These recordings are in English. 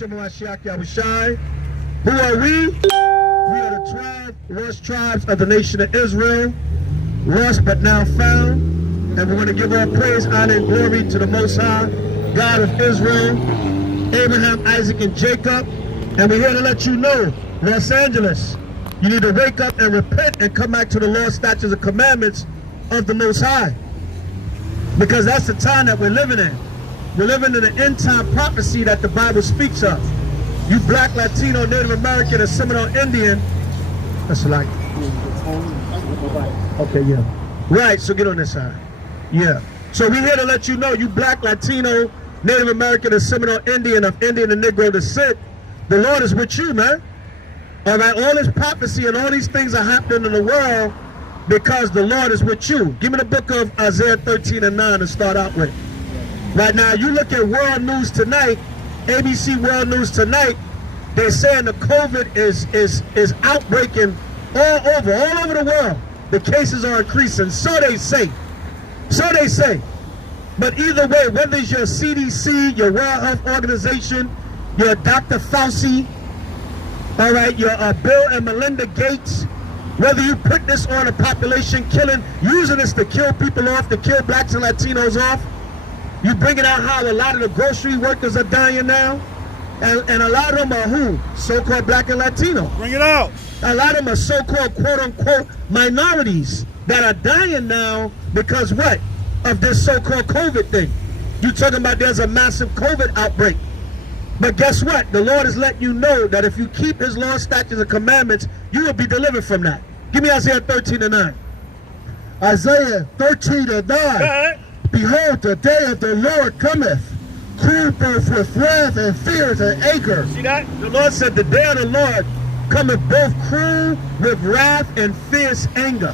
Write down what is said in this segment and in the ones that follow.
Hashem Mashiach Yahushai. Who are we? We are the 12 lost tribes of the nation of Israel, lost but now found. And we want to give all praise, honor, and glory to the Most High, God of Israel, Abraham, Isaac, and Jacob. And we're here to let you know, Los Angeles, you need to wake up and repent and come back to the law, statutes, and commandments of the Most High. Because that's the time that we're living in. We're living in the end time prophecy that the Bible speaks of. You black, Latino, Native American, and Seminole Indian, that's like, okay, yeah. Right, so get on this side. Yeah. So we're here to let you know, you black, Latino, Native American, and Seminole Indian of Indian and Negro descent, the Lord is with you, man. All right, all this prophecy and all these things are happening in the world because the Lord is with you. Give me the book of Isaiah 13 and 9 to start out with. Right now, you look at World News Tonight, ABC World News Tonight, they're saying the COVID is outbreaking all over the world. The cases are increasing, so they say. So they say. But either way, whether it's your CDC, your World Health Organization, your Dr. Fauci, all right, your Bill and Melinda Gates, whether you put this on a population killing, using this to kill people off, to kill blacks and Latinos off, you bringing out how a lot of the grocery workers are dying now, and a lot of them are who? So-called black and Latino. Bring it out. A lot of them are so-called quote-unquote minorities that are dying now because what? Of this so-called COVID thing. You talking about there's a massive COVID outbreak. But guess what? The Lord is letting you know that if you keep his law, statutes, and commandments, you will be delivered from that. Give me Isaiah 13 and 9. Isaiah 13 and 9. Behold, the day of the Lord cometh, cruel both with wrath and fears and anger. See that? The Lord said the day of the Lord cometh both cruel with wrath and fierce anger.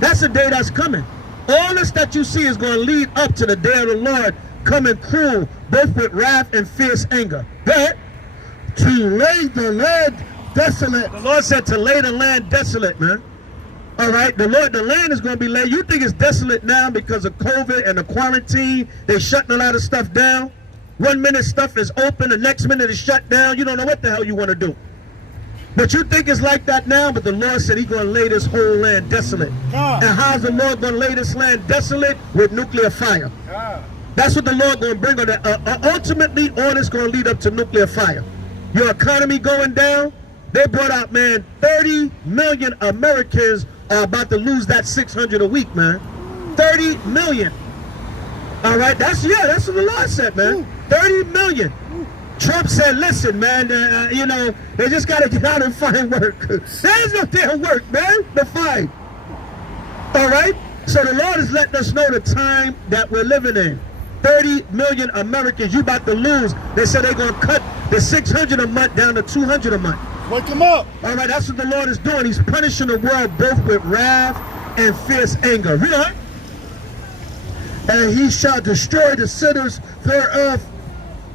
That's the day that's coming. All this that you see is going to lead up to the day of the Lord coming cruel, both with wrath and fierce anger. But to lay the land desolate. The Lord said to lay the land desolate, man. All right, the land is going to be laid. You think it's desolate now because of COVID and the quarantine? They're shutting a lot of stuff down. 1 minute stuff is open, the next minute is shut down. You don't know what the hell you want to do. But you think it's like that now, but the Lord said he's going to lay this whole land desolate. And how's the Lord going to lay this land desolate? With nuclear fire. That's what the Lord going to bring on that. Ultimately, all this going to lead up to nuclear fire. Your economy going down. They brought out, man, 30 million Americans are about to lose that 600 a week, man. 30 million. All right, that's what the Lord said, man. 30 million. Trump said, listen, man, you know, they just got to get out and find work. There's no damn work, man, to find. All right? So the Lord is letting us know the time that we're living in. 30 million Americans, you about to lose. They said they're going to cut the 600 a month down to 200 a month. Wake them up. All right, that's what the Lord is doing. He's punishing the world both with wrath and fierce anger. Read on. And he shall destroy the sinners thereof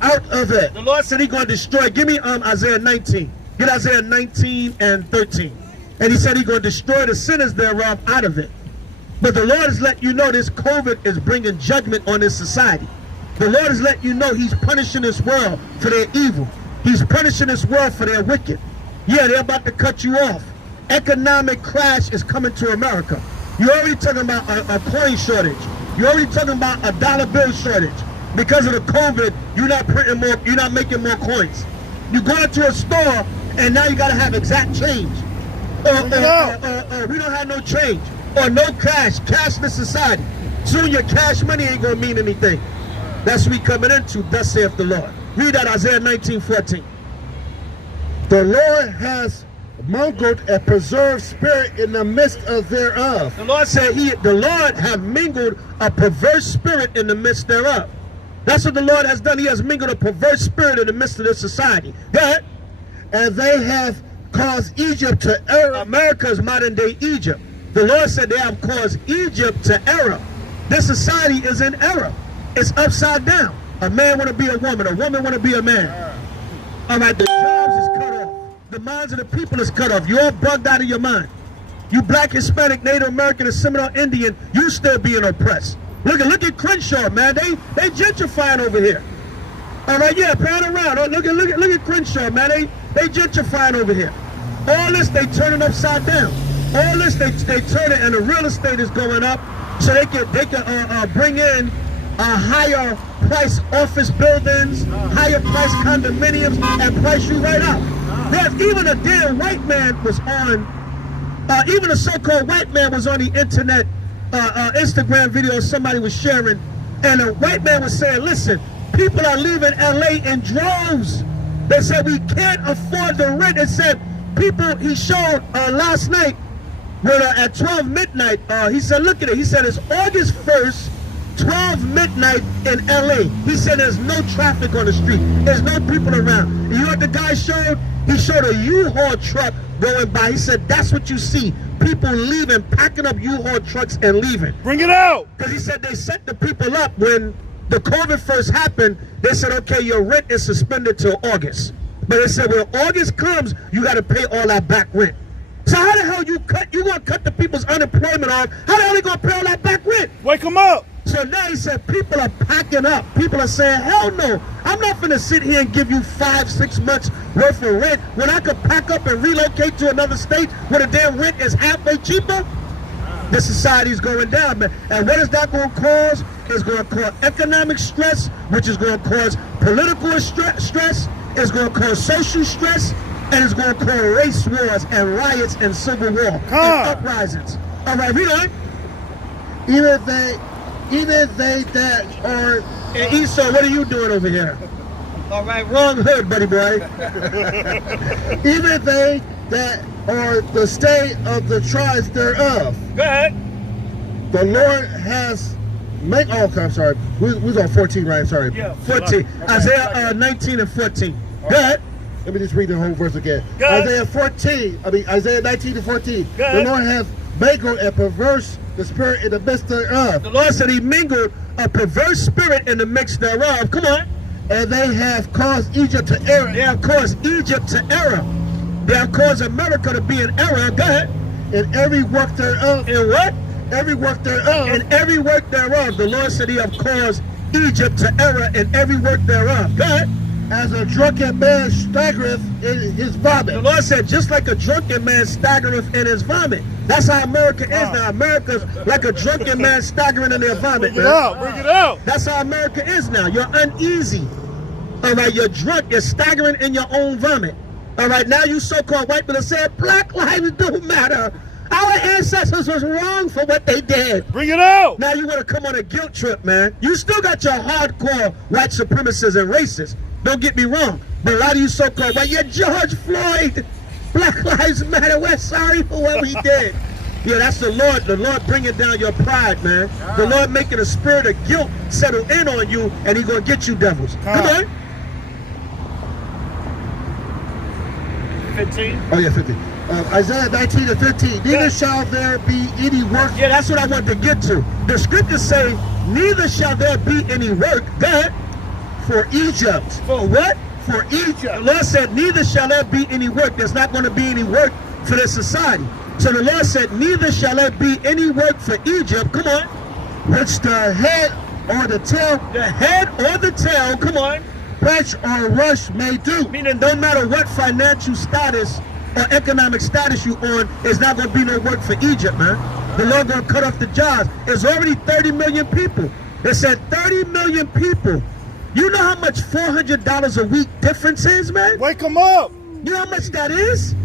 out of it. The Lord said he's going to destroy. Give me Isaiah 19. Get Isaiah 19 and 13. And he said he's going to destroy the sinners thereof out of it. But the Lord is letting you know this COVID is bringing judgment on this society. The Lord is letting you know he's punishing this world for their evil. He's punishing this world for their wicked. Yeah, they're about to cut you off. Economic crash is coming to America. You're already talking about a coin shortage. You're already talking about a dollar bill shortage. Because of the COVID, you're not printing more, you're not making more coins. You go into a store and now you gotta have exact change. We don't have no change. Or no cash, cashless society. Soon your cash money ain't gonna mean anything. That's what we coming into, thus saith the Lord. Read that Isaiah 19:14. The Lord has mingled a preserved spirit in the midst of thereof. The Lord said the Lord have mingled a perverse spirit in the midst thereof. That's what the Lord has done. He has mingled a perverse spirit in the midst of this society. That, and they have caused Egypt to err. America is modern day Egypt. The Lord said they have caused Egypt to error. This society is in error. It's upside down. A man want to be a woman want to be a man. All right, the jobs is cut off. The minds of the people is cut off. You're all bugged out of your mind. You black, Hispanic, Native American, and Seminole Indian, you still being oppressed. Look at Crenshaw, man. They gentrifying over here. All right, yeah, pan around. Oh, look at Crenshaw, man. They gentrifying over here. All this they turning upside down. All this they turn it, and the real estate is going up, so they can bring in higher price office buildings, higher price condominiums, and price you right out. There's even a damn white man was on. Even a so-called white man was on the internet, Instagram video somebody was sharing, and a white man was saying, listen, people are leaving LA in droves. They said we can't afford the rent. It said people, he showed last night, when at 12 midnight, he said, look at it. He said it's August 1st, 12 midnight in LA. He said there's no traffic on the street. There's no people around. You know what the guy showed? He showed a U-Haul truck going by. He said that's what you see. People leaving, packing up U-Haul trucks and leaving. Bring it out! Because he said they set the people up when the COVID first happened. They said, okay, your rent is suspended till August. But they said when August comes, you got to pay all that back rent. So how the hell you gonna cut the people's unemployment off? How the hell they gonna pay all that back rent? Wake them up! So now he said people are packing up. People are saying, hell no, I'm not gonna sit here and give you 5-6 months worth of rent when I could pack up and relocate to another state where the damn rent is halfway cheaper. The society's going down, man. And what is that gonna cause? It's gonna cause economic stress, which is gonna cause political stress, it's gonna cause social stress, and it's going to cause race wars and riots and civil war and uprisings. All right, read on. Even they that are... And Esau, what are you doing over here? All right, wrong hood, buddy boy. Even they that are the state of the tribes thereof. Go ahead. The Lord has made... Oh, okay, I'm sorry. We was on 14, right? Sorry. Yeah. 14. Okay. Isaiah 19 and 14. Go ahead. Let me just read the whole verse again. Isaiah 19 to 14. The Lord hath mingled and perverse the spirit in the midst thereof. The Lord said he mingled a perverse spirit in the midst thereof. Come on. And they have caused Egypt to err. They have caused Egypt to error. They have caused America to be in error. Go ahead. In every work thereof. In what? Every work thereof. In every work thereof. The Lord said he have caused Egypt to error in every work thereof. Go ahead. As a drunken man staggereth in his vomit. The Lord said, just like a drunken man staggereth in his vomit. That's how America is now. America's like a drunken man staggering in their vomit. Bring it out, bring it out. That's how America is now. You're uneasy. All right, you're drunk, you're staggering in your own vomit. All right, now you so-called white people said, black lives don't matter. Our ancestors was wrong for what they did. Bring it out. Now you want to come on a guilt trip, man. You still got your hardcore white supremacists and racists. Don't get me wrong, but a lot of you so-called white, you're George Floyd. Black Lives Matter. We're sorry for what we did. Yeah, that's the Lord. The Lord bringing down your pride, man. The Lord making a spirit of guilt settle in on you, and He's gonna get you devils. Come on. 15. Oh yeah, 15. Isaiah 19 to 15. Neither shall there be any work. Yeah, that's what I want to get to. The scriptures say, neither shall there be any work that For Egypt. For what? For Egypt. The Lord said, neither shall there be any work. There's not going to be any work for this society. So the Lord said, neither shall there be any work for Egypt. Come on. Which the head or the tail. The head or the tail. Come on. Branch or rush may do. Meaning, no matter what financial status or economic status you on, it's not going to be no work for Egypt, man. The Lord going to cut off the jobs. There's already 30 million people. They said 30 million people. You know how much $400 a week difference is, man? Wake them up. You know how much that is?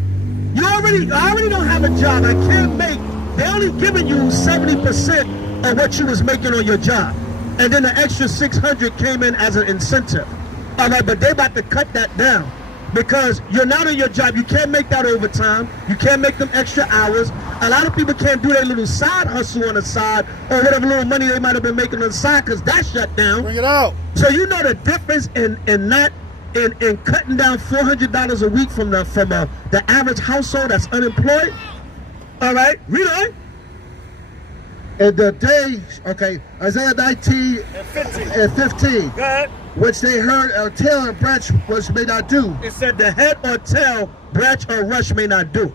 I already don't have a job. I can't make, they're only giving you 70% of what you was making on your job. And then the extra 600 came in as an incentive. All right, but they about to cut that down because you're not on your job. You can't make that overtime. You can't make them extra hours. A lot of people can't do their little side hustle on the side or whatever little money they might have been making on the side because that shut down. Bring it out. So you know the difference in cutting down $400 a week from the average household that's unemployed. All right, read on. And the day, okay, Isaiah 19 and 15. Go ahead. Which they heard a tail or branch which may not do. It said the head or tail, branch or rush may not do.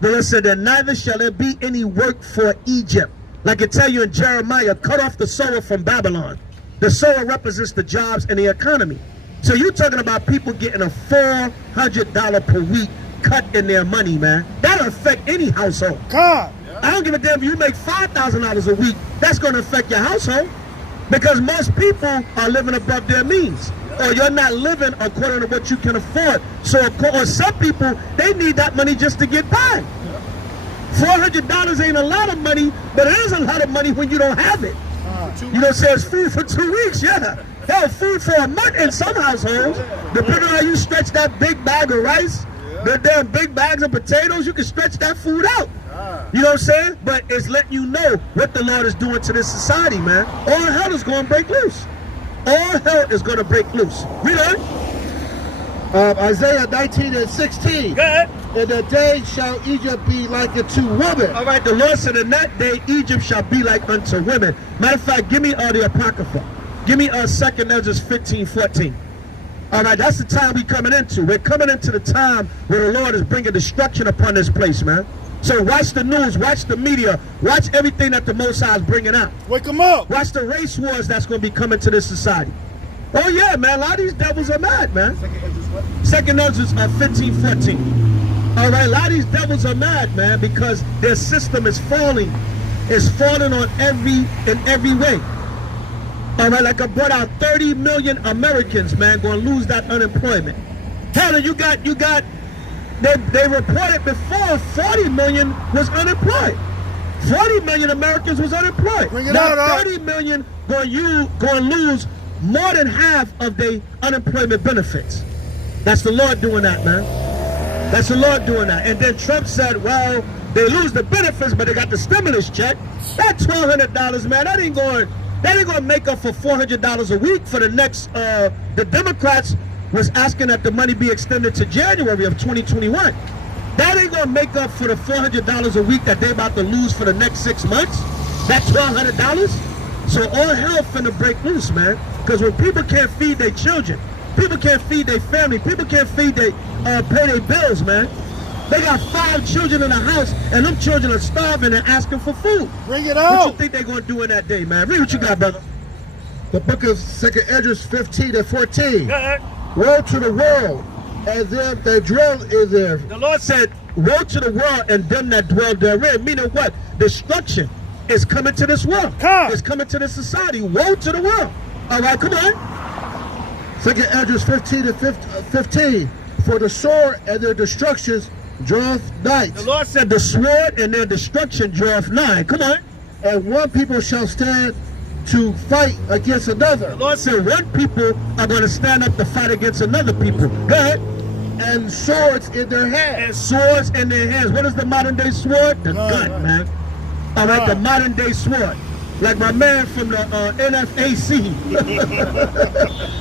The Lord said that neither shall there be any work for Egypt. Like it tell you in Jeremiah, cut off the sower from Babylon. The sower represents the jobs and the economy. So you're talking about people getting a $400 per week cut in their money, man. That'll affect any household. God. I don't give a damn if you make $5,000 a week. That's going to affect your household because most people are living above their means, or you're not living according to what you can afford. So, or some people, they need that money just to get by. $400 ain't a lot of money, but it is a lot of money when you don't have it. You know, it says food for 2 weeks, yeah. Hell, food for a month in some households. Depending on how you stretch that big bag of rice, the damn big bags of potatoes, you can stretch that food out. You know what I'm saying? But it's letting you know what the Lord is doing to this society, man. All hell is going to break loose. All hell is going to break loose. Read on. Isaiah 19 and 16. Go ahead. In that day shall Egypt be like unto women. All right, the Lord said, in that day Egypt shall be like unto women. Matter of fact, give me the Apocrypha. Give me 2nd Ezra 15:14. All right, that's the time we're coming into. We're coming into the time where the Lord is bringing destruction upon this place, man. So watch the news, watch the media, watch everything that the Most High is bringing out. Wake them up. Watch the race wars that's going to be coming to this society. Oh yeah, man, a lot of these devils are mad, man. 2nd Ezra 15:14. All right, a lot of these devils are mad, man, because their system is falling. It's falling on in every way. All right, like I brought out 30 million Americans, man, going to lose that unemployment. Hell, you got. They reported before 40 million was unemployed. 40 million Americans was unemployed. Bring it now out, 30 million going to lose more than half of their unemployment benefits. That's the Lord doing that, man. That's the Lord doing that. And then Trump said, well, they lose the benefits, but they got the stimulus check. That $1,200, man, that ain't going to make up for $400 a week for the next, the Democrats was asking that the money be extended to January of 2021. That ain't going to make up for the $400 a week that they about to lose for the next 6 months. That $1,200. So all hell finna break loose, man. Because when people can't feed their children, people can't feed their family, people can't feed pay their bills, man. They got 5 children in the house, and them children are starving and asking for food. Bring it out. What you think they're going to do in that day, man? Read what you got, brother. The book of 2nd Ezra 15 and 14. Woe to the world, and them that dwell in there. The Lord said, woe to the world and them that dwell therein. Meaning what? Destruction is coming to this world. It's coming to this society. Woe to the world. All right, come on. 2nd Ezra 15 and 15. For the sword and their destructions draweth nigh. The Lord said, the sword and their destruction draweth nigh. Come on. And one people shall stand to fight against another. The Lord said, one people are going to stand up to fight against another people. Go ahead. And swords in their hands. And swords in their hands. What is the modern day sword? The gun, man. All right, the modern day sword. Like my man from the NFAC.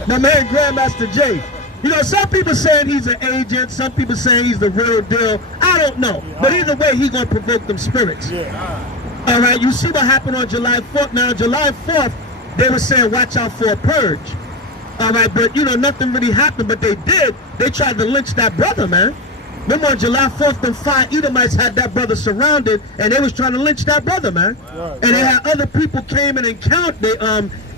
My man Grandmaster J. You know, some people saying he's an agent, some people saying he's the real deal. I don't know. But either way, he's going to provoke them spirits. All right, you see what happened on July 4th. Now, July 4th, they were saying, watch out for a purge. All right, but, you know, nothing really happened, but they did. They tried to lynch that brother, man. Remember on July 4th, them 5 Edomites had that brother surrounded, and they was trying to lynch that brother, man. And they had other people came in and they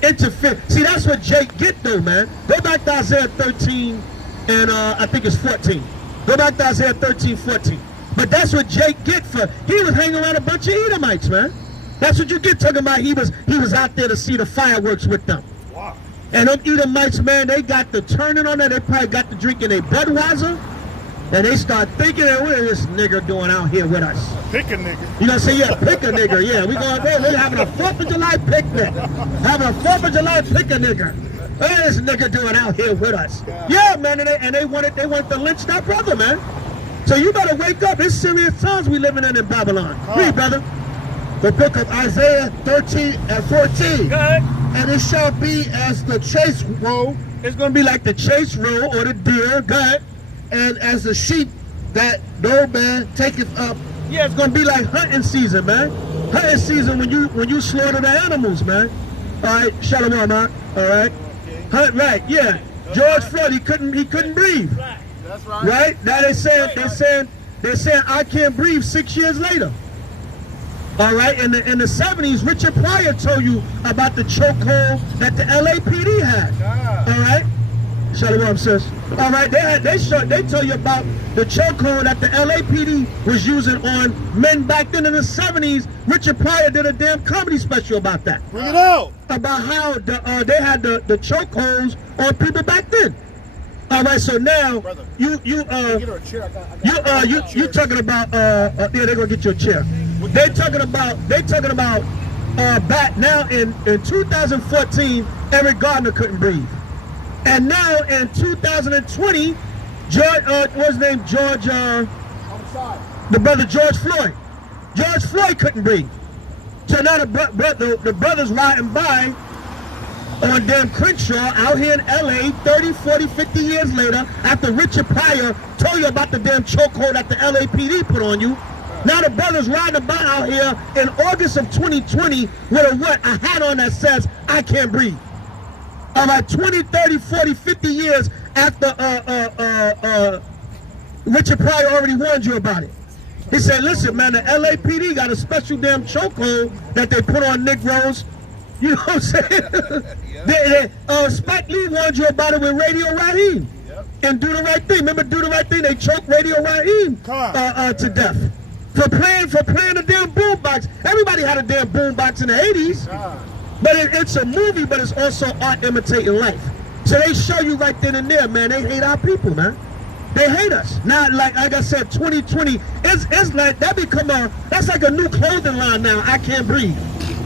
interfered. See, that's what Jake get, though, man. Go back to Isaiah 13, and I think it's 14. Go back to Isaiah 13, 14. But that's what Jake get for, he was hanging around a bunch of Edomites, man. That's what you get talking about. He was out there to see the fireworks with them. Wow. And them Edomites, man, they got the turning on that. They probably got to drinking a Budweiser. And they start thinking, what is this nigger doing out here with us? Pick a nigga. You know what I'm saying? Yeah, pick a nigger. Yeah, we going there. We're having a 4th of July picnic. Having a 4th of July pick a nigger. What is this nigger doing out here with us? Yeah, man, and they wanted to lynch that brother, man. So you better wake up. It's serious times we living in Babylon. Read, brother. The book of Isaiah 13 and 14. Go ahead. And it shall be as the chase roe. It's going to be like the chase roe or the deer. Go ahead. And as the sheep that no man taketh up. Yeah, it's going to be like hunting season, man. Hunting season when you slaughter the animals, man. All right, Shalom, man. All right. Hunt, right, yeah. George Floyd, he couldn't breathe. That's right. Right? Now they're saying I can't breathe 6 years later. All right, in the 70s, Richard Pryor told you about the chokehold that the LAPD had. All right? Shalom, sis. All right, they tell you about the chokehold that the LAPD was using on men back then in the 70s. Richard Pryor did a damn comedy special about that. Bring it out. About how they had the chokeholds on people back then. All right, so now Brother, you talking about yeah, they're gonna get you a chair. They talking about back now in 2014, Eric Gardner couldn't breathe. And now in 2020, George, what's his name? George, the brother George Floyd. George Floyd couldn't breathe. So now the brothers riding by on damn Crenshaw out here in LA 30, 40, 50 years later after Richard Pryor told you about the damn chokehold that the LAPD put on you. Now the brothers riding about out here in August of 2020 with a hat on that says, I can't breathe. About 20, 30, 40, 50 years after Richard Pryor already warned you about it. He said, listen, man, the LAPD got a special damn chokehold that they put on Negroes. You know what I'm saying? Spike Lee warned you about it with Radio Raheem. Yep. And Do the Right Thing. Remember Do the Right Thing? They choked Radio Raheem to death. For playing the damn boombox. Everybody had a damn boombox in the 80s. But it's a movie, but it's also art imitating life. So they show you right then and there, man, they hate our people, man. They hate us. Now, like I said, 2020, it's like, that's like a new clothing line now, I can't breathe.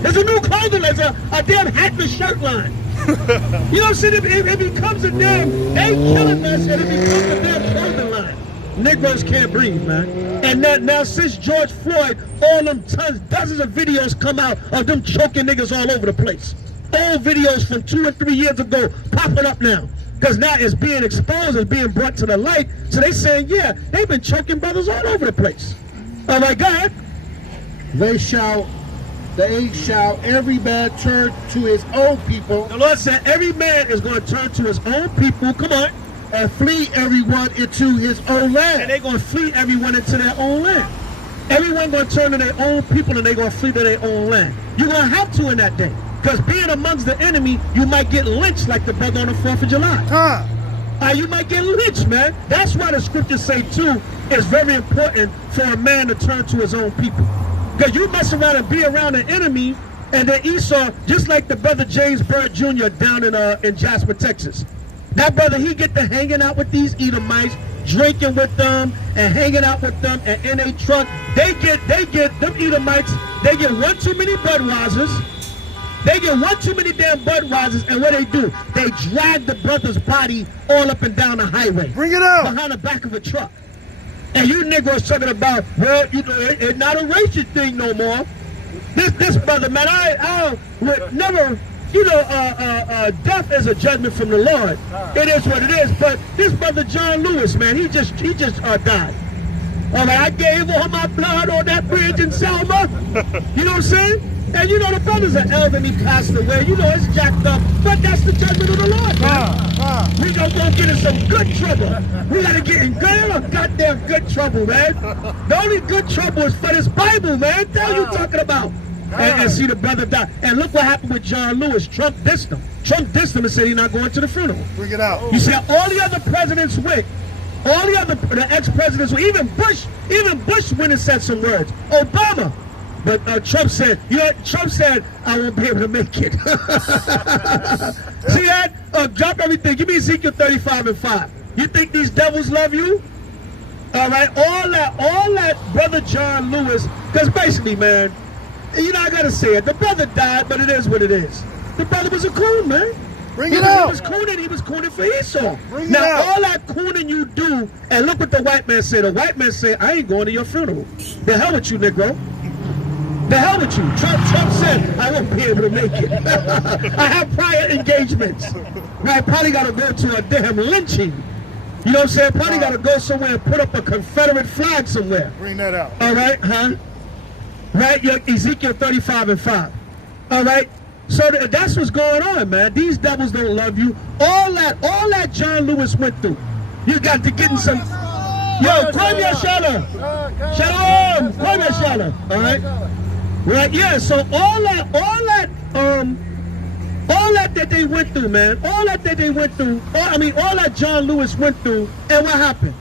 There's a new clothing line, a damn hat and shirt line. You know what I'm saying? It becomes a damn, they killing us, and it becomes a damn clothing line. Negroes can't breathe, man. And now since George Floyd, all them dozens of videos come out of them choking niggas all over the place. Old videos from 2 or 3 years ago popping up now. Because now it's being exposed, it's being brought to the light. So they saying, yeah, they've been choking brothers all over the place. Oh my God. They shall every man turn to his own people. The Lord said every man is going to turn to his own people. Come on. And flee everyone into his own land. And they're going to flee everyone into their own land. Everyone going to turn to their own people and they're going to flee to their own land. You're going to have to in that day. Because being amongst the enemy, you might get lynched like the brother on the 4th of July. You might get lynched, man. That's why the scriptures say, too, it's very important for a man to turn to his own people. Because you mess around and be around the enemy, and then Esau, just like the brother James Byrd Jr. down in Jasper, Texas. That brother, he get to hanging out with these Edomites, drinking with them, and hanging out with them, and in a truck. They get them Edomites, they get one too many Budweisers. They get one too many damn Budweisers, and what they do, they drag the brother's body all up and down the highway. Bring it out. Behind the back of a truck. And you niggas talking about, well, you know, it's not a racist thing no more. This brother, man, I would never, you know, death is a judgment from the Lord. It is what it is. But this brother John Lewis, man, he just died. All right, I gave all my blood on that bridge in Selma. You know what I'm saying? And you know, the brother's an elder and he passed away. You know, it's jacked up. But that's the judgment of the Lord, man. We gonna go get in some good trouble. We gotta get in goddamn good trouble, man. The only good trouble is for this Bible, man. Tell you talking about. And see the brother die. And look what happened with John Lewis. Trump dissed him. Trump dissed him and said he's not going to the funeral. Bring it out. You see, all the other presidents went. All the ex-presidents went. Even Bush went and said some words. Obama. But Trump said, I won't be able to make it. See that? Drop everything. Give me Ezekiel 35:5. You think these devils love you? All right, all that brother John Lewis, because basically, man, you know, I gotta say it. The brother died, but it is what it is. The brother was a coon, man. Bring it out. He was cooning for Esau. Now, all that cooning you do, and look what the white man said. The white man said, I ain't going to your funeral. The hell with you, Negro. The hell with you. Trump said, I won't be able to make it. I have prior engagements. Right? Probably got to go to a damn lynching. You know what I'm saying? Probably got to go somewhere and put up a Confederate flag somewhere. Bring that out. All right, huh? Right? Ezekiel 35:5. All right? So that's what's going on, man. These devils don't love you. All that John Lewis went through. You got to get in some... Yo, Kwame Yashala. Shalom. Kwame Yashala. All right? Right, yeah, so all that All that they went through, man. All that they went through. All that John Lewis went through. And what happened?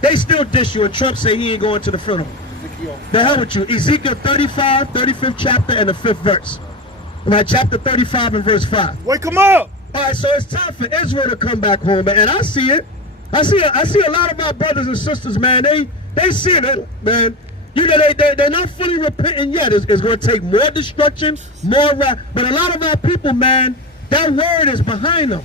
They still dish you, and Trump say he ain't going to the funeral. The hell with you. Ezekiel 35, 35th chapter, and the 5th verse. Right, chapter 35 and verse 5. Wake them up. All right, so it's time for Israel to come back home, man. And I see it. I see a lot of our brothers and sisters, man. They see it, man. You know, they're not fully repenting yet. It's going to take more destruction, more wrath. But a lot of our people, man, that word is behind them.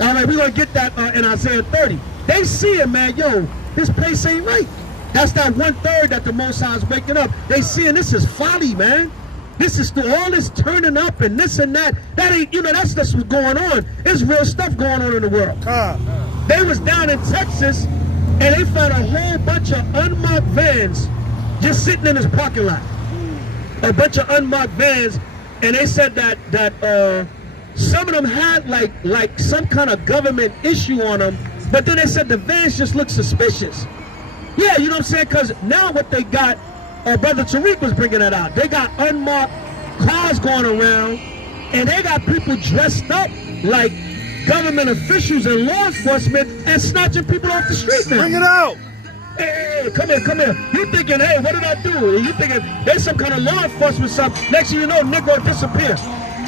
All right, we're going to get that in Isaiah 30. They see it, man. Yo, this place ain't right. That's that 1/3 that the Most High is waking up. They seeing this is folly, man. This is all this turning up and this and that. That ain't, you know, that's what's going on. There's real stuff going on in the world. They was down in Texas and they found a whole bunch of unmarked vans just sitting in this parking lot. A bunch of unmarked vans, and they said that some of them had like some kind of government issue on them, but then they said the vans just look suspicious. Yeah, you know what I'm saying? Because now what they got, Brother Tariq was bringing that out. They got unmarked cars going around, and they got people dressed up like government officials and law enforcement and snatching people off the street now. Bring it out. Hey, come here. You thinking, hey, what did I do? You thinking there's some kind of law enforcement something. Next thing you know, Negro disappear.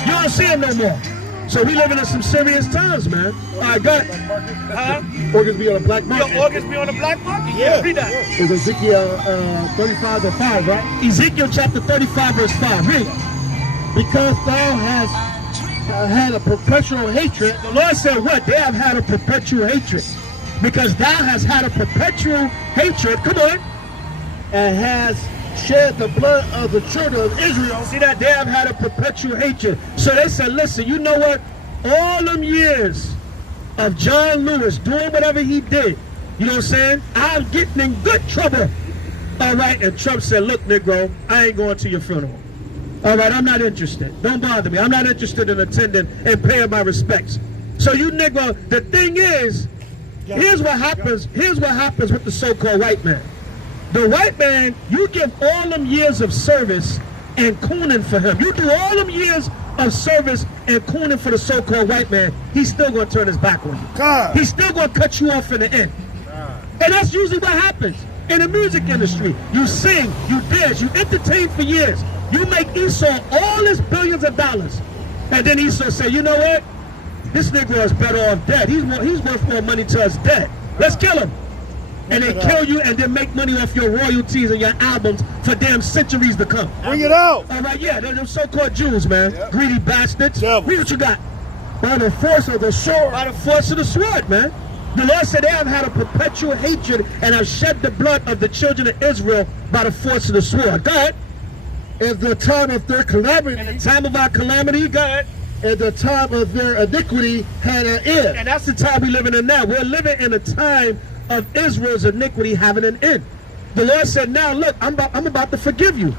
You don't see him no more. So we living in some serious times, man. All right, go ahead. Organs be on a black market. Your organs be on the black market? Yeah, read that. It's Ezekiel 35 and 5, right? Ezekiel chapter 35, verse 5. Read. Because thou hast had a perpetual hatred. The Lord said what? They have had a perpetual hatred. Because thou hast had a perpetual hatred. Come on. And has shed the blood of the children of Israel. See that? They have had a perpetual hatred. So they said, listen, you know what? All them years of John Lewis doing whatever he did, you know what I'm saying? I'm getting in good trouble. All right, and Trump said, look, Negro, I ain't going to your funeral. All right, I'm not interested. Don't bother me. I'm not interested in attending and paying my respects. So you Negro, the thing is, here's what happens with the so-called white man. The white man, you give all them years of service and cooning for him. You do all them years of service and cooning for the so-called white man, he's still going to turn his back on you. He's still going to cut you off in the end. And that's usually what happens in the music industry. You sing, you dance, you entertain for years. You make Esau all his billions of dollars. And then Esau say, you know what? This Negro is better off dead. He's worth more money to us dead. Let's kill him. And they kill you and then make money off your royalties and your albums for damn centuries to come. Bring it out. All right, yeah, they're them so-called Jews, man. Yep. Greedy bastards. Yep. Read what you got. By the force of the sword. By the force of the sword, man. The Lord said they have had a perpetual hatred and have shed the blood of the children of Israel by the force of the sword. Go ahead. At the time of their calamity. At the time of our calamity, go ahead. At the time of their iniquity had an end. And that's the time we're living in now. We're living in a time of Israel's iniquity having an end. The Lord said, now look, I'm about to forgive you.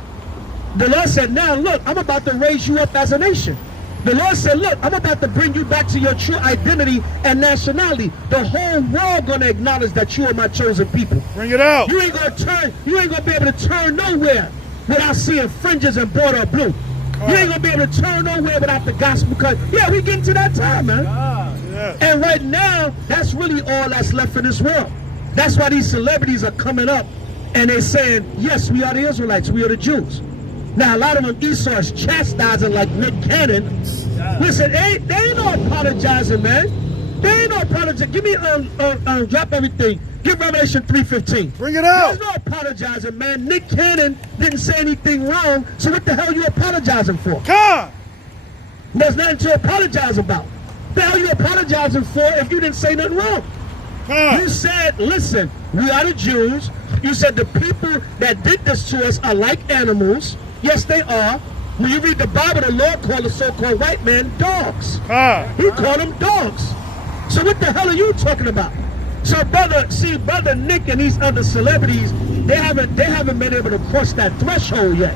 The Lord said, now look, I'm about to raise you up as a nation. The Lord said, look, I'm about to bring you back to your true identity and nationality. The whole world gonna acknowledge that you are my chosen people. Bring it out. You ain't gonna be able to turn nowhere without seeing fringes and border of blue. You ain't gonna be able to turn nowhere without the gospel, because yeah, we getting to that time, man. Yeah. And right now, that's really all that's left in this world. That's why these celebrities are coming up and they're saying, yes, we are the Israelites, we are the Jews. Now, a lot of them Esau is chastising like Nick Cannon. Listen, they ain't no apologizing, man. They ain't no apologizing. Give me, drop everything. Give Revelation 3:15. Bring it out. There's no apologizing, man. Nick Cannon didn't say anything wrong, so what the hell are you apologizing for? There's nothing to apologize about. What the hell are you apologizing for if you didn't say nothing wrong? You said, listen, we are the Jews. You said the people that did this to us are like animals. Yes, they are. When you read the Bible, the Lord called the so-called white man dogs. He called them dogs. So what the hell are you talking about? So brother Nick and these other celebrities, they haven't been able to cross that threshold yet.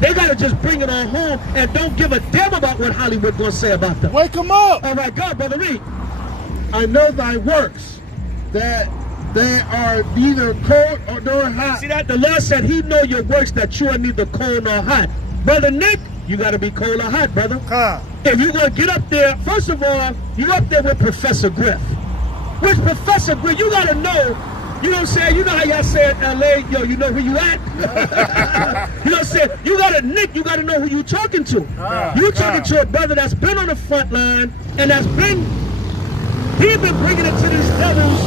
They gotta just bring it on home and don't give a damn about what Hollywood gonna say about them. Wake them up. All right, God, brother, read. I know thy works, that they are neither cold nor hot. See that? The Lord said he know your works, that you are neither cold nor hot. Brother Nick, you got to be cold or hot, brother. if you're going to get up there, first of all, you're up there with Professor Griff. With Professor Griff, you got to know, you know what I'm saying? You know how y'all say in LA, yo, you know where you at? You know what I'm saying? You got to, Nick, you got to know who you talking to. You talking to a brother that's been on the front line and that's been, he's been bringing it to these devils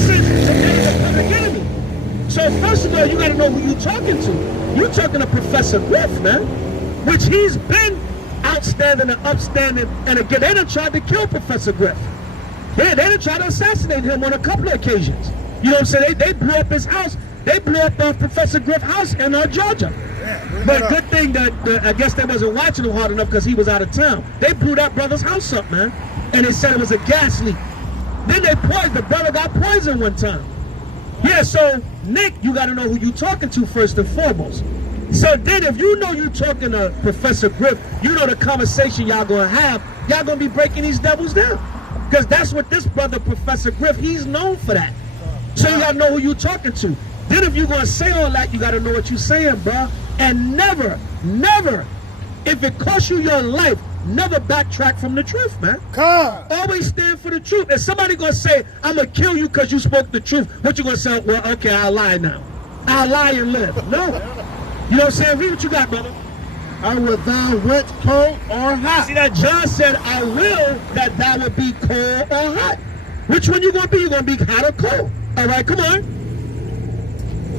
since today's the public enemy. So first of all, you got to know who you talking to. You're talking to Professor Griff, man, which he's been outstanding and upstanding. And again, they done tried to kill Professor Griff. They done tried to assassinate him on a couple of occasions. You know what I'm saying? They blew up his house. They blew up Professor Griff's house in Georgia. But good thing that I guess they wasn't watching him hard enough because he was out of town. They blew that brother's house up, man. And they said it was a gas leak. Then they poisoned, the brother got poisoned one time. Yeah, so Nick, you got to know who you talking to first and foremost. So then if you know you talking to Professor Griff, you know the conversation y'all going to have, y'all going to be breaking these devils down. Because that's what this brother, Professor Griff, he's known for that. So you got to know who you talking to. Then if you're going to say all that, you got to know what you're saying, bro. And never, never, if it costs you your life, never backtrack from the truth, man. Always stand for the truth. If somebody going to say, I'm going to kill you because you spoke the truth, what you going to say? Well, okay, I'll lie now. I'll lie and live. No. You know what I'm saying? Read what you got, brother. I will thou wet, cold, or hot. See that John said, I will that thou would be cold or hot. Which one you going to be? You're going to be hot or cold. All right, come on.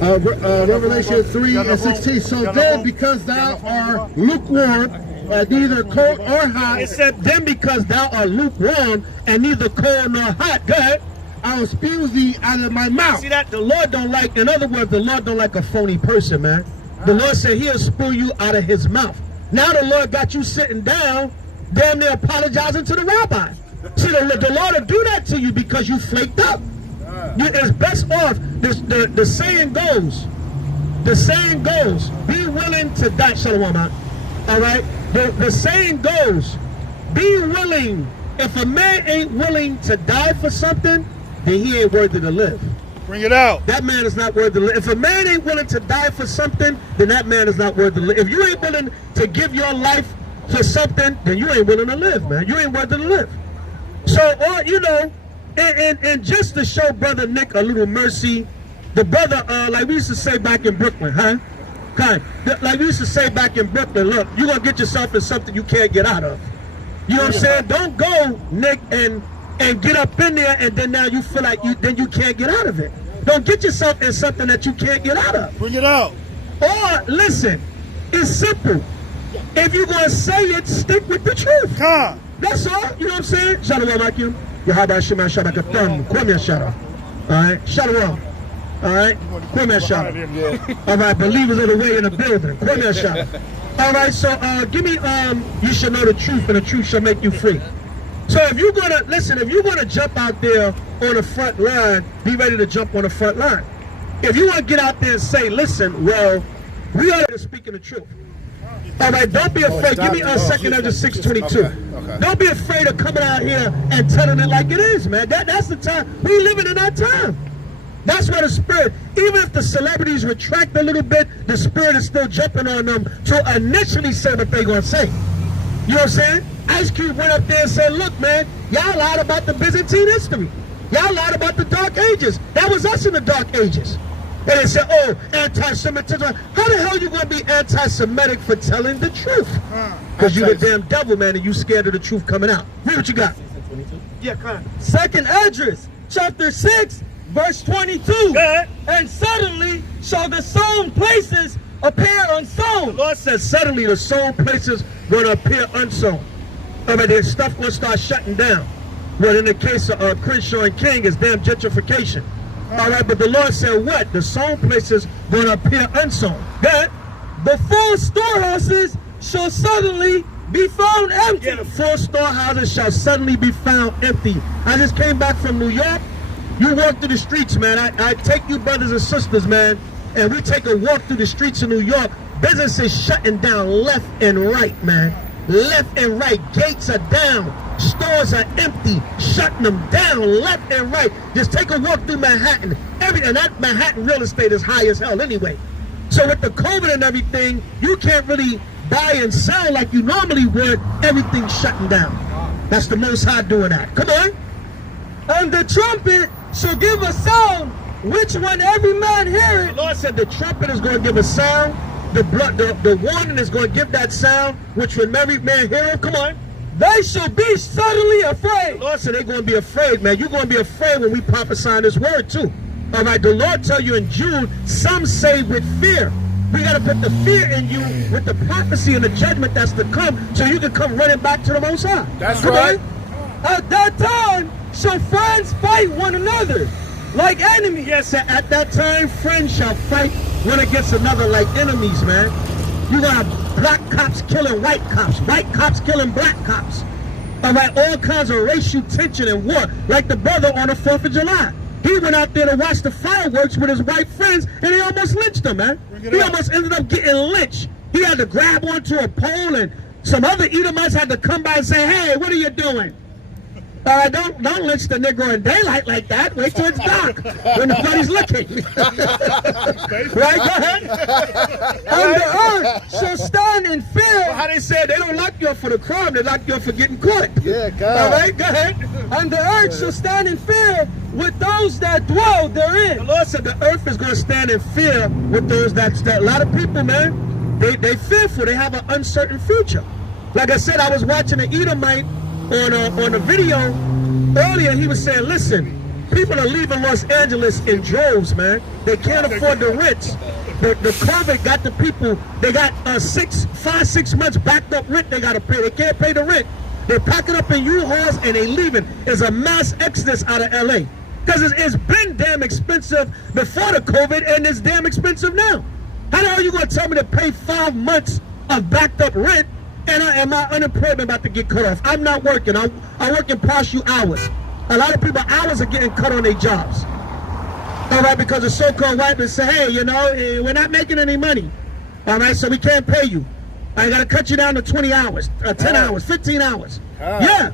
Revelation 3:16. So then, because thou art lukewarm, neither cold or hot. It said, then because thou art lukewarm and neither cold nor hot. Go ahead. I will spew thee out of my mouth. See that? The Lord don't like, in other words, the Lord don't like a phony person, man. The Lord said he'll spew you out of his mouth. Now the Lord got you sitting down, damn near apologizing to the rabbi. See, the Lord will do that to you because you flaked up. It's best off, the saying goes, be willing to die. Shalom, man. All right? The saying goes, be willing. If a man ain't willing to die for something, then he ain't worthy to live. Bring it out. That man is not worthy to live. If a man ain't willing to die for something, then that man is not worthy to live. If you ain't willing to give your life for something, then you ain't willing to live, man. You ain't worthy to live. So, you know, and just to show Brother Nick a little mercy, the brother, like we used to say back in Brooklyn, huh? Like we used to say back in Brooklyn, look, you're going to get yourself in something you can't get out of. You know what I'm saying? Don't go, Nick, and get up in there and then now you feel like then you can't get out of it. Don't get yourself in something that you can't get out of. Bring it out. Or, listen, it's simple. If you're going to say it, stick with the truth. That's all. You know what I'm saying? Shalom alaikum. Yahaba Shema Shabakatam. Kwame Shara. All right? Shalom. All right? Kwame Shara. All right, believers of the way in the building. Kwame Shara. All right, so give me, you shall know the truth and the truth shall make you free. So if you're going to, listen, if you're going to jump out there on the front line, be ready to jump on the front line. If you want to get out there and say, listen, well, we are speaking the truth. All right, don't be afraid. Give me a second under 622. Okay. Don't be afraid of coming out here and telling it like it is, man. That's the time. We living in that time. That's where the spirit, even if the celebrities retract a little bit, the spirit is still jumping on them to initially say what they're going to say. You know what I'm saying? Ice Cube went up there and said, look, man, y'all lied about the Byzantine history. Y'all lied about the Dark Ages. That was us in the Dark Ages. And they said, oh, anti-Semitism. How the hell are you going to be anti-Semitic for telling the truth? Because you're the damn devil, man, and you scared of the truth coming out. Read what you got. Yeah, come on. Second Esdras, chapter 6, verse 22. And suddenly shall the sown places appear unsown. The Lord says suddenly the sown places going to appear unsown. I mean, there's stuff going to start shutting down. Well, in the case of Crenshaw and King, it's damn gentrification. All right, but the Lord said what? The sown places going to appear unsown. That the full storehouses shall suddenly be found empty. Yeah, the full storehouses shall suddenly be found empty. I just came back from New York. You walk through the streets, man. I take you brothers and sisters, man, and we take a walk through the streets of New York. Businesses shutting down left and right, man. Left and right. Gates are down. Stores are empty, shutting them down left and right. Just take a walk through Manhattan. And that Manhattan real estate is high as hell anyway. So with the COVID and everything, you can't really buy and sell like you normally would, everything's shutting down. That's the Most High doing that. Come on. And the trumpet shall give a sound, which when every man hear it. The Lord said the trumpet is going to give a sound. The warning is going to give that sound, which when every man hear it, come on. They shall be suddenly afraid. The Lord said they're going to be afraid, man. You're going to be afraid when we prophesy this word too. All right, the Lord tell you in Jude, some say with fear. We got to put the fear in you with the prophecy and the judgment that's to come, so you can come running back to the Most High. That's right. At that time shall friends fight one another like enemies. Yes, at that time, friends shall fight one against another like enemies, man. You got black cops killing white cops killing black cops. All right, all kinds of racial tension and war, like the brother on the 4th of July. He went out there to watch the fireworks with his white friends, and he almost lynched them, man. He almost ended up getting lynched. He had to grab onto a pole, and some other Edomites had to come by and say, hey, what are you doing? Don't lynch the Negro in daylight like that. Wait till it's dark when nobody's looking. Right? Go ahead. And the earth shall stand in fear. Well, how they said they don't lock you up for the crime, they lock you up for getting caught. Yeah, God. All right, go ahead. And the earth shall stand in fear with those that dwell therein. The Lord said the earth is going to stand in fear with those that a lot of people, man, they fearful. They have an uncertain future. Like I said, I was watching an Edomite on a video earlier. He was saying, listen, people are leaving Los Angeles in droves, man. They can't afford the rents. The COVID got the people, they got 5-6 months backed up rent they got to pay. They can't pay the rent. They're packing up in U-Hauls and they leaving. There's a mass exodus out of LA. Because it's been damn expensive before the COVID, and it's damn expensive now. How the hell are you going to tell me to pay 5 months of backed up rent, and my unemployment about to get cut off? I'm not working. I work in partial hours. A lot of people, hours are getting cut on their jobs. All right, because the so-called white men say, hey, you know, we're not making any money. All right, so we can't pay you. I got to cut you down to 20 hours, 10 hours, 15 hours. Yeah.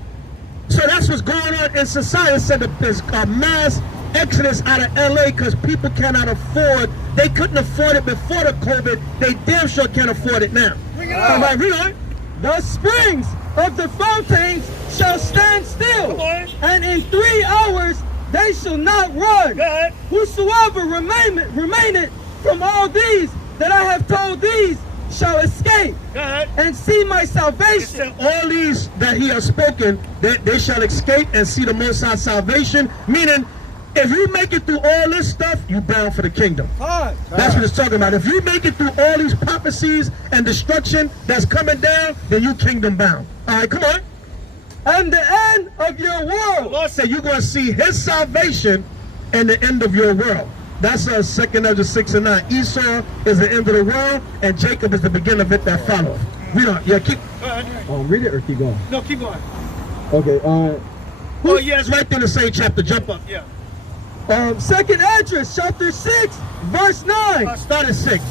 So that's what's going on in society. It said that there's a mass exodus out of LA because people cannot afford. They couldn't afford it before the COVID. They damn sure can't afford it now. All right, read on. The springs of the fountains shall stand still, and in 3 hours they shall not run. Whosoever remaineth from all these that I have told these shall escape and see my salvation. All these that he has spoken, that they shall escape and see the Most High salvation. Meaning, if you make it through all this stuff, you bound for the kingdom. That's what it's talking about. If you make it through all these prophecies and destruction that's coming down, then you kingdom bound. All right, come on. And the end of your world. The Lord said you're going to see his salvation and the end of your world. That's 2nd Ezra 6 and 9. Esau is the end of the world, and Jacob is the beginning of it that follows. Read on. Yeah, keep. Read it or keep going? No, keep going. Okay. Oh, yeah, it's right there in the same chapter. Jump up. Yeah. 2nd Ezra, chapter 6, verse 9. Start at 6.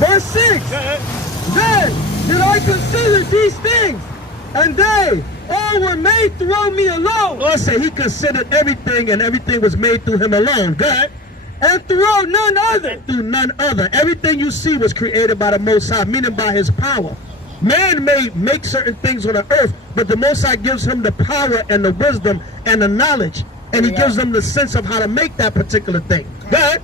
Verse 6. Then did I consider these things, and they all were made through me alone. Lord said he considered everything, and everything was made through him alone. Good. And through none other. And through none other. Everything you see was created by the Most High, meaning by his power. Man may make certain things on the earth, but the Most High gives him the power and the wisdom and the knowledge. And he gives them the sense of how to make that particular thing. God.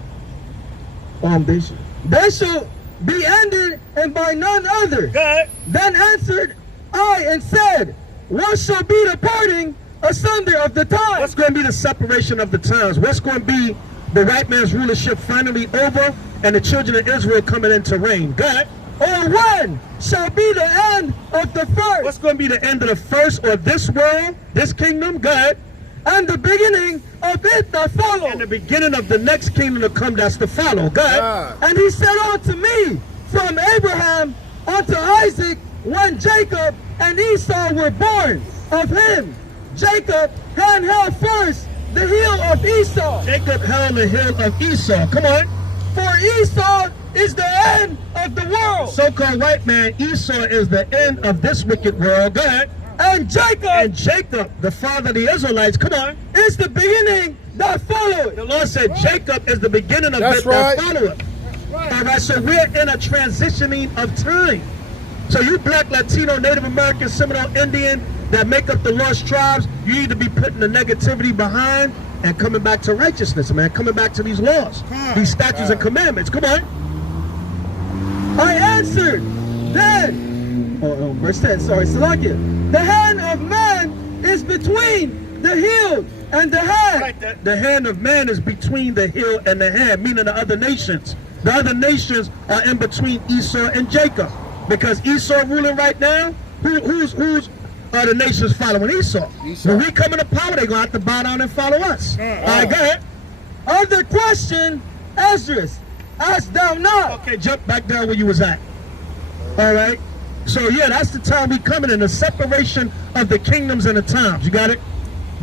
They shall be ended, and by none other. God. Then answered I and said, what shall be the parting asunder of the times? What's going to be the separation of the times? What's going to be the white man's rulership finally over and the children of Israel coming into reign? God. Or when shall be the end of the first? What's going to be the end of the first or this world, this kingdom? God. And the beginning of it that follow. And the beginning of the next kingdom to come that's to follow. God. And he said unto me, from Abraham unto Isaac, when Jacob and Esau were born, of him Jacob held first the heel of Esau. Jacob held the heel of Esau. Come on. For Esau is the end of the world. So-called white man, Esau is the end of this wicked world. Go ahead. And Jacob, the father of the Israelites, come on, is the beginning that followed. The Lord said Jacob is the beginning of that followed. All right, so we're in a transitioning of time. So you black, Latino, Native American, Seminole, Indian that make up the lost tribes, you need to be putting the negativity behind and coming back to righteousness, man. Coming back to these laws, these statutes and commandments. Come on. I answered, then, verse 10, sorry, Salakia. The hand of man is between the heel and the hand. Right, The hand of man is between the heel and the hand, meaning the other nations. The other nations are in between Esau and Jacob. Because Esau ruling right now, who's are the nations following Esau? When we come into power, they're going to have to bow down and follow us. All right, go ahead. Other question, Esdras, ask thou not. Okay, jump back down where you was at. All right. So yeah, that's the time we coming in, the separation of the kingdoms and the times. You got it?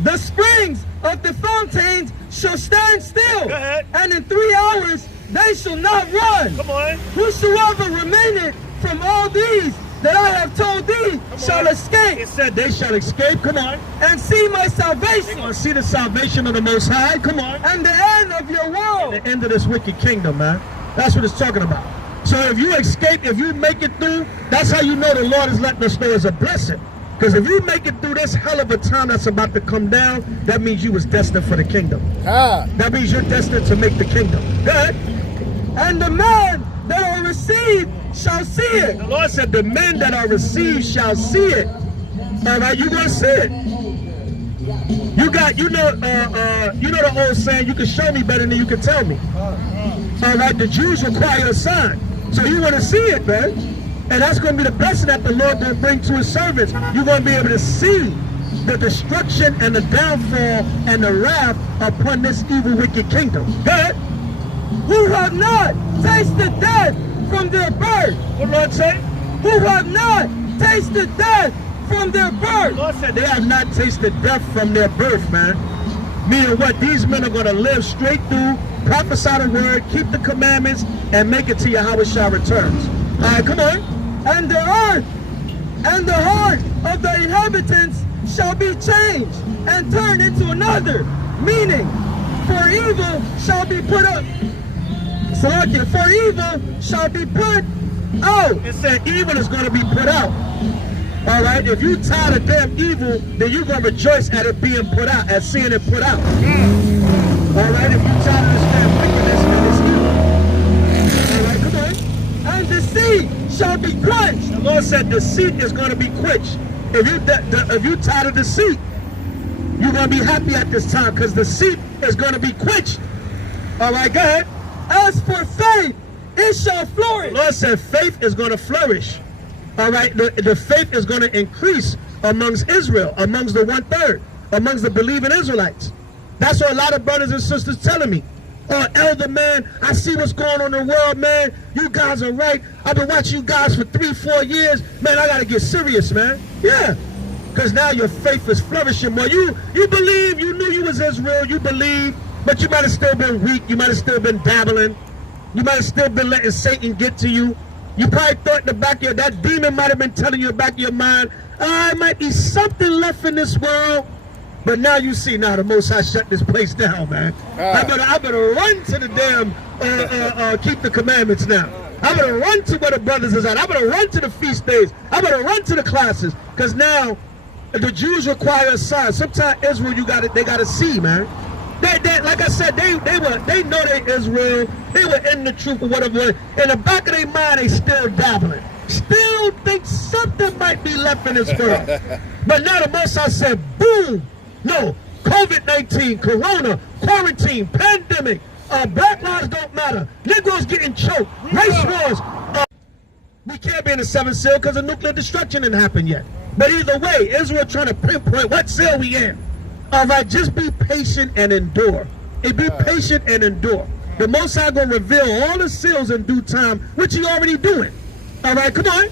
The springs of the fountains shall stand still, Go ahead. and in 3 hours they shall not run. Come on. Whosoever remaineth from all these that I have told thee shall escape. It said they shall escape. Come on. And see my They're salvation, going to see the salvation of the Most High. Come on. and the end of your world. The end of this wicked kingdom, man. That's what it's talking about. So if you escape, if you make it through, that's how you know the Lord is letting us know it's a blessing. Because if you make it through this hell of a time that's about to come down, that means you was destined for the kingdom. That means you're destined to make the kingdom. Go ahead. And the man that are received shall see it. The Lord said the men that are received shall see it. All right, you're going to see it. You got, you know the old saying, you can show me better than you can tell me. All right, the Jews require a sign. So you want to see it, man. And that's going to be the blessing that the Lord will bring to his servants. You're going to be able to see the destruction and the downfall and the wrath upon this evil, wicked kingdom. Go ahead. Who have not tasted death from their birth. What Lord say? Who have not tasted death from their birth. Lord said they have not tasted death from their birth, man. Meaning what? These men are going to live straight through, prophesy the word, keep the commandments, and make it to Yahweh returns. All right, come on. And the earth and the heart of the inhabitants shall be changed and turned into another. Meaning, for evil shall be put up. Salakia, for evil shall be put out. It said evil is going to be put out. All right, if you tired of damn evil, then you're going to rejoice at it being put out, at seeing it put out. All right, if you tired of this damn wickedness and this evil. All right, come on. And the seed shall be quenched. The Lord said the seed is going to be quenched. If you tired of the seed, you're going to be happy at this time because the seed is going to be quenched. All right, go ahead. As for faith, it shall flourish. The Lord said faith is going to flourish. All right, the faith is going to increase amongst Israel, amongst the 1/3, amongst the believing Israelites. That's what a lot of brothers and sisters telling me. Oh, elder man, I see what's going on in the world, man. You guys are right. I've been watching you guys for 3-4 years. Man, I got to get serious, man. Yeah, because now your faith is flourishing more. You believe, you knew you was Israel, you believe, but you might have still been weak. You might have still been dabbling. You might have still been letting Satan get to you. You probably thought in the back of your, that demon might have been telling you in the back of your mind, there might be something left in this world. But now you see, now the Most High shut this place down, man. I better run to the damn, keep the commandments now. I better run to where the brothers is at. I better run to the feast days. I better run to the classes. Because now, the Jews require a sign. Sometimes Israel, they got to see, man. They, like I said, they know they Israel. They were in the truth or whatever. In the back of their mind, they still dabbling. Still think something might be left in this world. But now the Most High said, boom. No, COVID-19, Corona, quarantine, pandemic, black lives don't matter. Negroes getting choked, race wars. We can't be in the 7th seal because the nuclear destruction didn't happen yet. But either way, Israel trying to pinpoint what seal we in. All right, just be patient and endure. Be patient and endure. The Most High going to reveal all the seals in due time, which he already doing. All right, come on.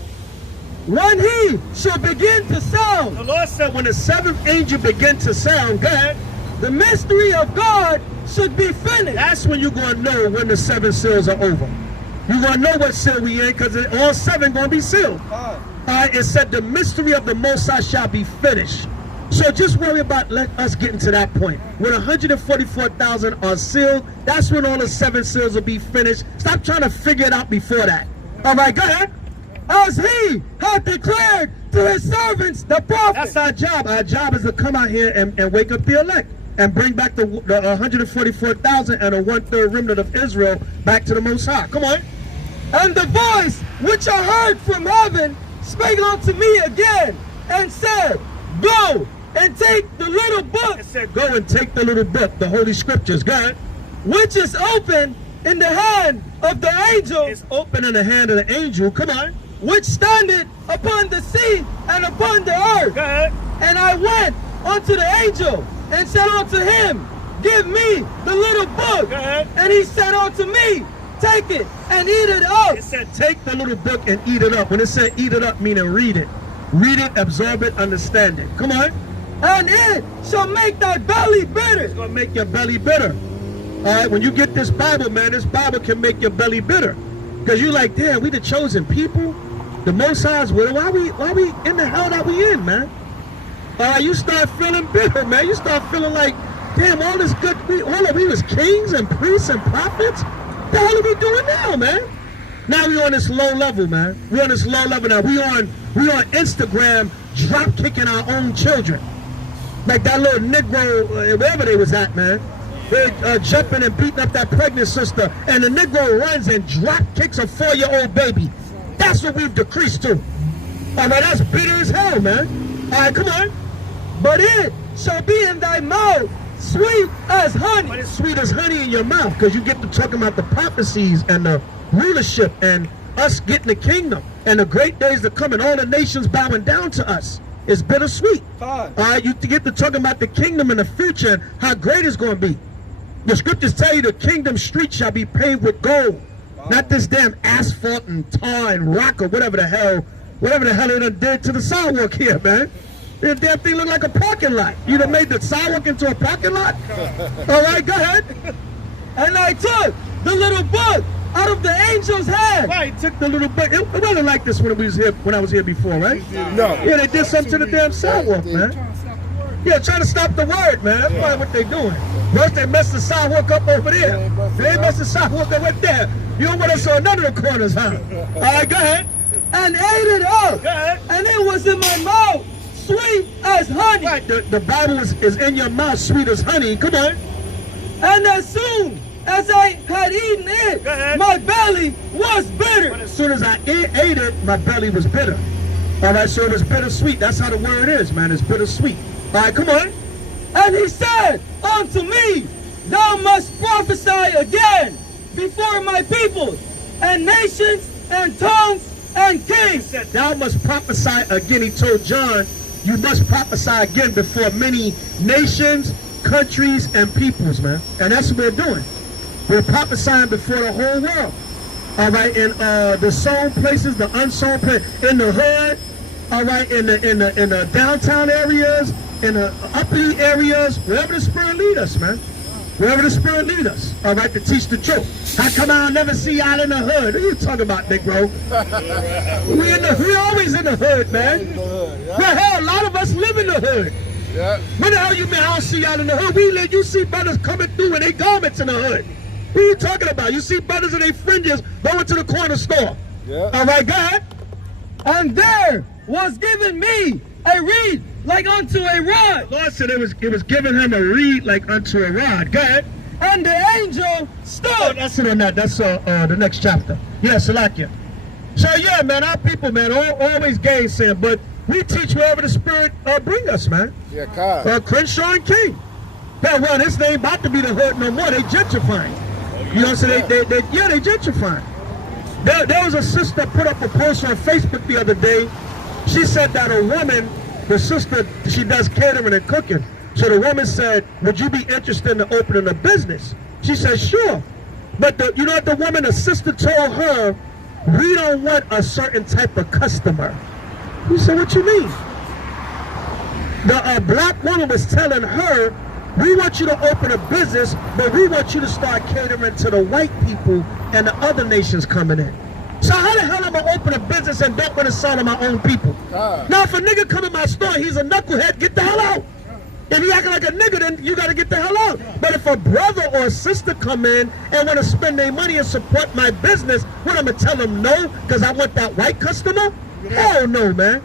When he shall begin to sound. The Lord said when the 7th angel begin to sound, go ahead, the mystery of God should be finished. That's when you're going to know when the 7 seals are over. You're going to know what seal we in because all 7 going to be sealed. It said the mystery of the Most High shall be finished. So just worry about us getting to that point. When 144,000 are sealed, that's when all the 7 seals will be finished. Stop trying to figure it out before that. All right, go ahead. as he had declared to his servants, the prophets. That's our job. Our job is to come out here and wake up the elect and bring back the 144,000 and a 1/3 remnant of Israel back to the Most High. Come on. And the voice which I heard from heaven spake unto me again, and said, Go and take the little book. It said, go and take the little book, the Holy Scriptures, God, which is open in the hand of the angel. It's open in the hand of the angel. Come on. Which standeth upon the sea and upon the earth. Go ahead. And I went unto the angel and said unto him, Give me the little book. Go ahead. And he said unto me, Take it and eat it up. It said, take the little book and eat it up. When it said eat it up, meaning read it. Read it, absorb it, understand it. Come on. And it shall make thy belly bitter. It's going to make your belly bitter. All right, when you get this Bible, man, this Bible can make your belly bitter. Because you're like, damn, we the chosen people. The Most High's will. Why we in the hell that we in, man? All right, you start feeling bitter, man. You start feeling like, damn, all this good, we was kings and priests and prophets. What the hell are we doing now, man? Now we on this low level, man. We on this low level now. We on Instagram drop kicking our own children. Like that little Negro, wherever they was at, man. They're jumping and beating up that pregnant sister, and the Negro runs and drop kicks a 4-year-old baby. That's what we've decreased to. All right, that's bitter as hell, man. All right, come on. But it shall be in thy mouth sweet as honey. But it's sweet as honey in your mouth, because you get to talking about the prophecies and the rulership and us getting the kingdom and the great days to come and all the nations bowing down to us. It's bittersweet. All right, you get to talking about the kingdom in the future and how great it's going to be. The scriptures tell you the kingdom street shall be paved with gold. Not this damn asphalt and tar and rock or whatever the hell they done did to the sidewalk here, man. The damn thing look like a parking lot. You done made the sidewalk into a parking lot? All right, go ahead. And I took the little book out of the angel's hand. Right, took the little book. It wasn't like this when I was here before, right? No. Yeah, they did something to the damn sidewalk, man. Yeah, trying to stop the word, man. That's probably what they doing. First they messed the sidewalk up over there. They messed the sidewalk up right there. You don't want us on none of the corners, huh? All right, go ahead. And ate it up. Go ahead. And it was in my mouth sweet as honey. Right, the Bible is in your mouth sweet as honey. Come on. And as soon as I had eaten it, my belly was bitter. But as soon as I ate it, my belly was bitter. All right, so it was bittersweet. That's how the word is, man. It's bittersweet. All right, come on. And he said unto me, Thou must prophesy again before my people, and nations, and tongues, and kings. He said, thou must prophesy again. He told John, you must prophesy again before many nations, countries, and peoples, man. And that's what we're doing. We're prophesying before the whole world. All right, in the sown places, the unsown places, in the hood, all right, in the downtown areas, in the uppity areas, wherever the Spirit lead us, man. Wherever the Spirit lead us, all right, to teach the truth. How come I'll never see y'all in the hood? What are you talking about, big bro? We always in the hood, man. Well, hell, a lot of us live in the hood. Yeah. What the hell you mean I don't see y'all in the hood? You see brothers coming through in their garments in the hood. What are you talking about? You see brothers in their fringes going to the corner store. Yeah. All right, go ahead. And there was given me a reed like unto a rod. Lord said it was giving him a reed like unto a rod. Go ahead. And the angel stood. Oh, that's it on that. That's the next chapter. Yeah, Salakia. So yeah, man, our people, man, always gainsaying, but we teach wherever the Spirit bring us, man. Yeah, God. Crenshaw and King. Hell, well, this ain't about to be the hood no more. They gentrifying. You know, so they gentrifying. There was a sister put up a post on Facebook the other day. She said that a woman, the sister, she does catering and cooking. So the woman said, would you be interested in opening a business? She said, sure. But you know what the woman, the sister told her, we don't want a certain type of customer. He said, what you mean? The black woman was telling her, we want you to open a business, but we want you to start catering to the white people and the other nations coming in. So how the hell am I open a business and don't want to sell to my own people? Now if a nigga come in my store, he's a knucklehead, get the hell out. If he acting like a nigga, then you got to get the hell out. But if a brother or a sister come in and want to spend their money and support my business, what, I'm going to tell them no because I want that white customer? Hell no, man.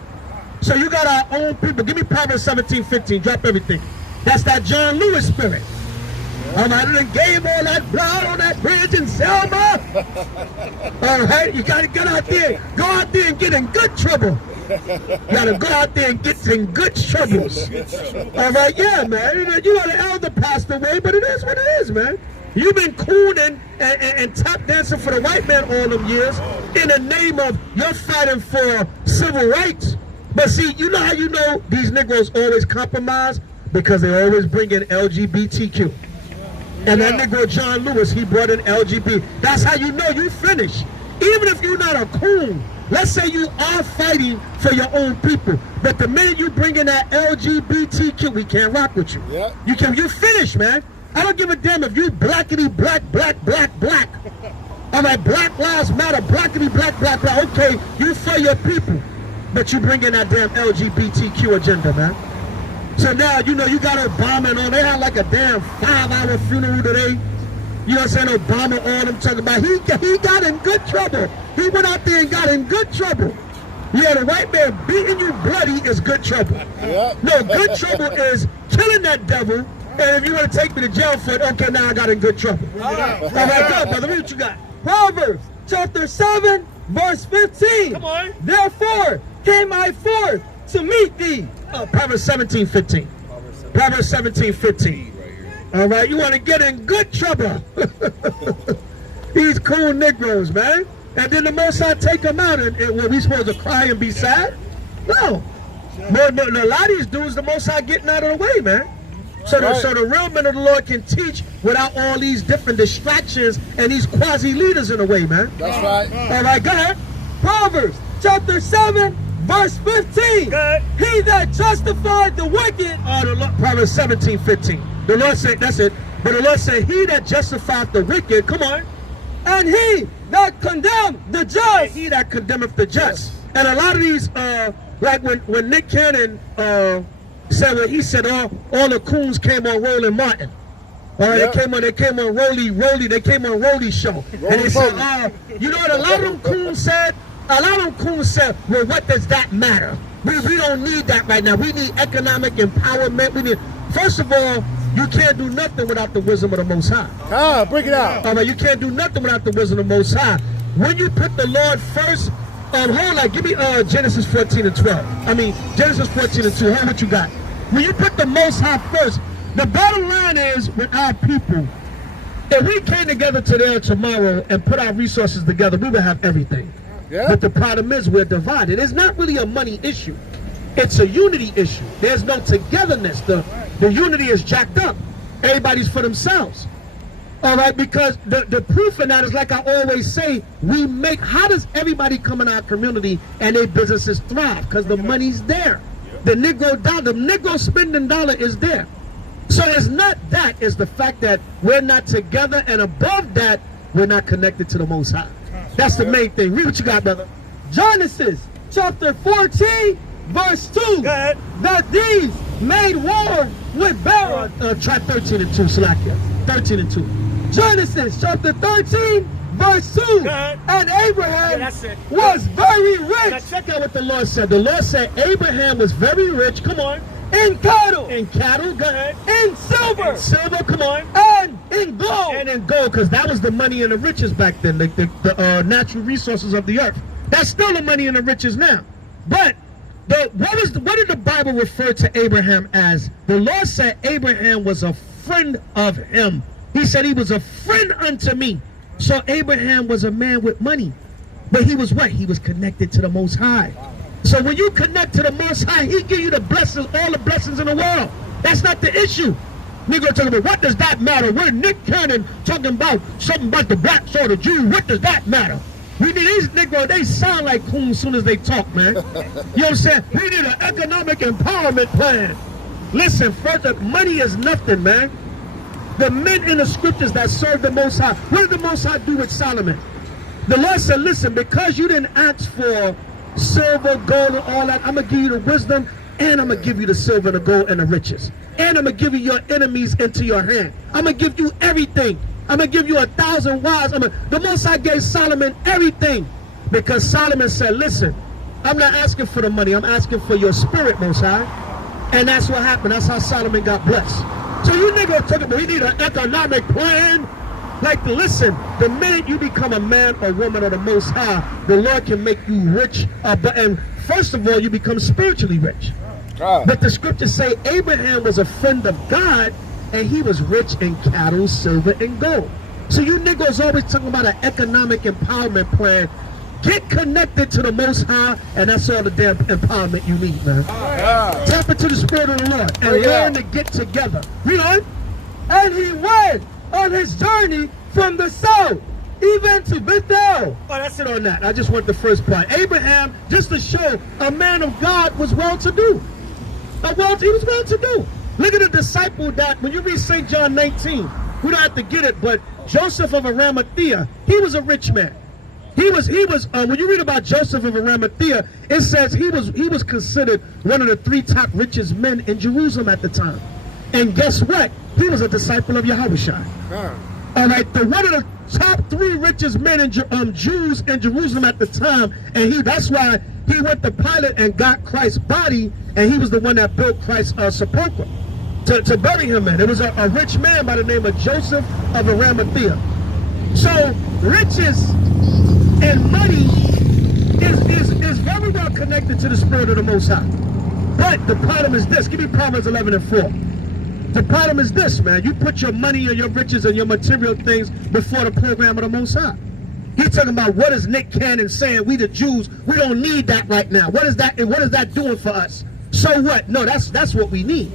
So you got our own people. Give me Proverbs 17:15. Drop everything. That's that John Lewis spirit. I done gave all that blood on that bridge in Selma. All right, you got to get out there. Go out there and get in good trouble. You got to go out there and get in good troubles. All right, yeah, man. You know, the elder passed away, but it is what it is, man. You've been cooning and tap dancing for the white man all them years in the name of you're fighting for civil rights. But see, you know how you know these Negroes always compromise? Because they always bring in LGBTQ. And that Negro John Lewis, he brought in LGBT. That's how you know you finished. Even if you're not a coon, let's say you are fighting for your own people, but the minute you bring in that LGBTQ, we can't rock with you. Yeah. You finished, man. I don't give a damn if you blackity black. All right, Black Lives Matter, blackity black. Okay, you for your people, but you bring in that damn LGBTQ agenda, man. So now, you know, you got Obama and all. They had like a damn 5-hour funeral today. You know what I'm saying? Obama on them talking about he got in good trouble. He went out there and got in good trouble. Yeah, the white man beating you bloody is good trouble. Yep. No, good trouble is killing that devil. And if you want to take me to jail for it, okay, now I got in good trouble. All right, go, brother. What you got? Proverbs chapter 7, verse 15. Come on. Therefore came I forth to meet thee. Proverbs 17:15. Proverbs 17:15. All right, you want to get in good trouble. These cool Negroes, man. And then the Most High take them out, and what, we supposed to cry and be sad? No. But a lot of these dudes, the Most High getting out of the way, man. So the real men of the Lord can teach without all these different distractions and these quasi-leaders in the way, man. That's right. All right, go ahead. Proverbs chapter 7, verse 15. Good. He that justified the wicked. Proverbs 17:15. The Lord said, that's it. But the Lord said, he that justified the wicked, come on. And he that condemned the just. He that condemneth the just. And a lot of these, like when Nick Cannon said what he said, all the coons came on Roland Martin. All right, yep. They came on Rolly, they came on Rolly's show. And they said, you know what a lot of them coons said? A lot of them coons said, well, what does that matter? We don't need that right now. We need economic empowerment. First of all, you can't do nothing without the wisdom of the Most High. Bring it out. All right, you can't do nothing without the wisdom of the Most High. When you put the Lord first, hold on, give me Genesis 14 and 12. I mean, Genesis 14 and 2. Hold what you got. When you put the Most High first, the bottom line is with our people, if we came together today or tomorrow and put our resources together, we would have everything. Yeah. But the problem is we're divided. It's not really a money issue. It's a unity issue. There's no togetherness. The unity is jacked up. Everybody's for themselves. All right, because the proof of that is, like I always say, how does everybody come in our community and their businesses thrive? Because the money's there. The Negro spending dollar is there. So it's not that, it's the fact that we're not together, and above that, we're not connected to the Most High. That's the main thing. Read what you got, brother. Genesis chapter 14, verse 2. That these made war with Barak. Try 13 and 2, Slakia. 13 and 2. Genesis chapter 13, verse 2. And Abraham was very rich. Now check out what the Lord said. The Lord said Abraham was very rich. Come on. In cattle. In cattle, go ahead. In silver. In silver, come on. And in gold. And in gold, because that was the money and the riches back then, the natural resources of the earth. That's still the money and the riches now. But what did the Bible refer to Abraham as? The Lord said Abraham was a friend of him. He said he was a friend unto me. So Abraham was a man with money. But he was what? He was connected to the Most High. So when you connect to the Most High, he give you the blessings, all the blessings in the world. That's not the issue. Negro talking about, what does that matter? We're Nick Cannon talking about something about the blacks or the Jews. What does that matter? We need these Negro, they sound like coons as soon as they talk, man. You know what I'm saying? We need an economic empowerment plan. Listen, further, money is nothing, man. The men in the scriptures that serve the Most High, what did the Most High do with Solomon? The Lord said, listen, because you didn't ask for silver, gold, and all that, I'm going to give you the wisdom. and I'm going to give you the silver and the gold and the riches. And I'm going to give you your enemies into your hand. I'm going to give you everything. I'm going to give you 1,000 wives. The Most High gave Solomon everything. Because Solomon said, listen, I'm not asking for the money. I'm asking for your spirit, Most High. And that's what happened. That's how Solomon got blessed. So you niggas talking about we need an economic plan. Like, listen, the minute you become a man or woman of the Most High, the Lord can make you rich. And first of all, you become spiritually rich. But the scriptures say Abraham was a friend of God, and he was rich in cattle, silver, and gold. So you niggas always talking about an economic empowerment plan. Get connected to the Most High, and that's all the damn empowerment you need, man. Tap into the Spirit of the Lord and learn to get together. Read on. And he went on his journey from the south, even to Bethel. Oh, that's it on that. I just want the first part. Abraham, just to show a man of God was well-to-do. He was well-to-do. Look at the disciple that, when you read St. John 19, we don't have to get it, but Joseph of Arimathea, he was a rich man. He was. When you read about Joseph of Arimathea, it says he was considered one of the 3 top richest men in Jerusalem at the time. And guess what? He was a disciple of H.O.I. All right, one of the top 3 richest men in Jews in Jerusalem at the time, and that's why he went to Pilate and got Christ's body, and he was the one that built Christ's sepulchre to bury him in. It was a rich man by the name of Joseph of Arimathea. So riches and money is very well connected to the Spirit of the Most High. But the problem is this. Give me Proverbs 11 and 4. The problem is this, man. You put your money and your riches and your material things before the program of the Most High. He's talking about, what is Nick Cannon saying? We the Jews, we don't need that right now. What is that, and what is that doing for us? So what? No, that's what we need.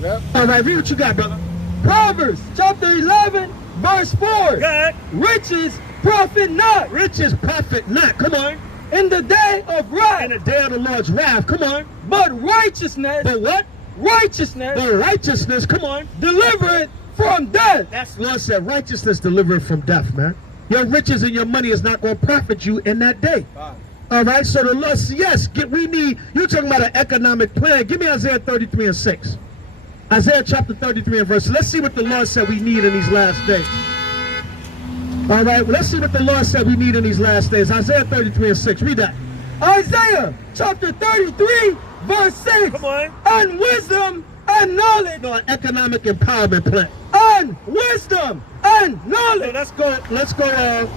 Yep. All right, read what you got, brother. Proverbs chapter 11, verse 4. God. Riches profit not. Riches profit not. Come on. In the day of wrath. In the day of the Lord's wrath. Come on. But righteousness. But what? Righteousness. But righteousness. Come on. Deliver it from death. That's Lord said. Righteousness deliver it from death, man. Your riches and your money is not going to profit you in that day. All right. So the Lord says, yes. We need. You're talking about an economic plan. Give me Isaiah 33 and 6. Isaiah chapter 33 and verse. Let's see what the Lord said we need in these last days. All right, well, let's see what the Lord said we need in these last days. Isaiah 33 and 6. Read that. Isaiah chapter 33, verse 6. Come on. And wisdom and knowledge. No, an economic empowerment plan. And wisdom and knowledge. So let's go,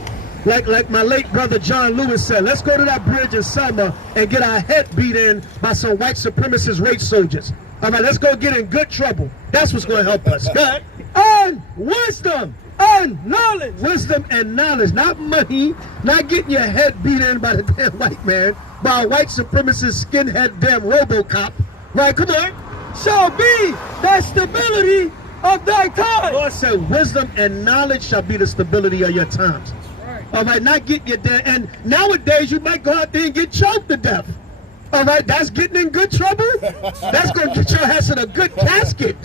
like my late brother John Lewis said, let's go to that bridge in Selma and get our head beat in by some white supremacist race soldiers. All right, let's go get in good trouble. That's what's going to help us. Good. And wisdom and knowledge. Wisdom and knowledge, not money, not getting your head beat in by the damn white man, by a white supremacist skinhead damn RoboCop. Right, come on. Shall be the stability of thy time. Lord said, wisdom and knowledge shall be the stability of your times. Right. All right, not getting you there. And nowadays, you might go out there and get choked to death. All right, that's getting in good trouble. That's going to get your ass in a good casket.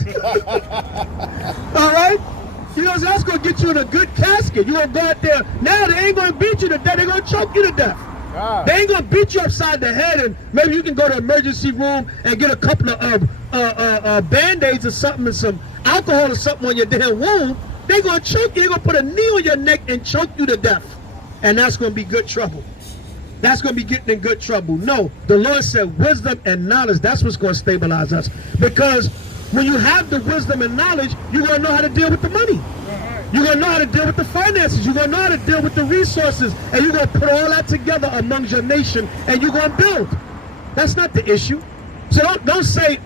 All right? You know, that's going to get you in a good casket. You're going to go out there. Now, they ain't going to beat you to death. They're going to choke you to death. God. They ain't going to beat you upside the head, and maybe you can go to the emergency room and get a couple of Band-Aids or something and some alcohol or something on your damn wound. They're going to choke you. They're going to put a knee on your neck and choke you to death. And that's going to be good trouble. That's going to be getting in good trouble. No, the Lord said wisdom and knowledge, that's what's going to stabilize us. Because when you have the wisdom and knowledge, you're going to know how to deal with the money. You're going to know how to deal with the finances. You're going to know how to deal with the resources. And you're going to put all that together amongst your nation, and you're going to build. That's not the issue. So don't say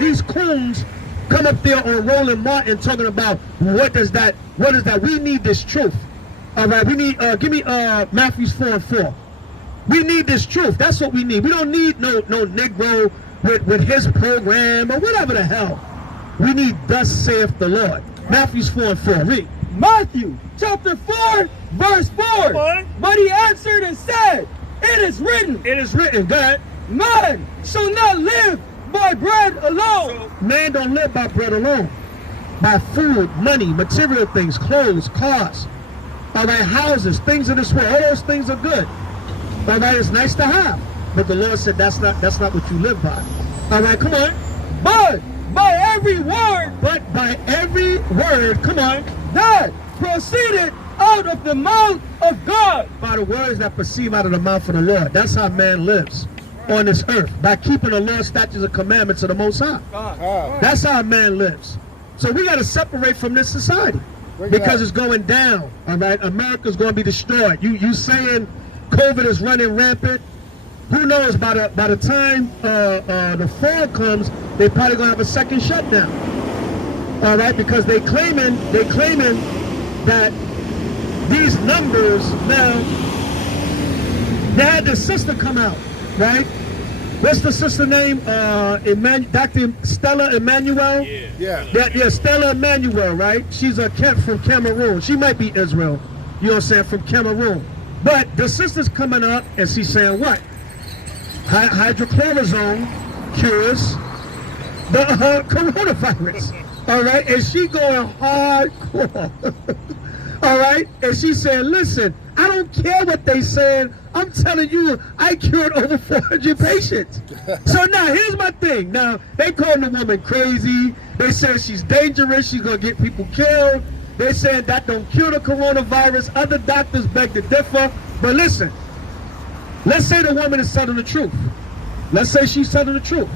these coons come up there on Roland Martin talking about what is that? We need this truth. All right, we need, give me Matthew 4 and 4. We need this truth. That's what we need. We don't need no Negro with his program or whatever the hell. We need thus saith the Lord. Matthew 4 and 4. Read. Matthew chapter 4, verse 4. But he answered and said, it is written. It is written. Go ahead. Man shall not live by bread alone. So, man don't live by bread alone. By food, money, material things, clothes, cars. All right, houses, things of this world. All those things are good. All right, it's nice to have. But the Lord said that's not what you live by. All right, come on. But by every word come on, that proceeded out of the mouth of God. by the words that proceed out of the mouth of the Lord. That's how man lives on this earth, by keeping the law, statutes, and commandments of the Most High. That's how man lives. So we got to separate from this society because it's going down. All right, America's going to be destroyed. You saying COVID is running rampant? Who knows? By the time the fall comes, they probably gonna have a second shutdown. All right, because they claiming that these numbers now. They had the sister come out, right? What's the sister name? Dr. Stella Emmanuel. Yeah, Stella Emmanuel, right? She's from Cameroon. She might be Israel. You know what I'm saying? From Cameroon. But the sister's coming up and she's saying what? Hydrochlorozone cures the coronavirus. All right, and she going hardcore. All right, and she said, listen, I don't care what they saying. I'm telling you, I cured over 400 patients. So now here's my thing. Now they call the woman crazy. They said she's dangerous. She's gonna get people killed. They said that don't cure the coronavirus. Other doctors beg to differ. But listen. Let's say the woman is telling the truth. Let's say she's telling the truth.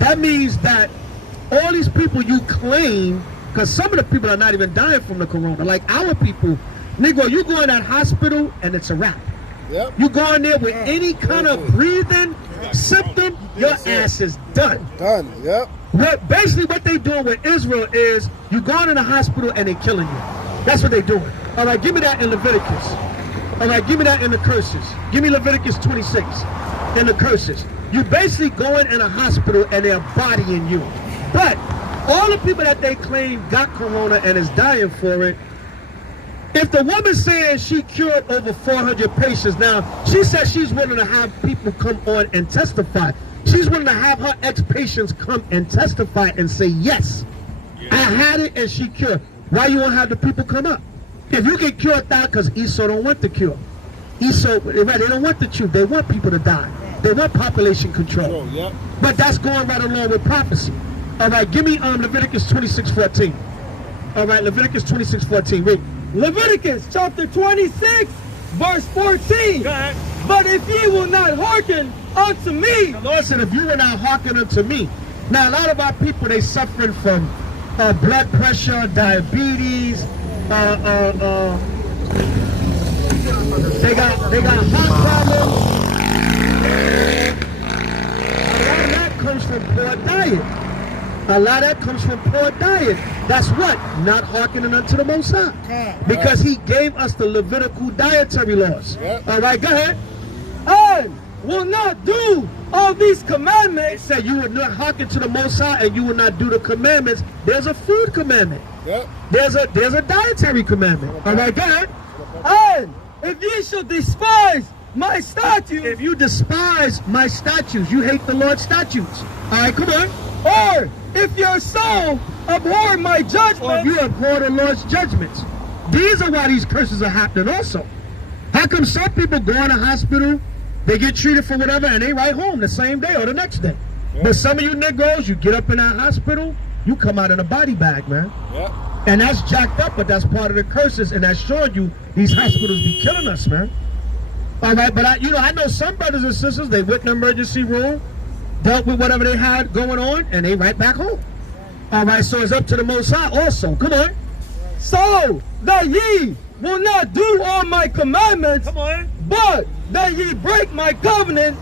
That means that all these people you claim, because some of the people are not even dying from the corona, like our people, Negro, you go in that hospital and it's a wrap. Yep. You go in there with any kind of breathing symptom, your ass is done. Done, yep. Basically what they doing with Israel is you going in the hospital and they killing you. That's what they doing. All right, give me that in Leviticus. All right, give me that in the curses. Give me Leviticus 26 in the curses. You basically going in a hospital and they're bodying you. But all the people that they claim got corona and is dying for it, if the woman saying she cured over 400 patients, now she says she's willing to have people come on and testify. She's willing to have her ex-patients come and testify and say, yes, I had it and she cured. Why you won't have the people come up? If you get cured that, because Esau don't want the cure. Esau, right, they don't want the truth. They want people to die. They want population control. Yep. But that's going right along with prophecy. All right, give me Leviticus 26:14. All right, Leviticus 26:14. Read. Leviticus chapter 26, verse 14. But if ye will not hearken unto me. The Lord said, if you will not hearken unto me. Now, a lot of our people, they suffering from blood pressure, diabetes, they got heart problems. A lot of that comes from poor diet. A lot of that comes from poor diet. That's what? Not hearkening unto the Most High. Because he gave us the Levitical dietary laws. Yep. All right, go ahead. And will not do all these commandments. They said you will not hearken to the Most High and you will not do the commandments. There's a food commandment. Yep. There's a dietary commandment. All right, go ahead. And if ye shall despise my statutes. If you despise my statutes, you hate the Lord's statutes. All right, come on. Or if your soul abhor my judgments. Or if you abhor the Lord's judgments. These are why these curses are happening also. How come some people go in a hospital, they get treated for whatever, and they right home the same day or the next day? Yep. But some of you Negroes, you get up in that hospital, you come out in a body bag, man. Yep. And that's jacked up, but that's part of the curses, and that's showing you these hospitals be killing us, man. All right, but I know some brothers and sisters, they went in the emergency room, dealt with whatever they had going on, and they right back home. All right, so it's up to the Most High also. Come on. So that ye will not do all my commandments, Come on. but that ye break my covenant,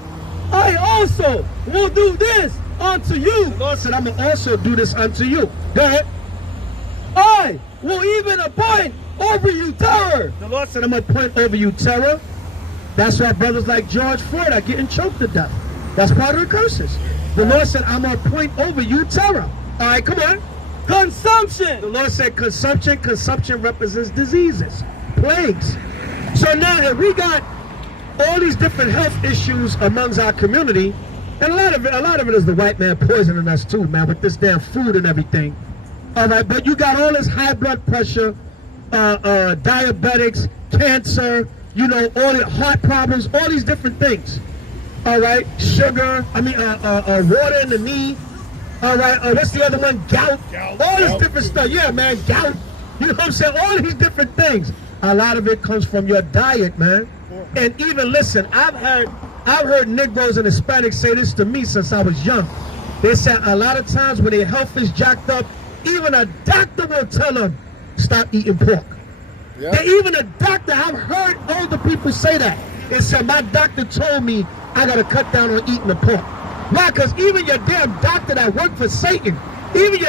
I also will do this unto you. The Lord said, I'm going to also do this unto you. Go ahead. I will even appoint over you terror. The Lord said, I'm going to appoint over you terror. That's why brothers like George Floyd are getting choked to death. That's part of the curses. The Lord said, I'm going to appoint over you terror. All right, come on. Consumption. The Lord said consumption. Consumption represents diseases, plagues. So now if we got all these different health issues amongst our community, and a lot of it is the white man poisoning us too, man, with this damn food and everything. All right, but you got all this high blood pressure, diabetics, cancer, all the heart problems, all these different things. All right, sugar. Water in the knee. All right, what's the other one? Gout. All this different stuff. Yeah, man, gout. You know what I'm saying? All these different things. A lot of it comes from your diet, man. And even listen, I've heard Negroes and Hispanics say this to me since I was young. They said a lot of times when their health is jacked up, even a doctor will tell them stop eating pork. Yep. Even a doctor, I've heard older people say that. They said my doctor told me I gotta cut down on eating the pork. Why? Because even your damn doctor that worked for Satan, even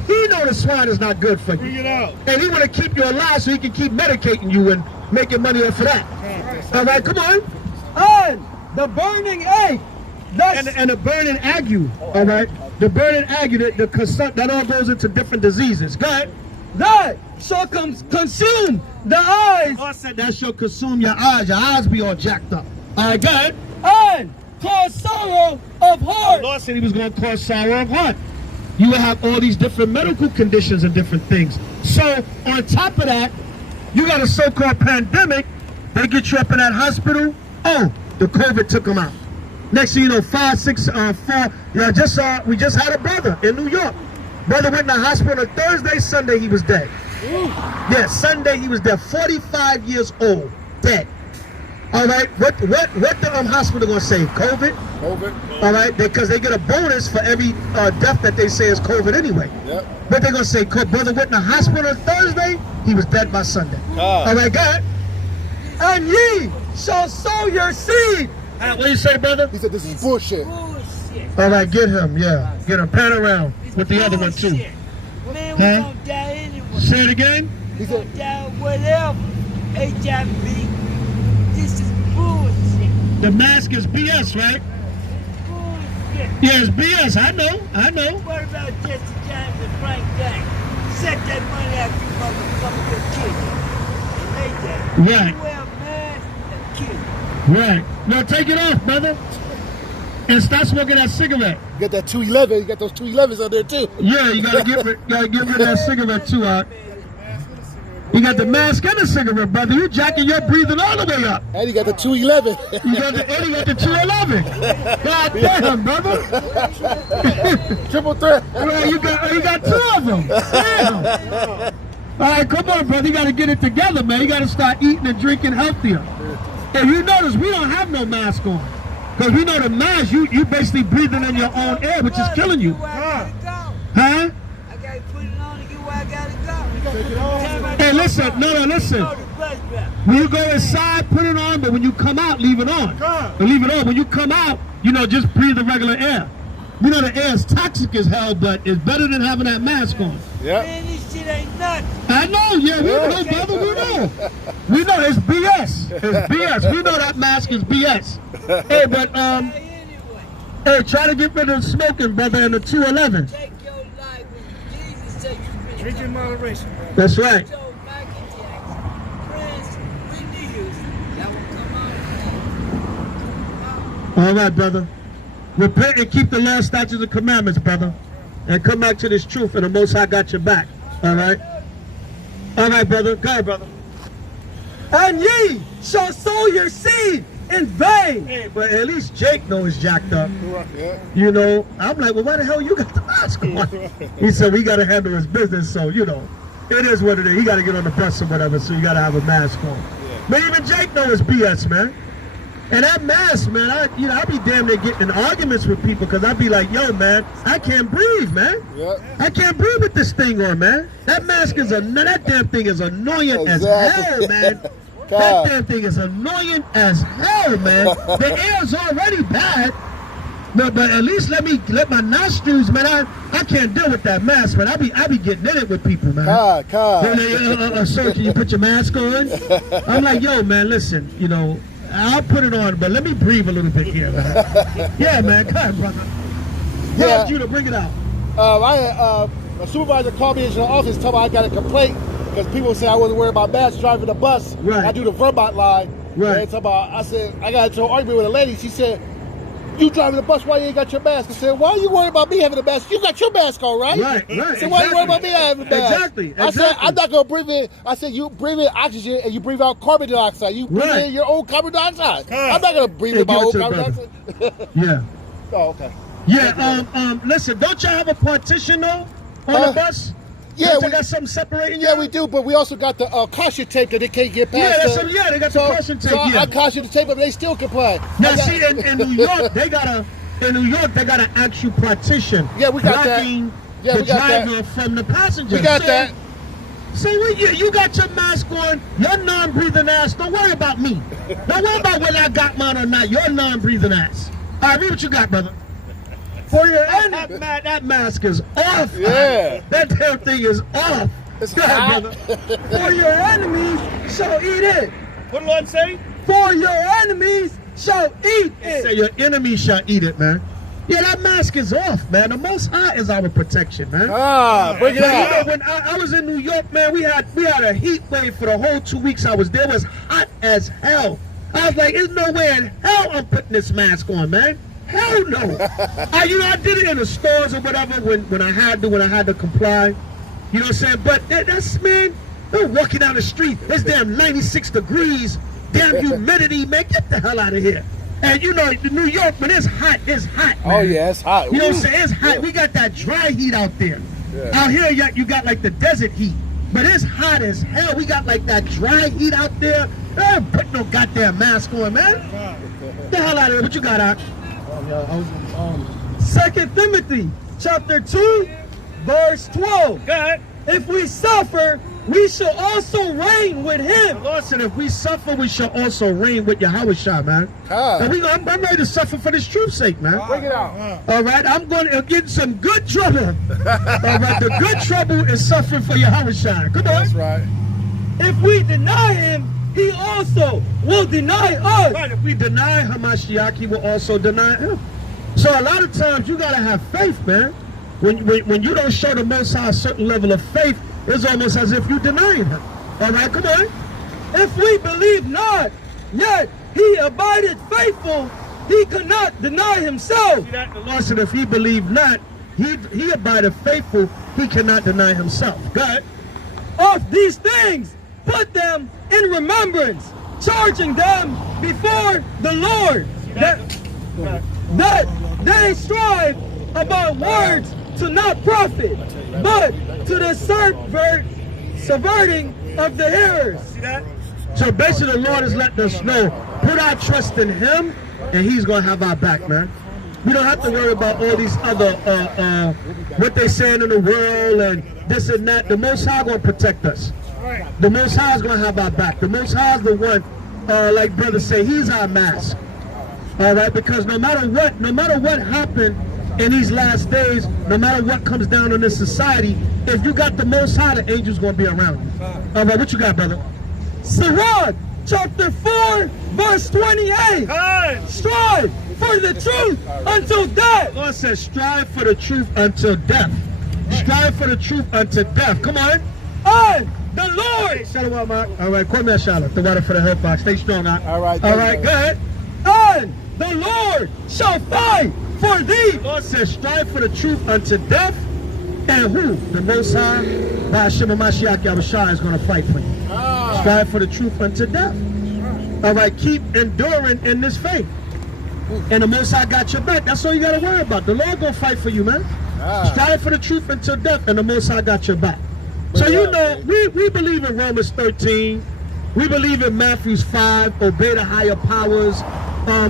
he know the swine is not good for you. Bring it out. And he want to keep you alive so he can keep medicating you and making money off of that. All right, come on. And the burning ache. And the burning ague. All right, the burning ague, that all goes into different diseases. Go ahead. That shall consume the eyes. I said that shall consume your eyes. Your eyes be all jacked up. All right, go ahead. And cause sorrow of heart. The Lord said he was going to cause sorrow of heart. You will have all these different medical conditions and different things. So on top of that, you got a so-called pandemic. They get you up in that hospital. Oh, the COVID took them out. Next thing you know, 5, 6, 4. Yeah, we just had a brother in New York. Brother went in the hospital Thursday, Sunday he was dead. Ooh. Yeah, Sunday he was dead. 45 years old, dead. All right, what the hospital gonna say? COVID? All right, because they get a bonus for every death that they say is COVID anyway. Yep. But they're gonna say, brother went in the hospital Thursday, he was dead by Sunday. All right, go ahead. And ye shall sow your seed. What do you say, brother? He said this is bullshit. All right, get him, yeah. Get him, pan around with the other one too. Man, we gonna die anyway. Say it again. He We gonna said, die whatever. HIV. This is bullshit. The mask is BS, right? Bullshit. Yeah, it's BS. I know. What about Jesse James and Frank James? Set that money out you motherfucker kids. And they Right. You wear masks and kids. Right. Now take it off, brother. And start smoking that cigarette. you got that 211. You got those 211s on there too. Yeah, you gotta get rid of that cigarette too, Art. You got the mask and the cigarette, brother. You jacking your breathing all the way up. And you got the 211. You got the 211. God damn, brother. Triple threat. Well, you got two of them. Damn. All right, come on, brother. You got to get it together, man. You got to start eating and drinking healthier. And you notice we don't have no mask on. Because we know the mask, you basically breathing in your own air, which is killing you. Huh? Huh? I gotta put it on to get where I gotta go. Hey, listen. Listen. When you go inside, put it on, but when you come out, leave it on. Leave it on. When you come out, just breathe the regular air. We know the air is toxic as hell, but it's better than having that mask on. Yep. Man, this shit ain't nothing. I know, yeah, we know, brother, we know. We know it's BS. It's BS. We know that mask is BS. Hey, but hey, try to get rid of the smoking, brother, and the 211. Take your life when Jesus takes you. Drink in moderation, bro. That's right. Joe Michael Jackson, Prince, Whitney Houston. That will come out. All right, brother. Repent and keep the law, statutes, and commandments, brother. And come back to this truth, and the Most High got your back. All right? All right, brother. Go ahead, brother. And ye shall sow your seed in vain. Hey, but at least Jake knows it's jacked up. Yeah. I'm like, well, why the hell you got the mask on? He said, we got to handle his business, so, it is what it is. He got to get on the bus or whatever, so you got to have a mask on. But even Jake knows it's BS, man. And that mask, man, I be damn near getting in arguments with people because I be like, yo, man, I can't breathe, man. Yep. I can't breathe with this thing on, man. That mask is that damn thing is annoying as hell, man. That damn thing is annoying as hell, man. The air's already bad. But at least let my nostrils, man. I can't deal with that mask, man. I be getting in it with people, man. Sir, can you put your mask on? I'm like, yo, man, listen, I'll put it on, but let me breathe a little bit here, man. Yeah, man, come on, brother. Yeah, you to bring it out. A supervisor called me into the office, told me I got a complaint because people say I wasn't wearing my mask driving the bus. Right. I do the Vermont line. Right. I said I got into an argument with a lady. She said, you driving the bus, why you ain't got your mask? I said, why are you worried about me having a mask? You got your mask on, right? Right. I said, why are you worried about me having a mask? Exactly. I said, I'm not going to breathe in. I said, you breathe in oxygen and you breathe out carbon dioxide. You breathe in your own carbon dioxide. I'm not going to breathe in my own carbon dioxide. Yeah. Oh, okay. Yeah, listen, don't y'all have a partition though on the bus? Yeah, we got something separating you. Yeah, we do, but we also got the caution tape that they can't get past. They got the caution tape. So I caution the tape, but they still comply. Now, see, in New York, they got an actual partition. Yeah, we got that. Blocking Yeah, the we got driver from the passenger. We got that. So you got your mask on, your non-breathing ass. Don't worry about me. Don't worry about whether I got mine or not. Your non-breathing ass. All right, read what you got, brother. For your enemy, that mask is off. Yeah. That damn thing is off. It's Go ahead, hot. brother. For your enemies shall eat it. What did the Lord say? For your enemies shall eat it. Say your enemies shall eat it, man. Yeah, that mask is off, man. The Most High is our protection, man. Bring it But you know, out. when I was in New York, man, we had a heat wave for the whole 2 weeks I was there. It was hot as hell. I was like, there's no way in hell I'm putting this mask on, man. Hell no. I did it in the stores or whatever when I had to comply. You know what I'm saying? But that's, man, they're walking down the street. It's damn 96 degrees. Damn humidity, man. Get the hell out of here. And you know, New York, when it's hot, man. Oh, yeah, it's hot. You know what I'm saying? It's hot. We got that dry heat out there. Yeah. Out here, you got like the desert heat. But it's hot as hell. We got like that dry heat out there. Put no goddamn mask on, man. Get the hell out of here. What you got, Ak? 2 Timothy chapter 2, verse 12. Go ahead. If we suffer, we shall also reign with him. The Lord said, if we suffer, we shall also reign with H.O.I, man. And I'm ready to suffer for this truth's sake, man. Bring it out. All right, I'm going to get some good trouble. All right, the good trouble is suffering for H.O.I. Come on. That's right. If we deny him, he also will deny us. Right, if we deny Hamashiach, he will also deny him. So a lot of times you gotta have faith, man. When you don't show the Most High a certain level of faith, it's almost as if you're denying him. All right, come on. If we believe not, yet he abideth faithful, he cannot deny himself. See that? The Lord said, if he believed not, he abideth faithful, he cannot deny himself. Go ahead. Of these things, put them in remembrance, charging them before the Lord, that they strive about words to not profit, but to the subverting of the hearers. See that? So basically the Lord is letting us know, put our trust in him, and he's going to have our back, man. We don't have to worry about all these other, what they saying in the world and this and that. The Most High going to protect us. The Most High is going to have our back. The Most High is the one, like brothers say, he's our mask. All right, because no matter what happened in these last days, no matter what comes down in this society, if you got the Most High, the angel's going to be around you. All right, what you got, brother? Sirach, chapter 4, verse 28. Strive for the truth until death. The Lord says, strive for the truth until death. Strive for the truth until death. Come on. And the Lord. Shout out, Mark. All right, call me a shout out. The water for the help box. Stay strong, Mark. All right. All right, go ahead. And the Lord shall fight for thee. The Lord says, strive for the truth unto death. And who? The Most High, by Hashem Mashiach Yahushua, is going to fight for you. Strive for the truth unto death. All right, keep enduring in this faith. And the Most High got your back. That's all you got to worry about. The Lord going to fight for you, man. Strive for the truth until death, and the Most High got your back. So you know, we believe in Romans 13. We believe in Matthew 5. Obey the higher powers.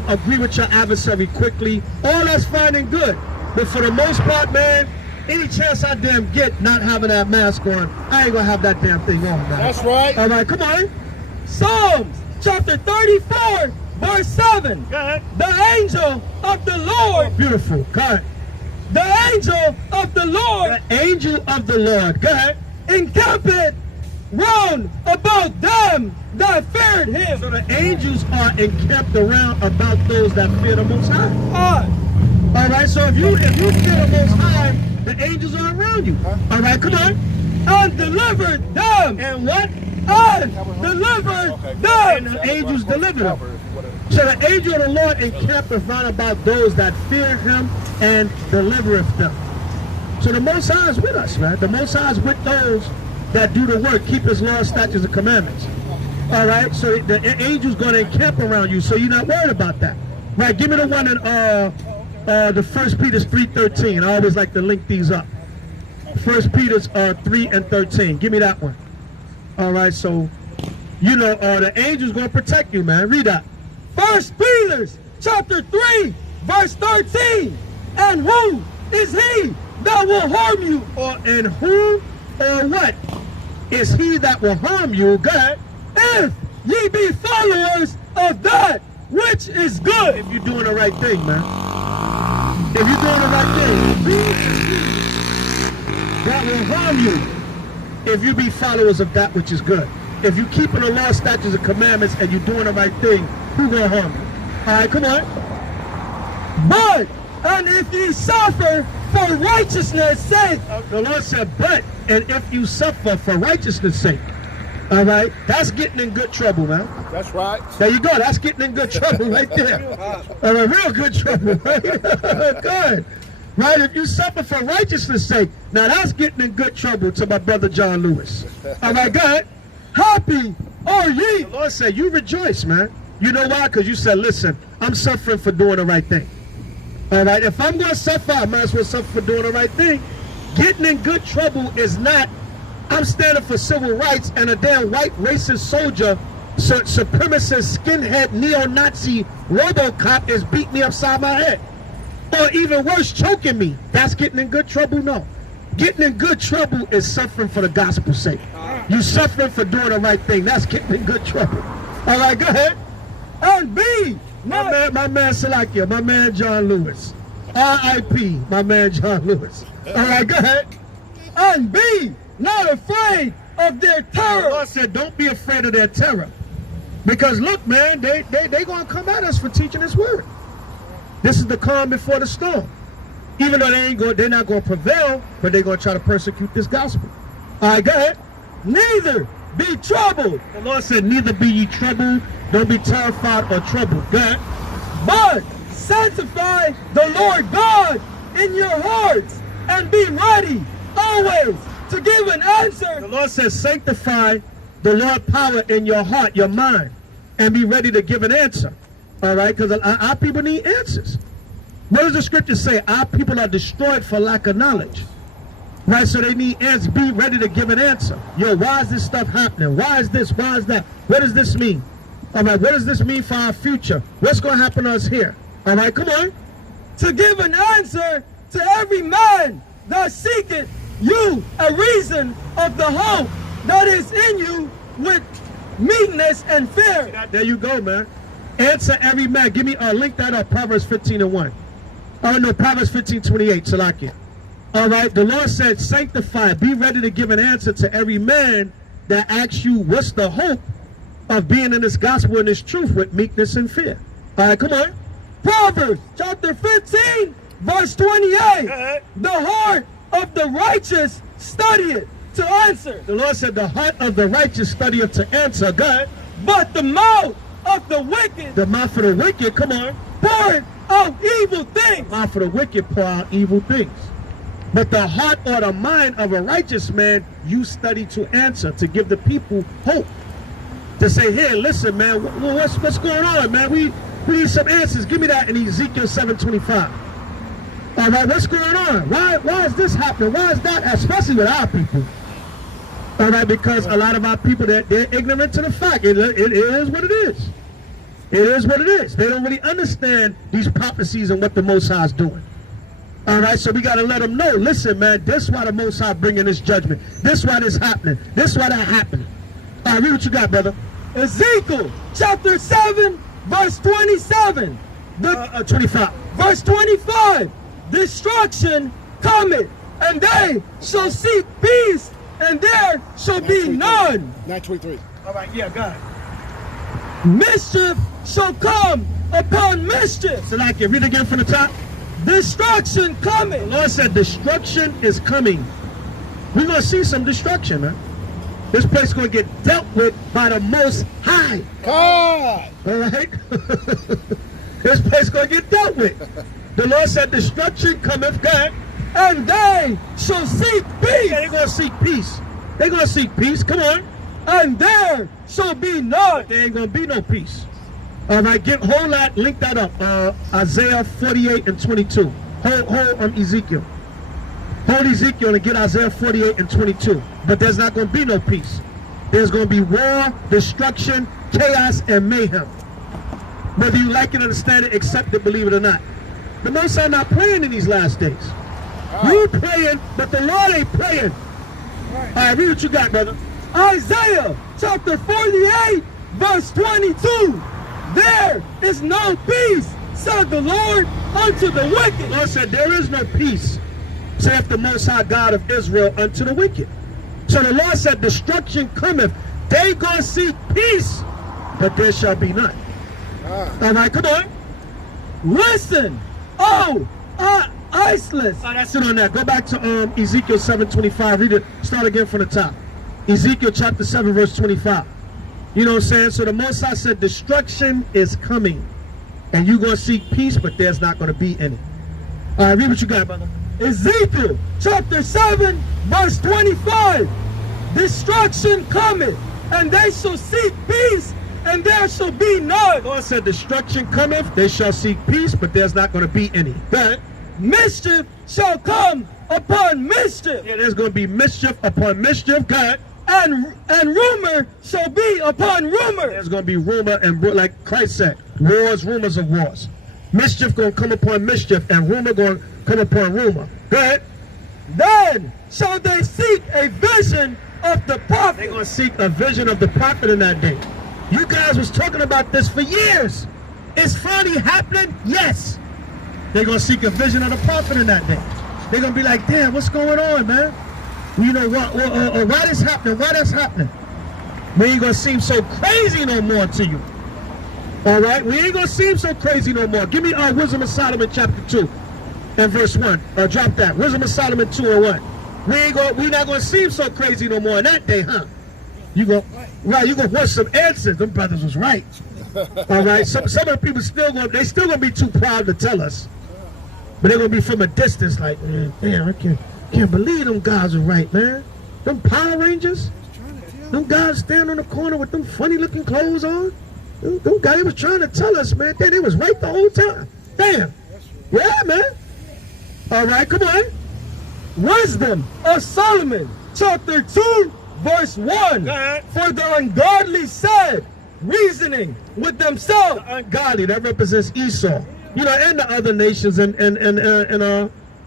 Agree with your adversary quickly. All that's fine and good. But for the most part, man, any chance I damn get not having that mask on, I ain't gonna have that damn thing on, man. That's right. All right, come on. Psalms chapter 34, verse 7. Go ahead. The angel of the Lord. Beautiful. Go ahead. The angel of the Lord. The angel of the Lord. Go ahead. Encampeth round about them that feared him. So the angels are encamped around about those that fear the Most High. All right, so if you fear the Most High, the angels are around you. All right, come on. And delivered them. And what? and delivered And them. the angels delivered them. So the angel of the Lord encampeth round about those that fear him and delivereth them. So the Most High is with us, man. The Most High is with those that do the work, keep his laws, statutes, and commandments. All right, so the angel's going to encamp around you, so you're not worried about that. Right, give me the one in the 1 Peter 3:13. I always like to link these up. 1 Peter 3 and 13. Give me that one. All right, so, you know, the angel's going to protect you, man. Read that. 1 Peter chapter 3, verse 13. And who is he that will harm you? And who or what is he that will harm you? God, if ye be followers of that which is good. if you're doing the right thing, man. If you're doing the right thing, that will harm you. If you be followers of that which is good. If you keeping the law, statutes, and commandments, and you're doing the right thing, who gonna harm you? All right, come on. But, and if ye suffer for righteousness' sake. The Lord said, but, and if you suffer for righteousness' sake. All right, that's getting in good trouble, man. That's right. There you go. That's getting in good trouble right there. All right, real good trouble, right? Good. Right, if you suffer for righteousness' sake, now that's getting in good trouble to my brother John Lewis. All right, go ahead. Happy are ye. The Lord said, you rejoice, man. You know why? Because you said, listen, I'm suffering for doing the right thing. All right, if I'm going to suffer, I might as well suffer for doing the right thing. Getting in good trouble is not, I'm standing for civil rights and a damn white racist soldier, supremacist, skinhead, neo-Nazi RoboCop is beating me upside my head. Or even worse, choking me. That's getting in good trouble? No. Getting in good trouble is suffering for the gospel's sake. You suffering for doing the right thing. That's getting in good trouble. All right, go ahead. And be My man Salakia, my man John Lewis. R.I.P. my man John Lewis. All right, go ahead. and be not afraid of their The terror. Lord said, don't be afraid of their terror. Because look, man, they going to come at us for teaching this word. This is the calm before the storm. Even though they're not going to prevail, but they're going to try to persecute this gospel. All right, go ahead. Neither be troubled, The Lord said, neither be ye troubled, don't be terrified or troubled. Go ahead. but sanctify the Lord God in your hearts, and be ready always to give an The answer. Lord says, sanctify the Lord power in your heart, your mind, and be ready to give an answer. All right, because our people need answers. What does the scripture say? Our people are destroyed for lack of knowledge. Right, so they need answers. Be ready to give an answer. Yo, why is this stuff happening? Why is this? Why is that? What does this mean? All right, what does this mean for our future? What's going to happen to us here? All right, come on. To give an answer to every man that seeketh you a reason of the hope that is in you with meekness and fear. There you go, man. Answer every man. Give me, link that up, Proverbs 15:1. Oh, no, Proverbs 15:28, Salakia. All right, the Lord said, sanctify, be ready to give an answer to every man that asks you, what's the hope of being in this gospel and this truth with meekness and fear? All right, come on. Proverbs chapter 15, verse 28. The heart of the righteous studieth to answer, The Lord said, the heart of the righteous studieth to answer. God, but the mouth of the wicked the mouth of the wicked, come on. poureth out evil things. Mouth of the wicked pour out evil things. But the heart or the mind of a righteous man, you study to answer, to give the people hope. To say, here, listen, man, what's going on, man? We need some answers. Give me that in Ezekiel 7:25. All right, what's going on? Why is this happening? Why is that? Especially with our people. All right, because a lot of our people, they're ignorant to the fact. It is what it is. It is what it is. They don't really understand these prophecies and what the Most High is doing. All right, so we got to let them know, listen, man, this is why the Most High bringing this judgment. This is why this happening. This is why that happening. All right, read what you got, brother. Ezekiel chapter 7, verse 27. 25. Verse 25. Destruction cometh, and they shall seek peace, and there shall be none. 9:23. All right, yeah, go ahead. Mischief shall come upon mischief. So like, read again from the top. Destruction The cometh. Lord said destruction is coming. We're going to see some destruction, man. This place is going to get dealt with by the Most High. God. All right? This place is going to get dealt with. The Lord said, destruction cometh, God, and they shall seek peace. yeah, they're going to seek peace. They're going to seek peace. Come on. And there shall be none. There ain't going to be no peace. All right, hold that, link that up. Isaiah 48 and 22. Hold Ezekiel. Hold Ezekiel and get Isaiah 48 and 22. But there's not going to be no peace. There's going to be war, destruction, chaos, and mayhem. Whether you like it, understand it, accept it, believe it or not. The Most High not playing in these last days. You playing, but the Lord ain't playing. All right, read what you got, brother. Isaiah chapter 48, verse 22. There is no peace, said the Lord, unto the wicked. The Lord said, there is no peace, saith the Most High God of Israel, unto the wicked. So the Lord said, destruction cometh. They gonna seek peace, but there shall be none. All right, come on. Listen, iceless. That's it on that. Go back to Ezekiel 7:25. Read it. Start again from the top. Ezekiel chapter 7, verse 25. You know what I'm saying? So the Most High said, destruction is coming. And you're going to seek peace, but there's not going to be any. All right, read what you got, brother. Ezekiel chapter 7, verse 25. Destruction cometh, and they shall seek peace, and there shall be none. The Lord said, destruction cometh, they shall seek peace, but there's not going to be any. Go ahead. Mischief shall come upon mischief. Yeah, there's going to be mischief upon mischief. Go ahead. And rumor shall be upon rumor. There's going to be rumor and, like Christ said, wars, rumors of wars. Mischief going to come upon mischief, and rumor going to come upon rumor. Go ahead. Then shall they seek a vision of the prophet. They're going to seek a vision of the prophet in that day. You guys was talking about this for years. It's finally happening? Yes. They're going to seek a vision of the prophet in that day. They're going to be like, damn, what's going on, man? You know, why this happening? Why that's happening? We ain't going to seem so crazy no more to you. All right? We ain't going to seem so crazy no more. Give me Wisdom of Solomon chapter 2 and verse 1. Drop that. Wisdom of Solomon 2 and 1. We not going to seem so crazy no more in that day, huh? You go, right, you going to watch some answers. Them brothers was right. All right? Some of the people still going to be too proud to tell us. But they're going to be from a distance like, damn, I can't believe them guys are right, man. Them Power Rangers, them guys standing on the corner with them funny looking clothes on. Them guys was trying to tell us, man. They was right the whole time. Damn. Yeah, man. All right, come on. Wisdom of Solomon, chapter 2, verse 1. For the ungodly said, reasoning with themselves. The ungodly, that represents Esau. You know, and the other nations and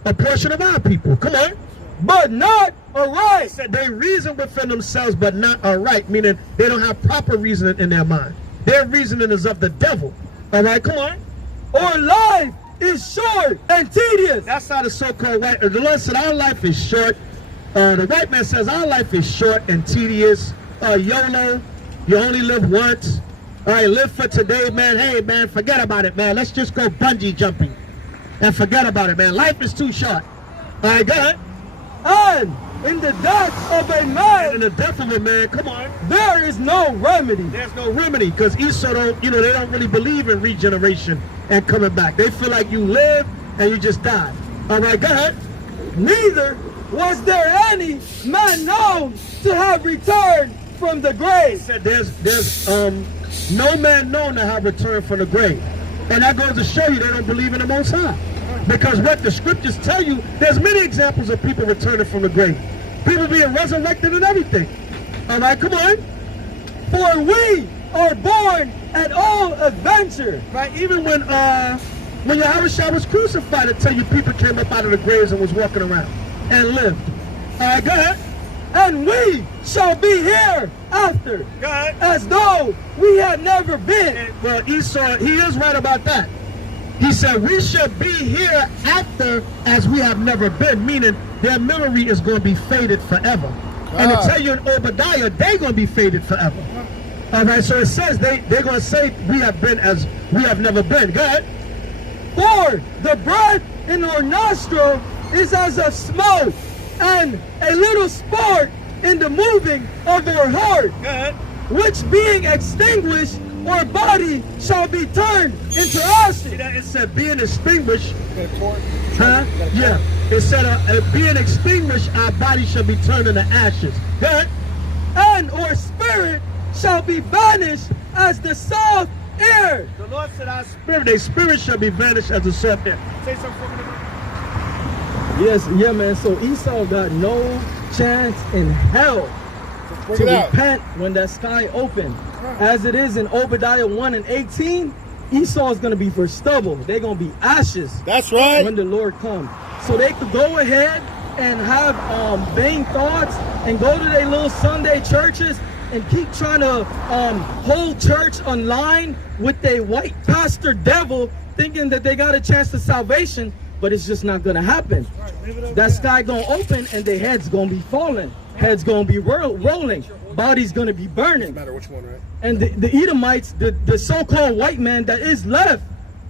a portion of our people. Come on. But not aright. They reason within themselves, but not aright, meaning they don't have proper reasoning in their mind. Their reasoning is of the devil. All right, come on. Or life is short and tedious. That's how the so-called white, the Lord said our life is short. The white man says our life is short and tedious. YOLO, you only live once. All right, live for today, man. Hey, man, forget about it, man. Let's just go bungee jumping and forget about it, man. Life is too short. All right, go ahead. And in the death of a man, and in the death of a man, come on, there is no remedy. There's no remedy, because Esau don't, they don't really believe in regeneration and coming back. They feel like you live and you just die. All right, go ahead. Neither was there any man known to have returned from the grave. There's no man known to have returned from the grave. And that goes to show you they don't believe in the Most High. Because what the scriptures tell you, there's many examples of people returning from the grave. People being resurrected and everything. All right, come on. For we are born at all adventure. Right, even when Yahushua was crucified, it tell you people came up out of the graves and was walking around and lived. All right, go ahead. And we shall be here after, as though we had never been. And, well, Esau, he is right about that. He said, we shall be here after as we have never been, meaning their memory is going to be faded forever. And to tell you in Obadiah, they're going to be faded forever. All right, so it says they're going to say we have been as we have never been. Go ahead. For the breath in our nostril is as of smoke, and a little spark in the moving of our heart, Good. which being extinguished, our body shall be turned into See ashes. that? It said being extinguished. Huh? Yeah. It said being extinguished, our body shall be turned into ashes. Good. And our spirit shall be banished as the soft air. The Lord said, our spirit. Their spirit shall be vanished as a soft air. Say something for me. Yes, yeah, man. So Esau got no chance in hell Bring to it out. repent when that sky opened. As it is in Obadiah 1 and 18, Esau is going to be for stubble. They're going to be ashes That's right. when the Lord comes. So they could go ahead and have vain thoughts and go to their little Sunday churches and keep trying to hold church online with their white pastor devil, thinking that they got a chance to salvation, but it's just not going to happen. That sky going to open and their heads going to be falling. Heads going to be rolling. Body's going to be burning. No matter which one, right? And the Edomites, the so-called white man that is left,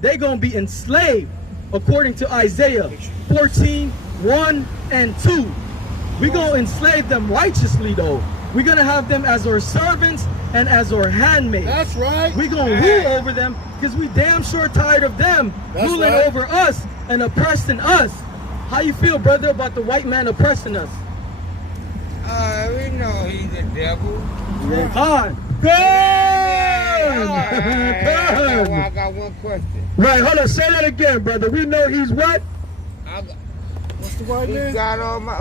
they're going to be enslaved according to Isaiah 14, 1 and 2. We're going to enslave them righteously though. We're going to have them as our servants and as our handmaids. That's right. We're going to rule over them because we damn sure tired of them That's ruling right. over us and oppressing us. How you feel, brother, about the white man oppressing us? We know he's the devil. On. Good. I got one question. Right, hold on. Say that again, brother. We know he's what? What's the white He man? got all my.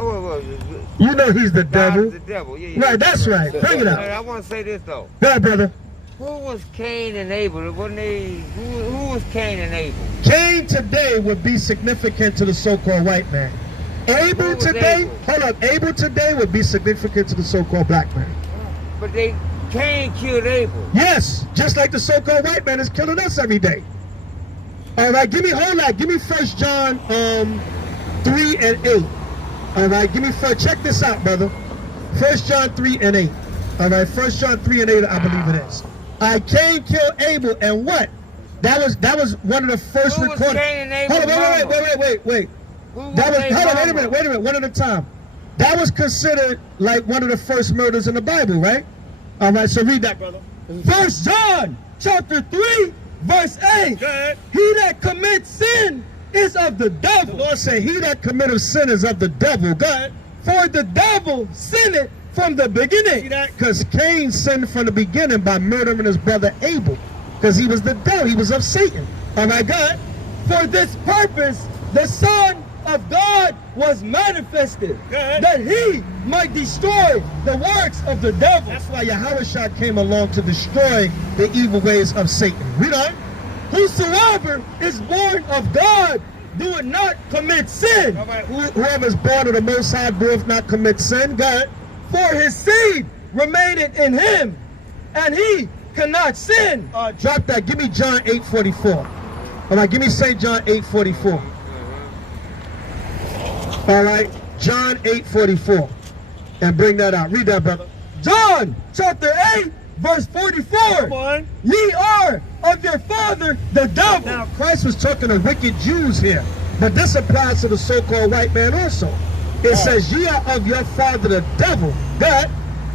You know he's the devil. The devil. Yeah, Right, that's right. Bring it Hey, out. I want to say this though. Go ahead, brother. Who was Cain and Abel? Wasn't they? Who was Cain and Abel? Cain today would be significant to the so-called white man. Abel Who was today, Abel? hold on, Abel today would be significant to the so-called black man. But Cain killed Abel. Yes, just like the so-called white man is killing us every day. All right, give me 1 John 3 and 8. All right, check this out, brother. 1 John 3 and 8. All right, 1 John 3 and 8, I believe it is. Cain killed Abel, and what? That was one of the first Who was recorded. Cain and Abel's Hold on, mama? wait. Who was That was, their hold on, mama? wait a minute, one at a time. That was considered like one of the first murders in the Bible, right? All right, so read that, brother. 1 John chapter 3 verse 8. Go ahead. He that commits sin is of the The devil. Lord said, he that committeth sin is of the devil. Go ahead. For the devil sinned from the See beginning. that? Because Cain sinned from the beginning by murdering his brother Abel. Because he was the devil. He was of Satan. All right, go ahead. For this purpose the Son of God was manifested, Go ahead. that he might destroy the works of the devil. That's why Yahushua came along to destroy the evil ways of Satan. Read on. Whosoever is born of God doeth not commit sin. All right. Whoever is born of the Most High doeth not commit sin. Go ahead. For his seed remaineth in him, and he cannot sin. Drop that. Give me John 8:44. All right, give me St. John 8:44. All right, John 8:44. And bring that out. Read that, brother. John chapter 8 verse 44. Come on. Ye are of your father the devil. Now, Christ was talking to wicked Jews here, but this applies to the so-called white man also. It says, ye are of your father the devil, God,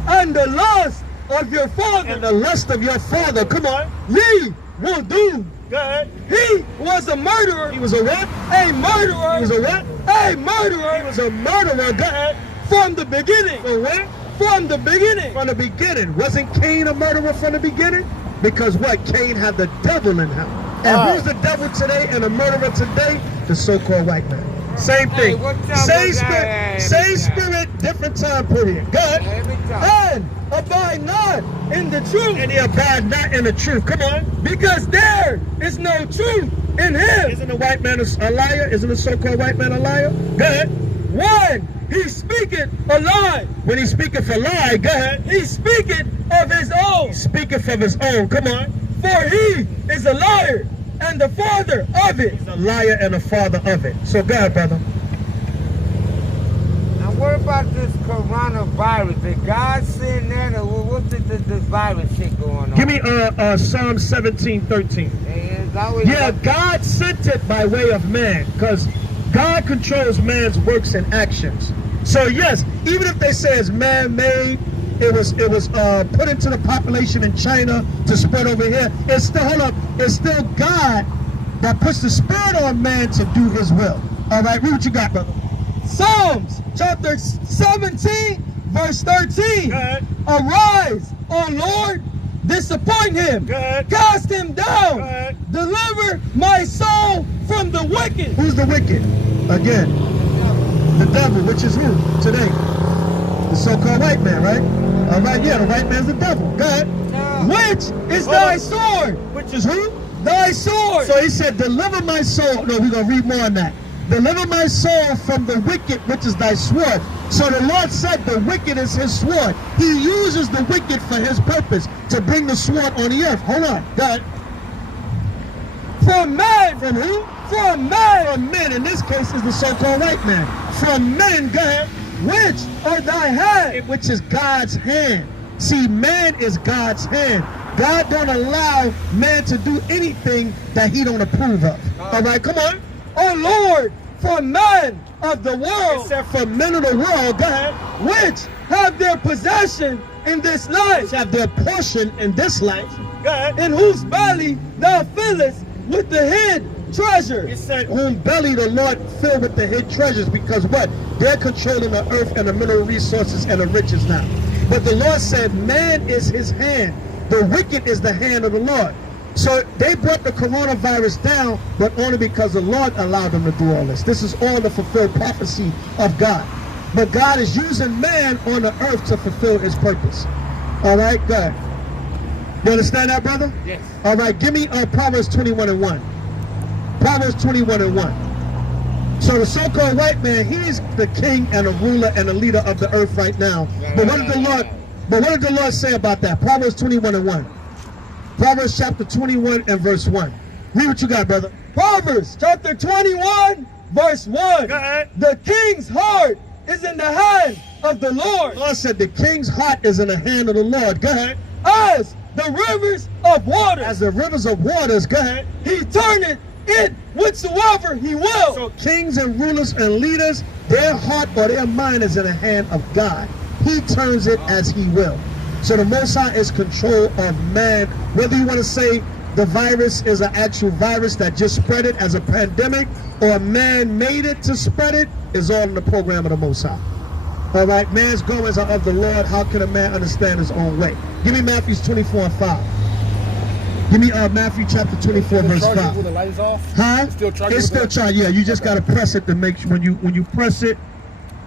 And the lust of your father and the lust of your father. Come on. ye will do. Go ahead. He was a murderer. He was a what? A murderer. He was a what? A murderer. He was a murderer, God. From the beginning. For what? From the beginning. From the beginning. Wasn't Cain a murderer from the beginning? Because what? Cain had the devil in him. And who's the devil today and a murderer today? The so-called white man. Same thing. what time Same was spirit, that? same spirit, different time period. Good. Every time. And abide not in the truth, And he abide not in the truth. Come on. because there is no truth in him. Isn't the white man a liar? Isn't the so-called white man a liar? Good. When he speaketh a lie, When he speaketh a lie, go ahead. he speaketh of his own. He speaketh of his own. Come on. For he is a liar and the father of it. He's a liar and a father of it. So go ahead, brother. Now what about this coronavirus? Did God send that, or what's this virus shit going on? Give me Psalm 17:13. It's always Yeah, God sent it by way of man, because God controls man's works and actions. So yes, even if they say it's man-made, it was put into the population in China to spread over here. It's still, hold up, it's still God that puts the spirit on man to do his will. All right, read what you got, brother. Psalms chapter 17, verse 13. Good. Arise, O Lord, disappoint him. Good. Cast him down. Good. Deliver my soul from the wicked. Who's the wicked? Again, the devil, which is who today? The so-called white man, right? All right, yeah, the white man's the devil. Go ahead. Which is thy sword? Which is who? Thy sword. So he said, deliver my soul. No, we're going to read more on that. Deliver my soul from the wicked, which is thy sword. So the Lord said the wicked is his sword. He uses the wicked for his purpose, to bring the sword on the earth. Hold on. Go ahead. From men. From who? From men. From men. In this case is the so-called white man. From men, go ahead. Which are thy hand. Which is God's hand. See, man is God's hand. God don't allow man to do anything that he don't approve of. All right, come on. O Lord, for men of the world. Except for men of the world, go ahead. Which have their possession in this life. Which have their portion in this life. Good. In whose belly thou fillest with the hid treasure. It said, whom belly the Lord filled with the hid treasures, because what? They're controlling the earth and the mineral resources and the riches now. But the Lord said, man is his hand. The wicked is the hand of the Lord. So they brought the coronavirus down, but only because the Lord allowed them to do all this. This is all the fulfilled prophecy of God. But God is using man on the earth to fulfill his purpose. All right, good. You understand that, brother? Yes. All right, give me Proverbs 21:1. Proverbs 21:1. So the so-called white man, he's the king and the ruler and the leader of the earth right now. But what did the Lord say about that? Proverbs 21:1. Proverbs chapter 21 and verse 1. Read what you got, brother. Proverbs chapter 21, verse 1. Go ahead. The king's heart is in the hand of the Lord. The Lord said the king's heart is in the hand of the Lord. Go ahead. As the rivers of water. As the rivers of waters. Go ahead. He turneth it whithersoever he will. So kings and rulers and leaders, their heart or their mind is in the hand of God. He turns it as he will. So the Most High is control of man. Whether you want to say the virus is an actual virus that just spread it as a pandemic, or man made it to spread it, is all in the program of the Most High. All right, man's goings are of the Lord. How can a man understand his own way? Give me Matthew 24:5. Give me Matthew chapter 24, verse 5. When the light is off? Huh? It's still charging? It's still charging. Yeah, you just got to press it to make sure when you press it.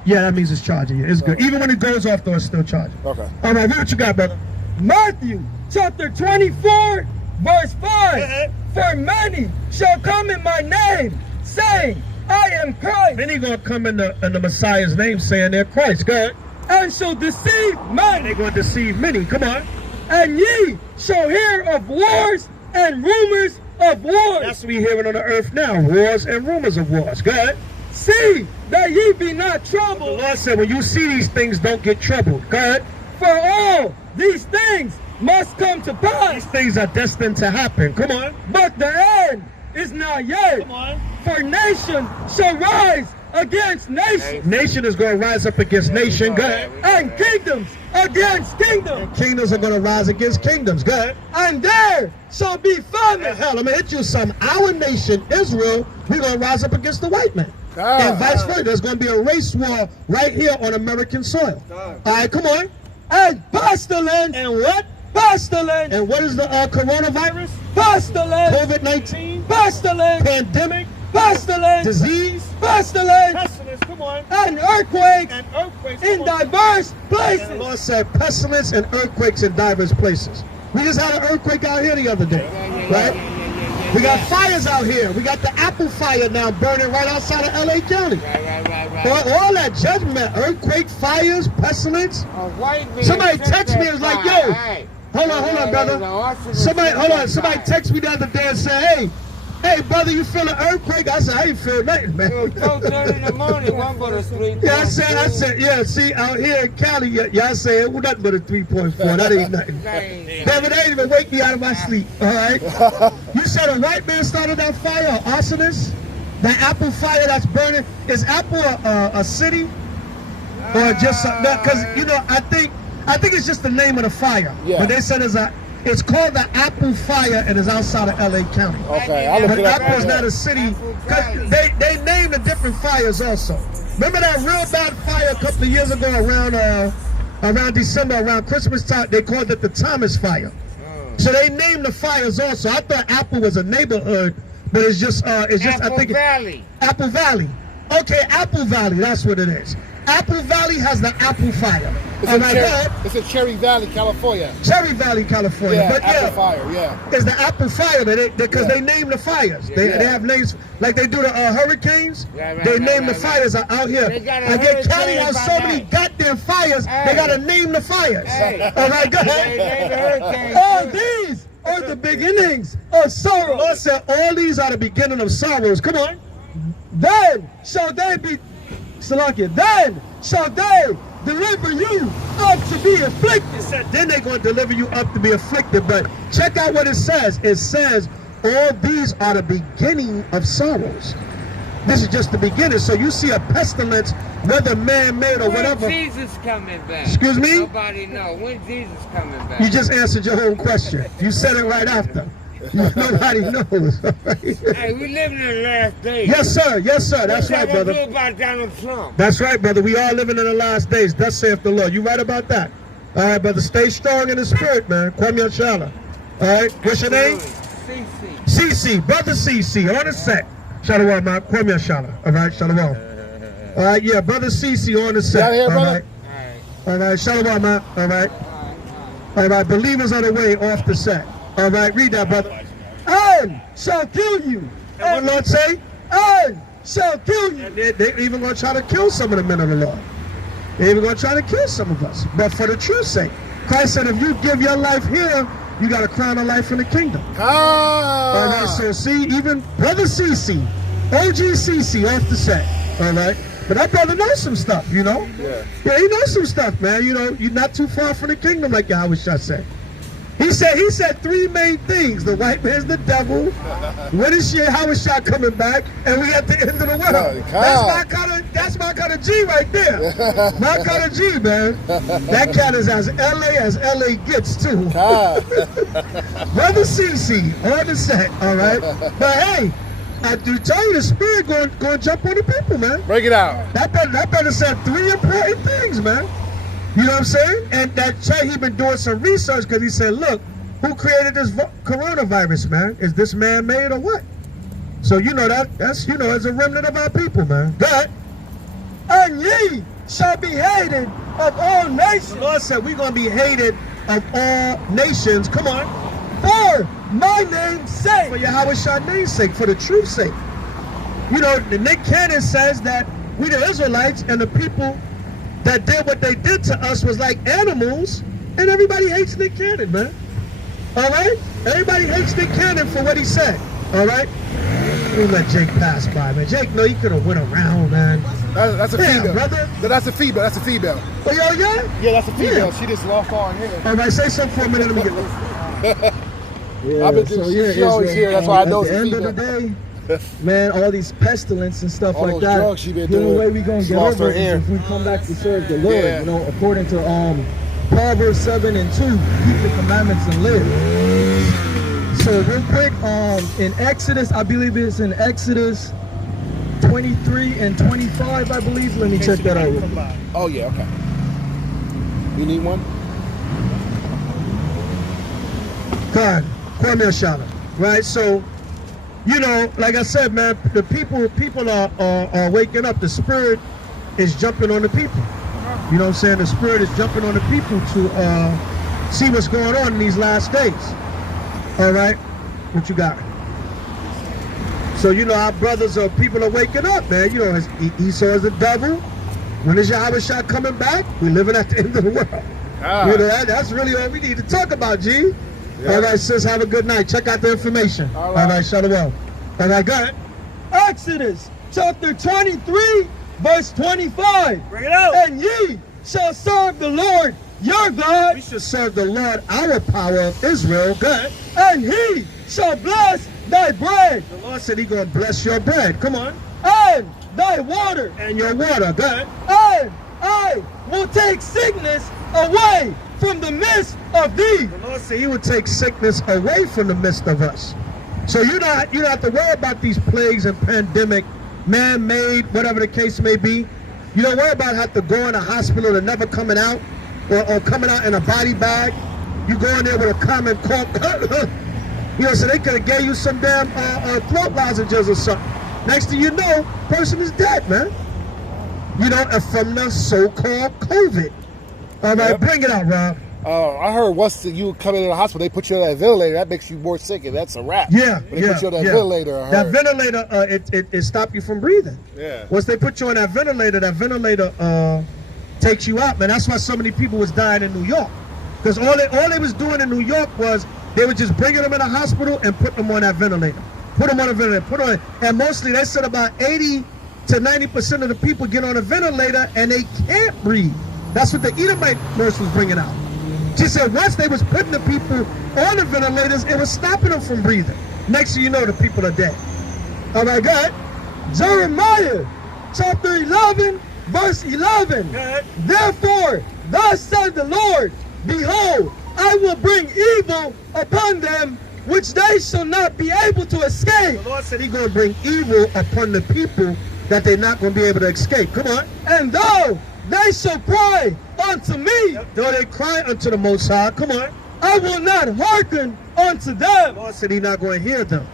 Yeah, that means it's charging. Yeah, it's good. Even when it goes off, though, it's still charging. Okay. All right, what you got, brother? Matthew chapter 24, verse 5. For many shall come in my name, saying, I am Christ. Many gonna come in the Messiah's name, saying they're Christ. Go ahead. And shall deceive many. They're gonna deceive many. Come on. And ye shall hear of wars and rumors of wars. That's what we're hearing on the earth now. Wars and rumors of wars. Go ahead. See that ye be not The troubled. Lord said, when you see these things, don't get troubled. Go ahead. For all these things must come to These pass. things are destined to happen. Come on. But the end is not yet. Come on. For nation shall rise against nation. Nation is going to rise up against nation. Go ahead. And kingdoms against kingdom. Kingdoms are going to rise against kingdoms. Go ahead. And there shall be famine. Hell, I'm going to hit you some. Our nation, Israel, we're going to rise up against the white man. And vice versa. There's going to be a race war right here on American soil. All right, come on. And pestilence. And what? Pestilence. And what is the coronavirus? Pestilence. COVID-19? Pestilence. Pandemic? Pestilence. Disease? Pestilence. Pestilence, come on. And earthquakes And earthquakes, in come on. diverse And the places. Lord said pestilence and earthquakes in diverse places. We just had an earthquake out here the other day, right? We got fires out here. We got the Apple fire now burning right outside of LA County. All that judgment, earthquake, fires, pestilence. Somebody text me and was like, yo, hold on, brother. Somebody text me the other day and said, hey, brother, you feel an earthquake? I said, I ain't feel nothing, man. It was 2:30 in the morning, one for the street. Yeah, I said, yeah, see, out here in Cali, y'all say it was nothing but a 3.4. That ain't nothing. Damn it, they ain't even wake me out of my sleep, all right? You said a white man started that fire, an arsonist? That Apple fire that's burning? Is Apple a city? or just because you know I think it's just the name of the fire. Yeah. But they said it's called the Apple Fire and it's outside of LA County. Okay, I'll look But it up. Apple is not a city. Cause they named the different fires also. Remember that real bad fire a couple of years ago around December, around Christmas time? They called it the Thomas Fire. So they named the fires also. I thought Apple was a neighborhood, but it's just Apple Valley. Apple Valley. Okay, Apple Valley. That's what it is. Apple Valley has the Apple Fire. It's in Cherry Valley, California. Cherry Valley, California. Yeah, But Apple Fire, yeah. It's the Apple Fire because they name the fires. They have names like they do the hurricanes. They name the fires out here. They got a Like Cali hurricane has by so many night. goddamn fires. They gotta name the fires. All right, go They named the ahead. hurricane. All these are the beginnings of sorrow. Lord said, all these are the beginning of sorrows. Come on. Then shall they be, Salakia, then shall they deliver you up to be afflicted. It said, then they're going to deliver you up to be afflicted. But check out what it says. It says, all these are the beginning of sorrows. This is just the beginning. So you see a pestilence, whether man-made or whatever. When's Jesus coming back? Excuse me? Nobody knows. When's Jesus coming back? You just answered your own question. You said it right after. Nobody knows. Hey, we living in the last days. Yes, sir. Yes, sir. That's right, What brother. do about Donald Trump? That's right, brother. We are living in the last days. Thus saith the Lord. You right about that. All right, brother. Stay strong in the spirit, man. Kwame Shala. All right. What's your name? CC. CC. Brother CC. On the set. Shalom, man. Kwame Shala. All right. Shalom. All right. Yeah, brother CC on the set. Out here, All brother? right. All right. Shalom, man. All right. All right. Believers on the way off the set. All right. Read that, brother. And shall kill you. And what Lord say? And shall kill you. And they're even going to try to kill some of the men of the Lord. They're even going to try to kill some of us. But for the truth's sake, Christ said if you give your life here, you got a crown of life in the kingdom. All right, so see, even Brother CC, OG CC off the set. All right. But that brother knows some stuff, you know? Yeah, he knows some stuff, man. You know, you're not too far from the kingdom, like Yahweh said. He said three main things. The white man's the devil. When is H.O.I coming back? And we at the end of the world. That's my kind of G right there. My kind of G, man. That cat is as LA gets too. Brother CC on the set, all right? But hey, I do tell you, the spirit going to jump on the people, man. Break it out. That brother said three important things, man. You know what I'm saying? And that Che, he been doing some research because he said, look, who created this coronavirus, man? Is this man-made or what? So you know that's as a remnant of our people, man. But And ye shall be hated of all nations. the Lord said we're going to be hated of all nations. Come on. For my name's sake. For Yahweh's name's sake, for the truth's sake. You know, Nick Cannon says that we the Israelites and the people that did what they did to us was like animals, and everybody hates Nick Cannon, man. All right? Everybody hates Nick Cannon for what he said. All right? We'll let Jake pass by, man. Jake, no, he could have went around, man. That's a female. Brother. That's a female. That's a female. Oh, yeah? Yeah, that's a female. Yeah. She just lost all her hair. All right, say something for a minute. Let me get I've been she always here. That's why I know at it's the a end of the female. day, man, all these pestilence and stuff All like those that. drugs she been the only doing, way we gonna she get lost over her it hair. is if we come back to serve the Lord. Yeah. You know, according to Proverbs 7:2, keep the commandments and live. So real quick, in Exodus, I believe it's in Exodus 23 and 25, I believe. Let me check that out. Oh yeah, okay. You need one? God, Kwame Shala. Right? So, you know, like I said, man, the people are waking up. The spirit is jumping on the people. You know what I'm saying? The spirit is jumping on the people to see what's going on in these last days. All right? What you got? So, you know, our brothers or people are waking up, man. You know, Esau is the devil. When is Yahweh coming back? We're living at the end of the world. You know, that's really all we need to talk about, G. Yeah. All right, sis, have a good night. Check out the information. All right, shalom. All right, go ahead. Exodus chapter 23, verse 25. Bring it out. And ye shall serve the Lord your God. We should serve the Lord, our power of Israel. Go ahead. And he shall bless thy bread. The Lord said he's going to bless your bread. Come on. And thy water. And your water. Go ahead. And I will take sickness away from the midst of thee. The Lord said he would take sickness away from the midst of us. So you don't have to worry about these plagues and pandemic, man-made, whatever the case may be. You don't worry about having to go in a hospital and never coming out, or coming out in a body bag. You go in there with a common cough. So they could have gave you some damn throat lozenges or something. Next thing you know, person is dead, man. And from the so-called COVID. All right, bring it out, Rob. I heard once you come into the hospital, they put you on that ventilator. That makes you more sick, and that's a wrap. Yeah, They put you on that ventilator. I that heard. ventilator, it stops you from breathing. Yeah. Once they put you on that ventilator takes you out, man. That's why so many people was dying in New York. Because all they was doing in New York was they were just bringing them in a hospital and put them on that ventilator. Put them on a ventilator. And mostly they said about 80 to 90% of the people get on a ventilator and they can't breathe. That's what the Edomite nurse was bringing out. She said once they was putting the people on the ventilators, it was stopping them from breathing. Next thing you know, the people are dead. All right, go ahead. Jeremiah chapter 11, verse 11. Therefore, thus said the Lord, behold, I will bring evil upon them, which they shall not be able to escape. The Lord said he's going to bring evil upon the people that they're not going to be able to escape. Come on. And though they shall cry unto me, though they cry unto the Most High, come on, I will not hearken unto the them. Lord said he's not going to hear them.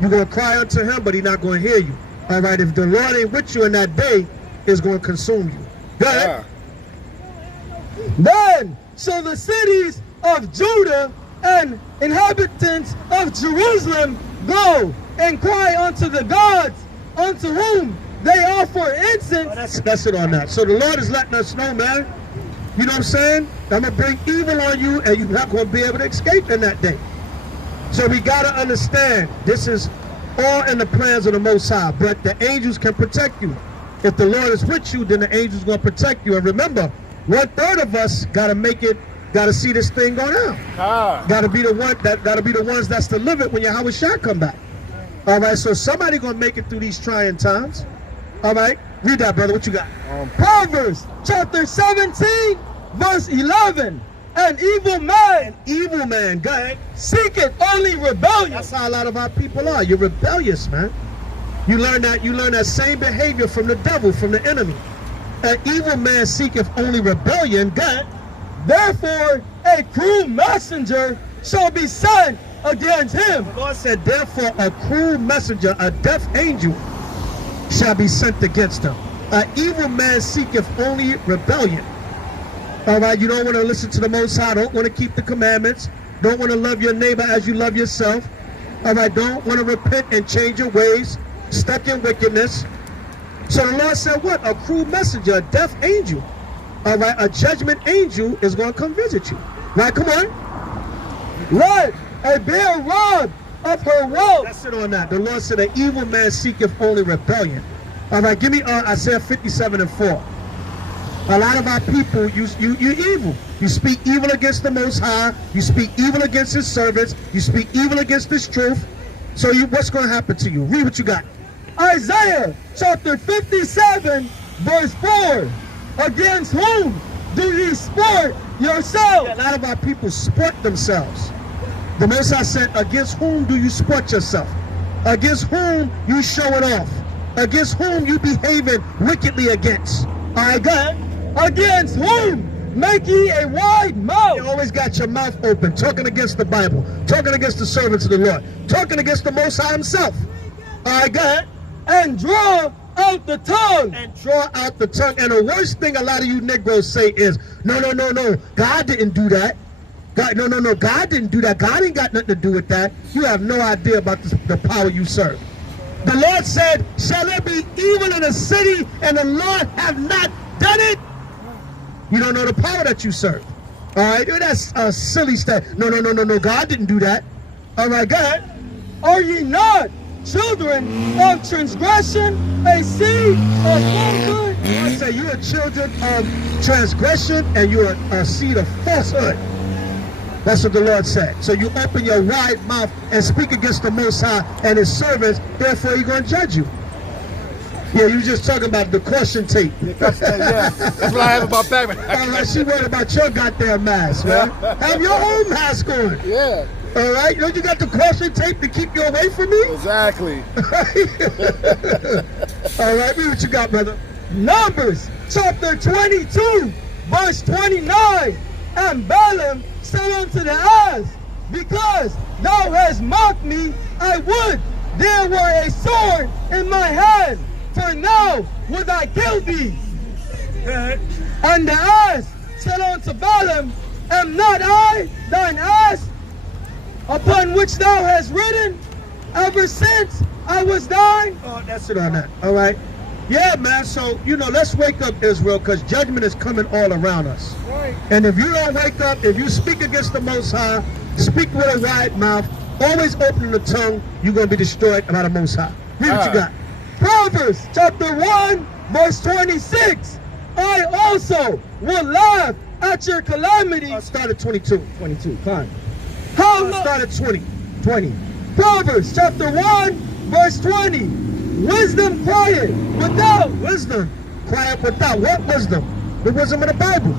You're going to cry unto him, but he's not going to hear you. All right, if the Lord ain't with you in that day, it's going to consume you. Go ahead. Then shall the cities of Judah and inhabitants of Jerusalem go and cry unto the gods unto whom they offer incense. That's it on that. So the Lord is letting us know, man. You know what I'm saying? I'm going to bring evil on you, and you're not going to be able to escape in that day. So we got to understand, this is all in the plans of the Most High, but the angels can protect you. If the Lord is with you, then the angels going to protect you. And remember, 1/3 of us got to make it, got to see this thing go down. Got to be the ones that's to live it when Yahweh Shah come back. All right, so somebody going to make it through these trying times. All right, read that, brother. What you got? Proverbs chapter 17, verse 11. An evil man, go ahead, seeketh only rebellion. That's how a lot of our people are. You're rebellious, man. You learn that same behavior from the devil, from the enemy. An evil man seeketh only rebellion. Go ahead. Therefore, a cruel messenger shall be sent against him. The Lord said, therefore, a cruel messenger, a death angel, shall be sent against him. An evil man seeketh only rebellion. All right, you don't want to listen to the Most High, don't want to keep the commandments, don't want to love your neighbor as you love yourself. All right, don't want to repent and change your ways, stuck in wickedness. So the Lord said what? A cruel messenger, a death angel. All right, a judgment angel is going to come visit you. Right, come on. Let a bear rob of her wealth. That's it on that. The Lord said, an evil man seeketh only rebellion. All right, give me Isaiah 57:4. A lot of our people, you're evil. You speak evil against the Most High. You speak evil against his servants. You speak evil against his truth. So what's going to happen to you? Read what you got. Isaiah chapter 57, verse 4. Against whom do ye sport yourselves? A lot of our people sport themselves. The Most High said, against whom do you sport yourself? Against whom you show it off? Against whom you behaving wickedly against? All right, go ahead. Against whom make ye a wide mouth? You always got your mouth open, talking against the Bible, talking against the servants of the Lord, talking against the Most High himself. All right, go ahead. And draw out the tongue. And draw out the tongue. And the worst thing a lot of you Negroes say is, no, God didn't do that. God, no, God didn't do that. God ain't got nothing to do with that. You have no idea about the power you serve. The Lord said, shall there be evil in a city and the Lord have not done it? You don't know the power that you serve. All right, that's a silly stuff. No, God didn't do that. All right, go ahead. Are ye not children of transgression, a seed of falsehood? I say you are children of transgression and you are a seed of falsehood. That's what the Lord said. So you open your wide mouth and speak against the Most High and his servants, therefore he's going to judge you. Yeah, you just talking about the caution tape. Yeah, that's what I have about back. All right, she worried about your goddamn mask, man. Have your own mask on. Yeah. All right, you know you got the caution tape to keep you away from me? Exactly. All right, read what you got, brother. Numbers chapter 22, verse 29. And Balaam said unto the ass, because thou hast mocked me, I would there were a sword in my hand, for now would I kill thee. And the ass said unto Balaam, am not I thine ass, upon which thou hast ridden ever since I was thine? Oh, that's it on that. All right. Yeah, man. So, you know, let's wake up, Israel, because judgment is coming all around us. Right. And if you don't wake up, if you speak against the Most High, speak with a wide mouth, always opening the tongue, you're going to be destroyed by the Most High. Read what you got. Proverbs chapter 1, verse 26. I also will laugh at your calamity. Start at 22. 22, fine. Start at 20. Proverbs chapter 1, verse 20. Wisdom crieth without. Wisdom crieth without. What wisdom? The wisdom of the Bible.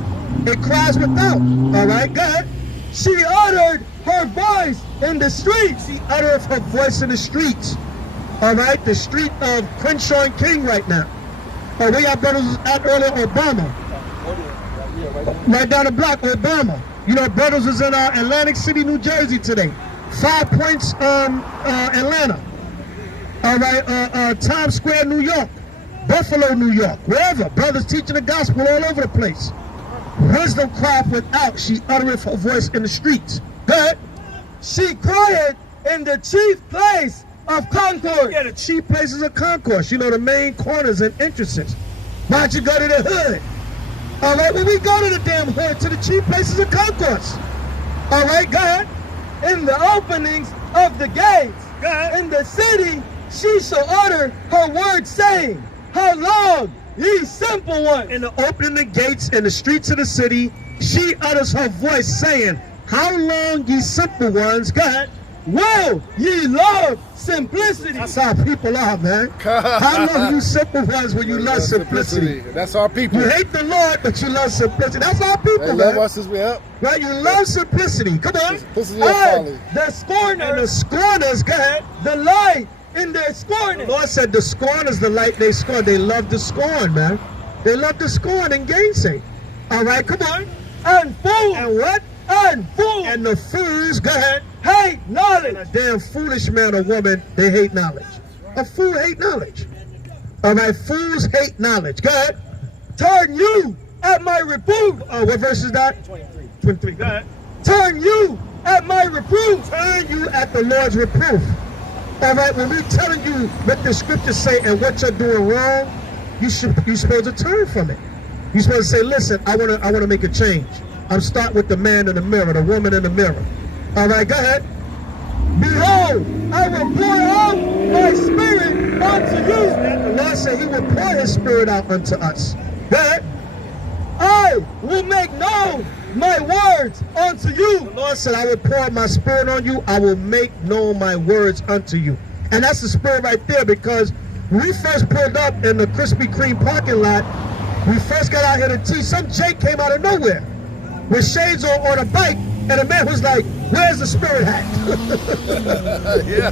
It cries without. All right, go ahead. She uttered her voice in the streets. She uttereth her voice in the streets. All right, the street of Crenshaw and King right now. Where y'all brothers was at earlier, Obama. Right down the block, Obama. You know, brothers was in Atlantic City, New Jersey today. 5 Points, Atlanta. All right, Times Square, New York. Buffalo, New York. Wherever. Brothers teaching the gospel all over the place. Wisdom crieth without. She uttereth her voice in the streets. Go ahead. She crieth in the chief place of concourse. Yeah, the chief places of concourse. You know, the main corners and entrances. Why'd you go to the hood? All right, when we go to the damn hood, to the chief places of concourse. All right, go ahead. In the openings of the gates. Go ahead. In the city she shall utter her word, saying, how long, ye simple ones? In the opening the gates in the streets of the city, she utters her voice, saying, how long, ye simple ones? Go ahead. Will ye love simplicity? That's how people are, man. How long you simple ones when you love simplicity? That's our people. You hate the Lord, but you love simplicity. That's our people, They man. love us as we up. Right? You love simplicity. Come on. Simplicity of folly. And the scorners, And the scorners, go ahead. the light in their scorning. The Lord said the scorn is the light they scorn. They love the scorn, man. They love the scorn and gainsay. All right, come on. And fools. And what? And fools. And the fools, go ahead. hate knowledge. A damn foolish man or woman, they hate knowledge. A fool hate knowledge. All right, fools hate knowledge. Go ahead. Turn you at my reproof. Oh, what verse is that? 23. Go ahead. Turn you at my reproof. Turn you at the Lord's reproof. All right, when we're telling you what the scriptures say and what you're doing wrong, you're supposed to turn from it. You're supposed to say, listen, I want to make a change. I'm starting with the man in the mirror, the woman in the mirror. All right, go ahead. Behold, I will pour out my spirit unto you. The Lord said he will pour his spirit out unto us. Go ahead. I will make known my words unto you. The Lord said, I will pour my spirit on you. I will make known my words unto you. And that's the spirit right there, because when we first pulled up in the Krispy Kreme parking lot, we first got out here to teach. Some Jake came out of nowhere with shades on a bike, and the man was like, where's the spirit hat? Yeah.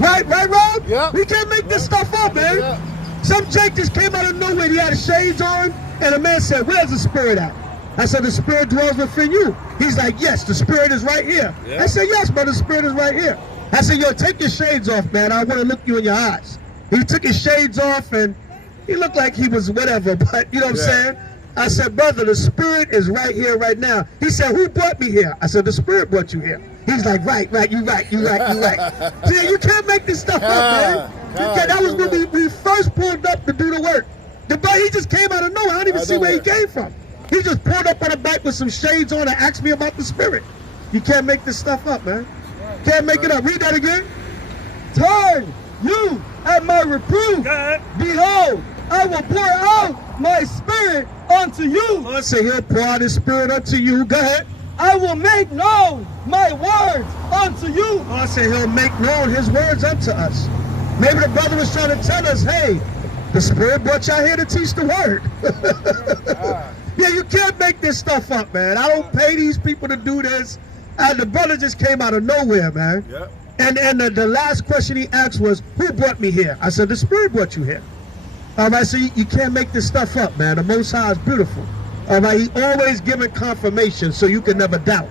Right, Rob? Yeah. We can't make this stuff up, man. Yeah. Some Jake just came out of nowhere. He had shades on, and the man said, where's the spirit at? I said, the spirit dwells within you. He's like, yes, the spirit is right here. Yeah. I said, yes, but the spirit is right here. I said, yo, take your shades off, man. I want to look you in your eyes. He took his shades off, and he looked like he was whatever, but you know what I'm saying? I said, brother, the spirit is right here, right now. He said, who brought me here? I said, the spirit brought you here. He's like, right, you right. See, you can't make this stuff up, man. That was when we first pulled up to do the work. He just came out of nowhere. I don't even see where he came from. He just pulled up on a bike with some shades on and asked me about the spirit. You can't make this stuff up, man. Can't make it up. Read that again. Turn you at my reproof. Behold, I will pour out my spirit unto you. Lord say he'll pour out his spirit unto you. Go ahead. I will make known my words unto you. Lord say he'll make known his words unto us. Maybe the brother was trying to tell us, hey, The Spirit brought y'all here to teach the word. Yeah, you can't make this stuff up, man. I don't pay these people to do this. And the brother just came out of nowhere, man. Yep. And the last question he asked was, who brought me here? I said, the Spirit brought you here. All right, so you can't make this stuff up, man. The Most High is beautiful. All right, he always giving confirmation so you can never doubt.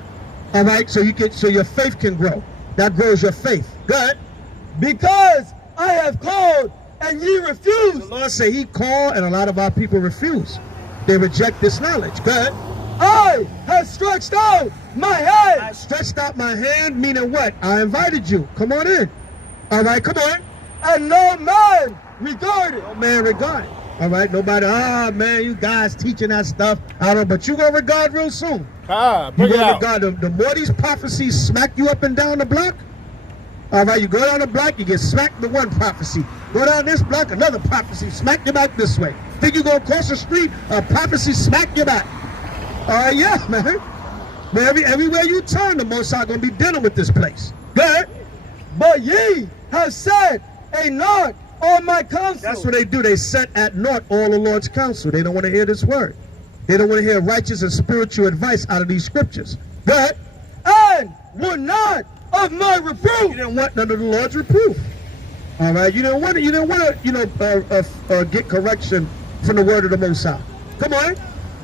All right, so your faith can grow. That grows your faith. Good. Because I have called and ye refuse. The Lord say he called and a lot of our people refuse. They reject this knowledge. Good. I have stretched out my hand. I stretched out my hand, meaning what? I invited you. Come on in. All right, come on. And no man regarded. No man regard. All right, nobody, man, you guys teaching that stuff. I don't know, but you gonna regard real soon. Bring You it gonna out. regard them. The more these prophecies smack you up and down the block, all right, you go down the block, you get smacked with one prophecy. Go down this block, another prophecy, smack you back this way. Think you go across the street, a prophecy smack you back. All right, yeah, man. But everywhere you turn, the Most High gonna be dealing with this place. Good. But ye have set a knot on my counsel. That's what they do. They set at naught all the Lord's counsel. They don't want to hear this word. They don't want to hear righteous and spiritual advice out of these scriptures. Good. And would not of my reproof. You didn't want none of the Lord's reproof. All right. You didn't want to, get correction from the word of the Most High. Come on.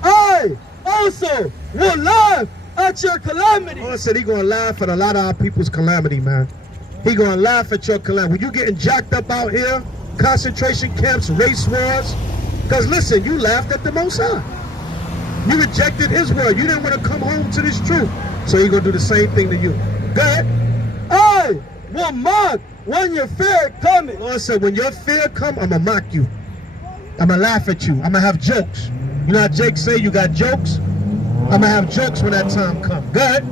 I also will laugh at your calamity. The Lord said He's going to laugh at a lot of our people's calamity, man. He going to laugh at your calamity. When you getting jacked up out here, concentration camps, race wars, because listen, you laughed at the Most High. You rejected His word. You didn't want to come home to this truth. So He's going to do the same thing to you. Go ahead. I will mock when your fear cometh. The Lord said, when your fear come, I'm going to mock you. I'm going to laugh at you. I'm going to have jokes. You know how Jake say you got jokes? I'm going to have jokes when that time comes. Go ahead.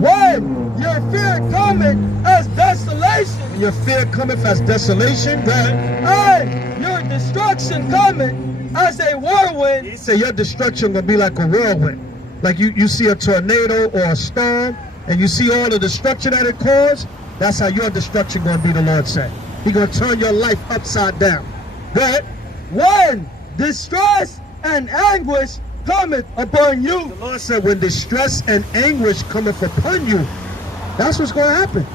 When your fear cometh as desolation. When your fear cometh as desolation. Go ahead. And your destruction cometh as a whirlwind. He said your destruction going to be like a whirlwind. Like you see a tornado or a storm, and you see all the destruction that it caused. That's how your destruction going to be, the Lord said. He's going to turn your life upside down. Go ahead. When distress and anguish cometh upon you. The Lord said when distress and anguish cometh upon you, that's what's going to happen.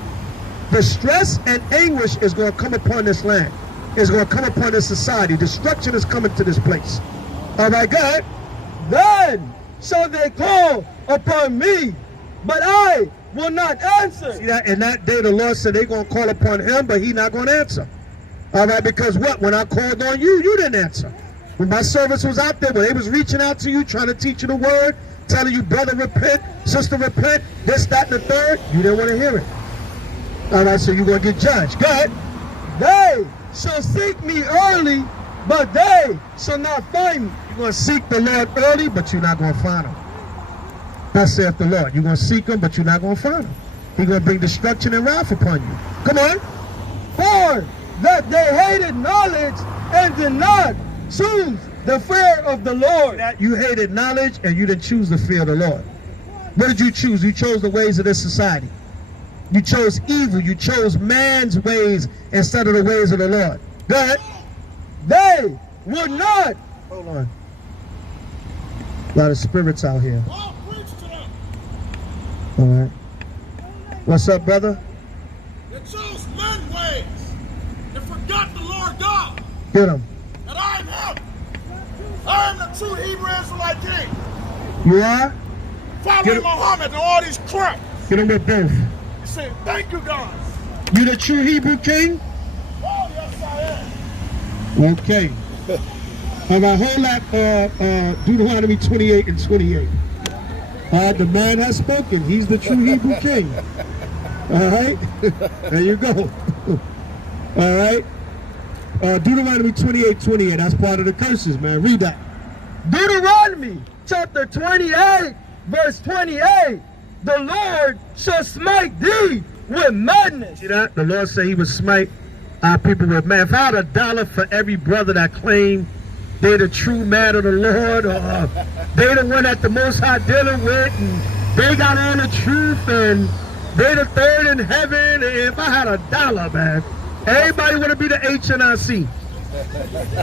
Distress and anguish is going to come upon this land. It's going to come upon this society. Destruction is coming to this place. All right, go ahead. Then shall they call upon me, but I will not answer. See that? In that day, the Lord said they're going to call upon Him, but He's not going to answer. All right, because what? When I called on you, you didn't answer. When my servants was out there, when they was reaching out to you, trying to teach you the word, telling you, brother, repent, sister, repent, this, that, and the third, you didn't want to hear it. All right, so you're going to get judged. Go ahead. They shall seek me early, but they shall not find me. You're going to seek the Lord early, but you're not going to find Him. Thus saith the Lord. You're going to seek Him, but you're not going to find Him. He's going to bring destruction and wrath upon you. Come on. For that they hated knowledge and did not choose the fear of the Lord. You hated knowledge and you didn't choose the fear of the Lord. What did you choose? You chose the ways of this society. You chose evil. You chose man's ways instead of the ways of the Lord. Go ahead. They would not. Hold on. A lot of spirits out here. Oh, preach to them. All right. What's up, brother? They chose men's ways. They forgot the Lord God. Get him. And I am Him. I am the true Hebrew Israelite king. You are? Following Muhammad and all these crap. Get him with both. You say, thank you, God. You the true Hebrew king? Oh, yes, I am. Okay. All right, hold that Deuteronomy 28 and 28. The man has spoken. He's the true Hebrew king. All right? There you go. All right? Deuteronomy 28, 28. That's part of the curses, man. Read that. Deuteronomy chapter 28, verse 28. The Lord shall smite thee with madness. See that? The Lord said He would smite our people with man. If I had $1 for every brother that claimed they're the true man of the Lord, or they the one that the Most High dealing with, and they got all the truth, and they the third in heaven. And if I had $1, man, everybody want to be the HNIC.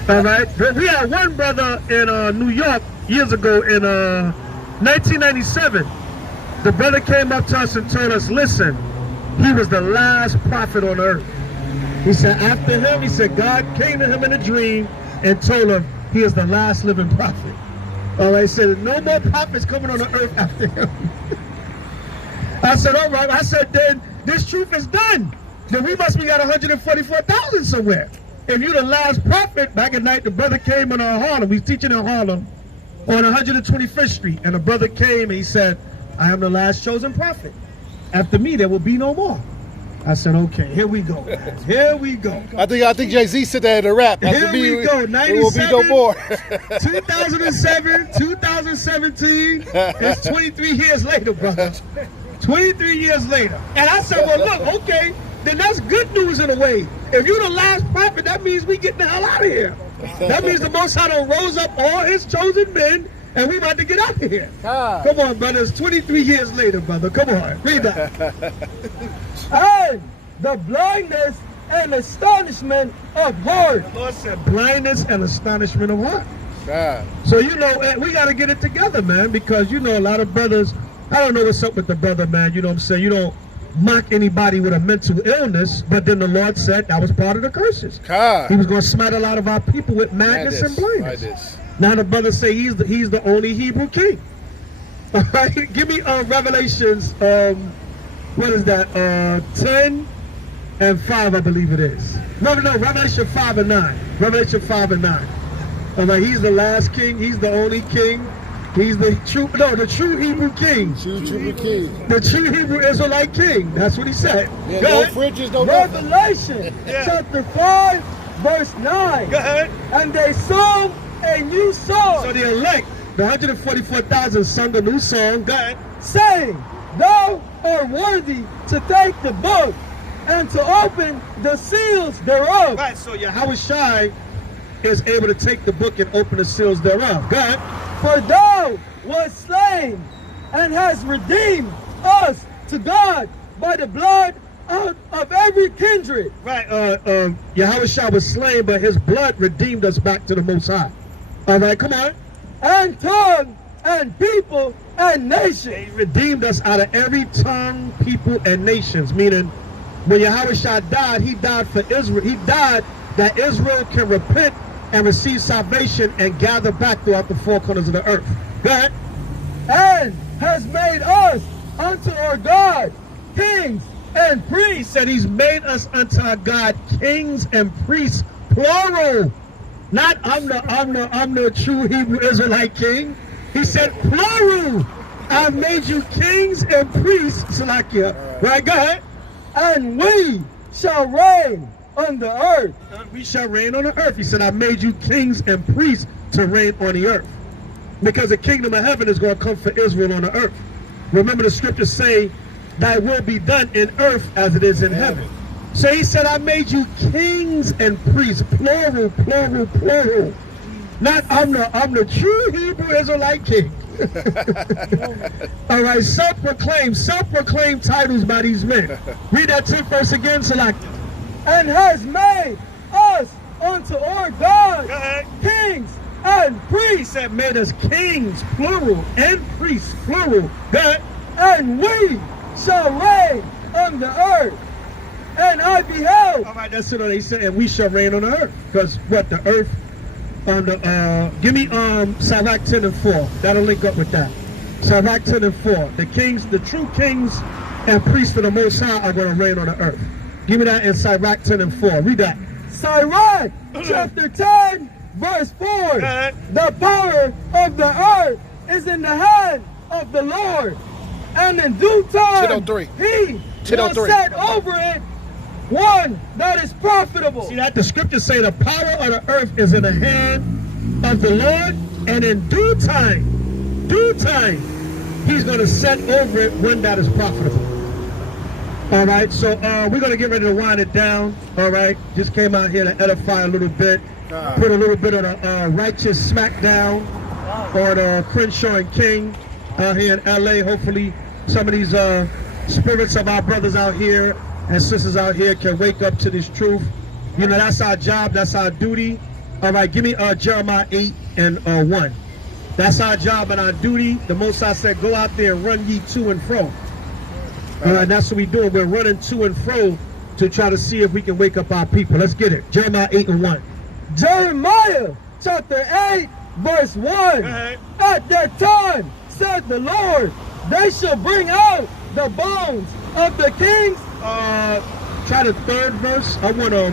All right. We had one brother in New York years ago in 1997. The brother came up to us and told us, listen, he was the last prophet on earth. He said after him, he said God came to him in a dream and told him he is the last living prophet. All right, he said no more prophets coming on the earth after him. I said, all right. I said, then this truth is done. Then we must be got 144,000 somewhere. If you're the last prophet, back at night, the brother came in Harlem. We was teaching in Harlem on 125th Street. And the brother came and he said, I am the last chosen prophet. After me, there will be no more. I said, okay, here we go, man. Here we go. I think Jay-Z said that in a rap. Here we go, 97, there will be no more. 2007, 2017, it's 23 years later, brother. 23 years later. And I said, well, look, okay, then that's good news in a way. If you're the last prophet, that means we getting the hell out of here. That means the Most High done rose up all his chosen men, and we about to get out of here. Come on, brother. It's 23 years later, brother. Come on. Read that. And the blindness and astonishment of heart. The Lord said blindness and astonishment of heart. So, you know, we got to get it together, man, because, you know, a lot of brothers, I don't know what's up with the brother, man. You know what I'm saying? You don't mock anybody with a mental illness, but then the Lord said that was part of the curses. He was going to smite a lot of our people with madness and blindness. Now the brother say he's the only Hebrew king. All right, give me Revelations, what is that, 10 and 5, I believe it is. No, Revelation 5 and 9. Revelation 5 and 9. All right, he's the last king, he's the only king. He's the true Hebrew king. The true Hebrew Israelite king. That's what he said. Yeah, no fridges, no Revelation chapter 5, verse 9. Go ahead. And they sung a new song. So the elect, the 144,000 sung a new song. Go ahead. Saying, thou art worthy to take the book and to open the seals thereof. Right, so H.O.I is able to take the book and open the seals thereof. Go ahead. For thou wast slain and hast redeemed us to God by the blood of every kindred. Right, H.O.I was slain, but his blood redeemed us back to the Most High. All right, come on. And tongue and people and nation. He redeemed us out of every tongue, people, and nations. Meaning, when H.O.I died, he died for Israel. He died that Israel can repent and receive salvation and gather back throughout the four corners of the earth. Go ahead. And has made us unto our God kings and priests. He said he's made us unto our God kings and priests, plural. Not I'm the true Hebrew Israelite king. He said plural. I've made you kings and priests, Salakia. Right, go ahead. And we shall reign on the earth. We shall reign on the earth. He said, I made you kings and priests to reign on the earth. Because the kingdom of heaven is going to come for Israel on the earth. Remember the scriptures say, thy will be done in earth as it is in heaven. So he said, I made you kings and priests, plural, plural, plural. Not I'm the true Hebrew Israelite king. All right, self-proclaimed titles by these men. Read that 10th verse again, Salaki. And has made us unto our God kings and priests. He said made us kings, plural, and priests, plural. And we shall reign on the earth. And I beheld. All right, that's it. He said, and we shall reign on the earth. Because what, the earth on the, give me Sirach 10 and 4. That'll link up with that. Sirach 10 and 4. The kings, the true kings and priests of the Most High are going to reign on the earth. Give me that in Sirach 10 and 4. Read that. Sirach chapter 10, verse 4. The power of the earth is in the hand of the Lord. And in due time, he will set over it one that is profitable. See that? The scriptures say the power of the earth is in the hand of the Lord. And in due time, he's going to set over it one that is profitable. All right, so we're going to get ready to wind it down. All right, just came out here to edify a little bit, put a little bit of a righteous smackdown on Crenshaw and King out here in LA. Hopefully some of these spirits of our brothers out here and sisters out here can wake up to this truth You know, that's our job. That's our duty. All right, give me Jeremiah 8 and 1. That's our job and our duty. The Most High said, go out there and run ye to and fro. All right, that's what we're doing. We're running to and fro to try to see if we can wake up our people. Let's get it. Jeremiah 8 and 1. Jeremiah chapter 8, verse 1. At that time, said the Lord, they shall bring out the bones of the kings. Try the third verse. I want to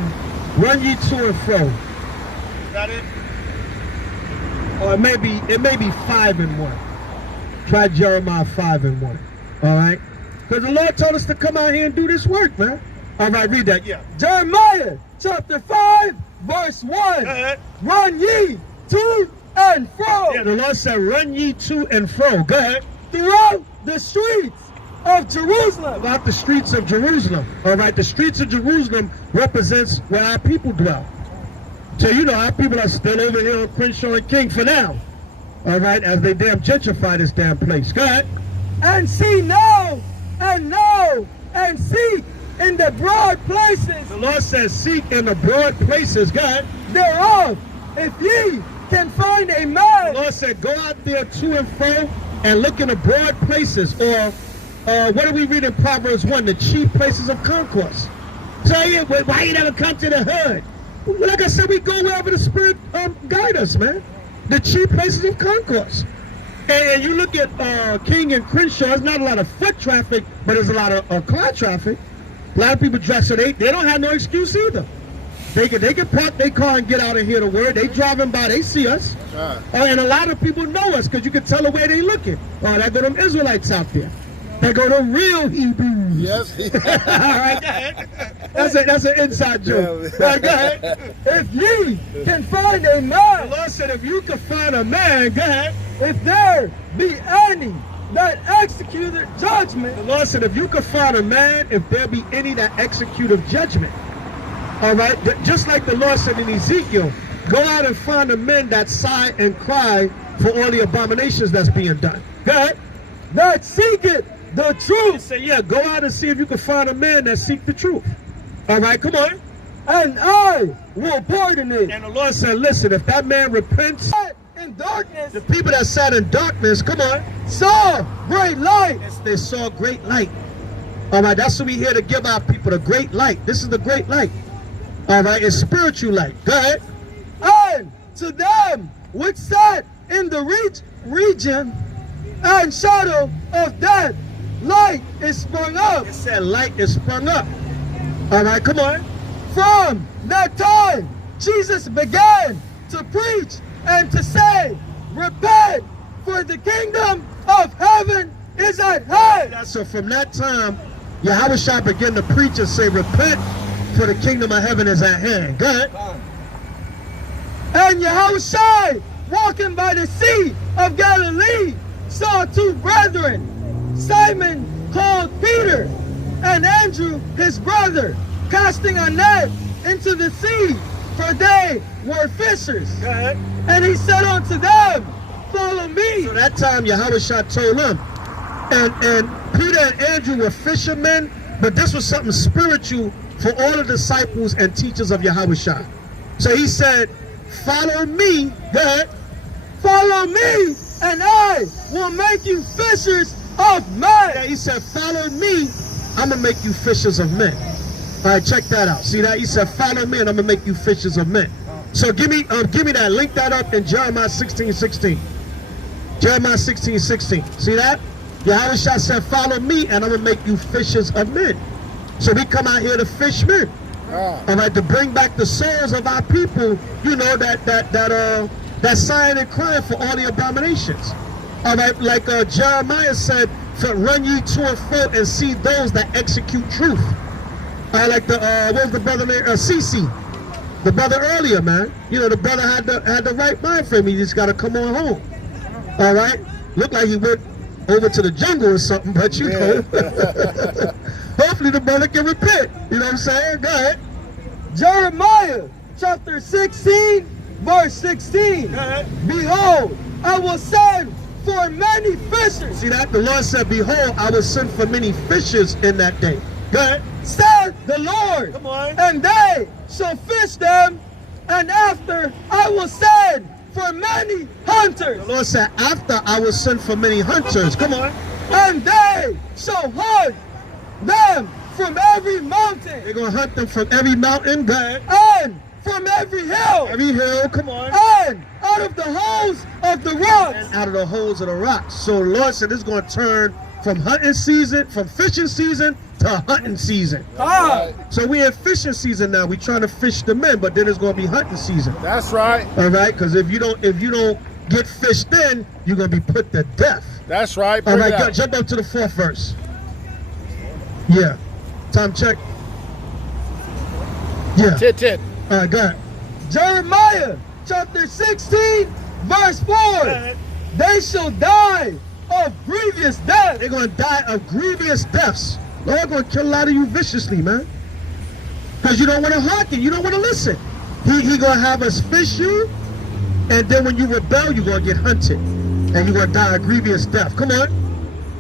run ye to and fro. Is that it? Or it may be 5 and 1. Try Jeremiah 5 and 1. All right? Because the Lord told us to come out here and do this work, man. All right, read that. Yeah. Jeremiah chapter 5, verse 1. Run ye to and fro. Yeah, the Lord said, run ye to and fro. Go ahead. Throughout the streets of Jerusalem. About the streets of Jerusalem. All right, the streets of Jerusalem represents where our people dwell. So you know our people are still over here on Crenshaw and King for now. All right, as they damn gentrify this damn place. Go ahead. And see now, and know, and seek in the broad places. The Lord says, seek in the broad places, go ahead, thereof, if ye can find a man. The Lord said, go out there to and fro and look in the broad places. Or what do we read in Proverbs 1? The chief places of concourse. So yeah, why you never come to the hood? Like I said, we go wherever the Spirit guide us, man. The chief places of concourse. And you look at King and Crenshaw, there's not a lot of foot traffic, but there's a lot of car traffic. A lot of people dress, so they don't have no excuse either. They can park their car and get out and hear the word. They driving by, they see us. And a lot of people know us because you can tell the way they looking. Oh, there go them Israelites out there. They go the real Hebrews. Yes. All right, go ahead. That's an inside joke. All right, go ahead. If ye can find a man. The Lord said, if you can find a man, go ahead. If there be any that executed judgment. The Lord said, if you can find a man, if there be any that executed judgment. All right, just like the Lord said in Ezekiel, go out and find the men that sigh and cry for all the abominations that's being done. Go ahead. That seeketh the truth. Say, yeah, go out and see if you can find a man that seek the truth. All right, come on. And I will pardon it. And the Lord said, listen, if that man repents, in darkness, the people that sat in darkness, come on, saw great light. Yes, they saw great light. All right, that's what we here to give our people, the great light. This is the great light. All right, it's spiritual light. Go ahead. And to them which sat in the region and shadow of death, light is sprung up. It said light is sprung up. All right, come on. From that time, Jesus began to preach and to say, repent, for the kingdom of heaven is at hand. So from that time, Yahushua began to preach and say, repent, for the kingdom of heaven is at hand. Go ahead. And Yahushua, walking by the sea of Galilee, saw two brethren, Simon called Peter, and Andrew his brother, casting a net into the sea, for they were fishers. Go ahead. And he said unto them, follow me. So that time Yahushua told them, and Peter and Andrew were fishermen, but this was something spiritual for all the disciples and teachers of Yahushua. So he said, follow me. Go ahead. Follow me, and I will make you fishers of men. Yeah, he said, follow me, I'm going to make you fishers of men. All right, check that out. See that? He said, follow me, and I'm going to make you fishers of men. So give me that. Link that up in Jeremiah 16:16. Jeremiah 16:16. See that? Yahushua said, follow me, and I'm going to make you fishers of men. So we come out here to fish men. All right, to bring back the souls of our people, you know, that sighing and crying for all the abominations. All right, like Jeremiah said, run ye to and fro and see those that execute truth. Like what was the brother name? CC. The brother earlier, man. You know, the brother had the right mind frame. He just got to come on home. All right? Looked like he went over to the jungle or something, but you know. Hopefully the brother can repent. You know what I'm saying? Go ahead. Jeremiah chapter 16, verse 16. Behold, I will send for many fishers. See that? The Lord said, behold, I will send for many fishers in that day. Go ahead. Said said the Lord. Come on. And they shall fish them, and after I will send for many hunters. The Lord said, after I will send for many hunters. Come on. And they shall hunt them from every mountain. They're going to hunt them from every mountain. Go ahead. And from every hill. Every hill. Come on. And out of the holes of the rocks. And out of the holes of the rocks. So the Lord said it's going to turn from hunting season, from fishing season to hunting season. Ah. So we in fishing season now. We trying to fish the men, but then it's going to be hunting season. That's right. All right, because if you don't get fished in, you're going to be put to death. That's right. All right, go, jump up to the 4th verse. Yeah. Time check. Yeah. Tit. All right, go ahead. Jeremiah chapter 16 verse 4. They shall die of grievous death. They're going to die of grievous deaths. Lord going to kill a lot of you viciously, man. Because you don't want to hearken. You don't want to listen. He going to have us fish you, and then when you rebel, you're going to get hunted. And you're going to die a grievous death. Come on.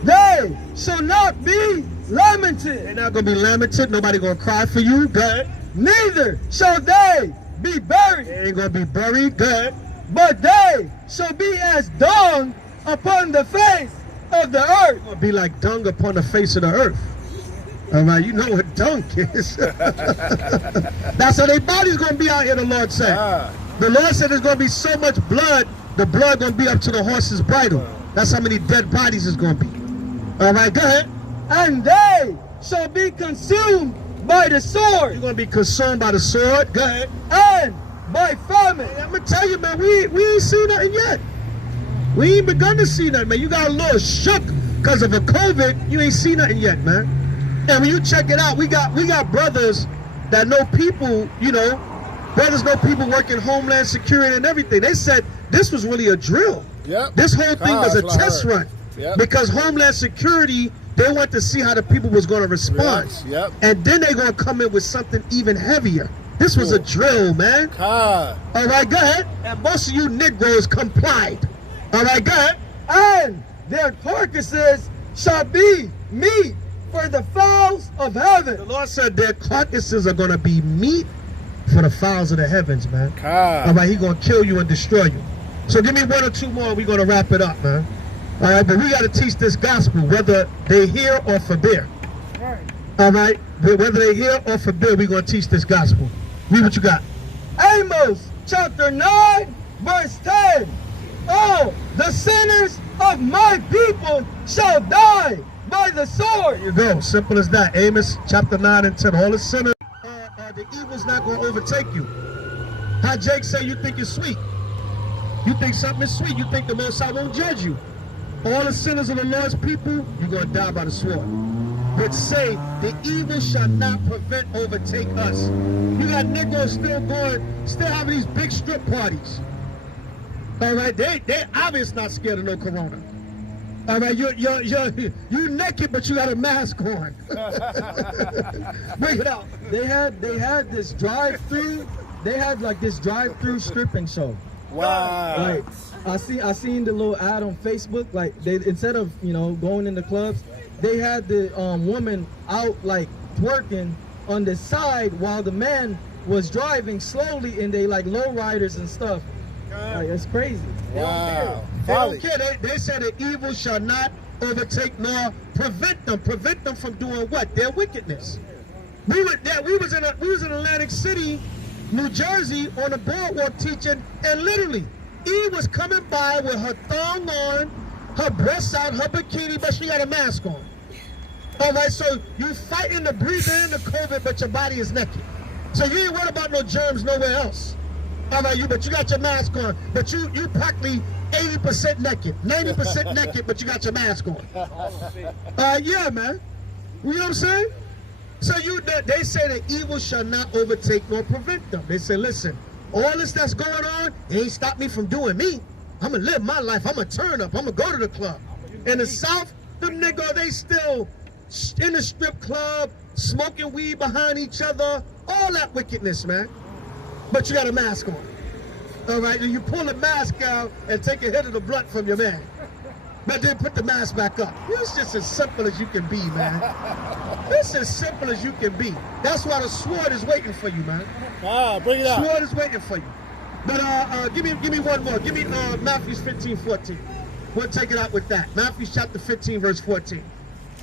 They shall not be lamented. They're not going to be lamented. Nobody going to cry for you. Good. Neither shall they be buried. They ain't going to be buried. Good. But they shall be as dung upon the face of the earth. Going to be like dung upon the face of the earth. All right, you know what dung is. That's how their body's going to be out here, the Lord said. The Lord said there's going to be so much blood, the blood going to be up to the horse's bridle. That's how many dead bodies is going to be. All right, go ahead. And they shall be consumed by the sword. You're going to be consumed by the sword. Go ahead. And by famine. Hey, I'm going to tell you, man, we ain't seen nothing yet. We ain't begun to see nothing, man. You got a little shook because of a COVID. You ain't seen nothing yet, man. And when you check it out, we got brothers that know people, you know, brothers know people working Homeland Security and everything. They said this was really a drill. Yep. This whole thing was a test run. Yep. Because Homeland Security, they want to see how the people was going to respond. Yep. And then they're going to come in with something even heavier. This was a drill, man. All right, go ahead. And most of you Negroes complied. All right, go ahead. And their carcasses shall be meat for the fowls of heaven. The Lord said their carcasses are going to be meat for the fowls of the heavens, man. All right, he's going to kill you and destroy you. So give me 1 or 2 more, we're going to wrap it up, man. All right, but we got to teach this gospel, whether they hear or forbear. All right, whether they hear or forbear, we're going to teach this gospel. Read what you got. Amos chapter 9 verse 10. Oh, the sinners of my people shall die by the sword. There you go, simple as that. Amos chapter 9 and 10. All the sinners, the evil's not going to overtake you. How Jake say you think it's sweet? You think something is sweet? You think the Most High won't judge you? All the sinners of the Lord's people, you're going to die by the sword. But say, the evil shall not overtake us. You got Negroes still having these big strip parties. All right, they obviously not scared of no corona. All right, you naked, but you got a mask on. Bring it out. They had this drive-through. They had like this drive-through stripping show. Wow. Like I seen the little ad on Facebook. Like they, instead of going in the clubs, they had the woman out like twerking on the side while the man was driving slowly, and they like low riders and stuff. Like, it's crazy. Wow. They don't care. They said the evil shall not overtake nor prevent them. Prevent them from doing what? Their wickedness. We was in Atlantic City, New Jersey, on the boardwalk teaching, and literally, Eve was coming by with her thong on, her breasts out, her bikini, but she got a mask on. All right, so you fighting to breathe in the COVID, but your body is naked. So you ain't worried about no germs nowhere else. All right, but you got your mask on, but you practically 80% naked, 90% naked, but you got your mask on. Yeah, man. You know what I'm saying? So they say the evil shall not overtake nor prevent them. They say, listen, all this that's going on, it ain't stop me from doing me. I'm going to live my life. I'm going to turn up. I'm going to go to the club. In the South, them niggas, they still in the strip club, smoking weed behind each other, all that wickedness, man. But you got a mask on. All right, and you pull the mask out and take a hit of the blunt from your man. But then put the mask back up. It's just as simple as you can be, man. This is simple as you can be. That's why the sword is waiting for you, man. Bring it out. Sword is waiting for you. But give me one more. Give me Matthew 15:14. We'll take it out with that. Matthew chapter 15, verse 14.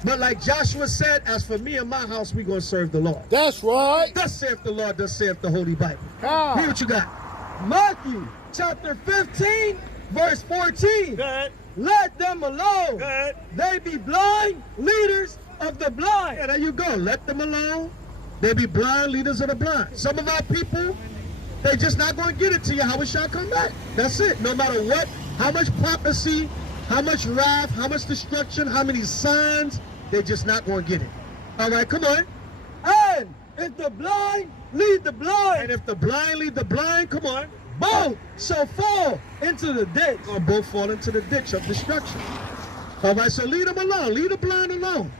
But like Joshua said, as for me and my house, we're going to serve the Lord. That's right. Thus saith the Lord, thus saith the Holy Bible. Hear what you got. Matthew chapter 15, verse 14. Good. Let them alone. Good. They be blind leaders of the blind. Yeah, there you go. Let them alone. They be blind leaders of the blind. Some of our people, they just not going to get it to you how it shall come back. That's it. No matter what, how much prophecy, how much wrath, how much destruction, how many signs, they're just not going to get it. All right, come on. And if the blind lead the And blind, if the blind lead the blind, come on. both shall fall into the ditch. Or both fall into the ditch of destruction. All right, so leave them alone. Leave the blind alone.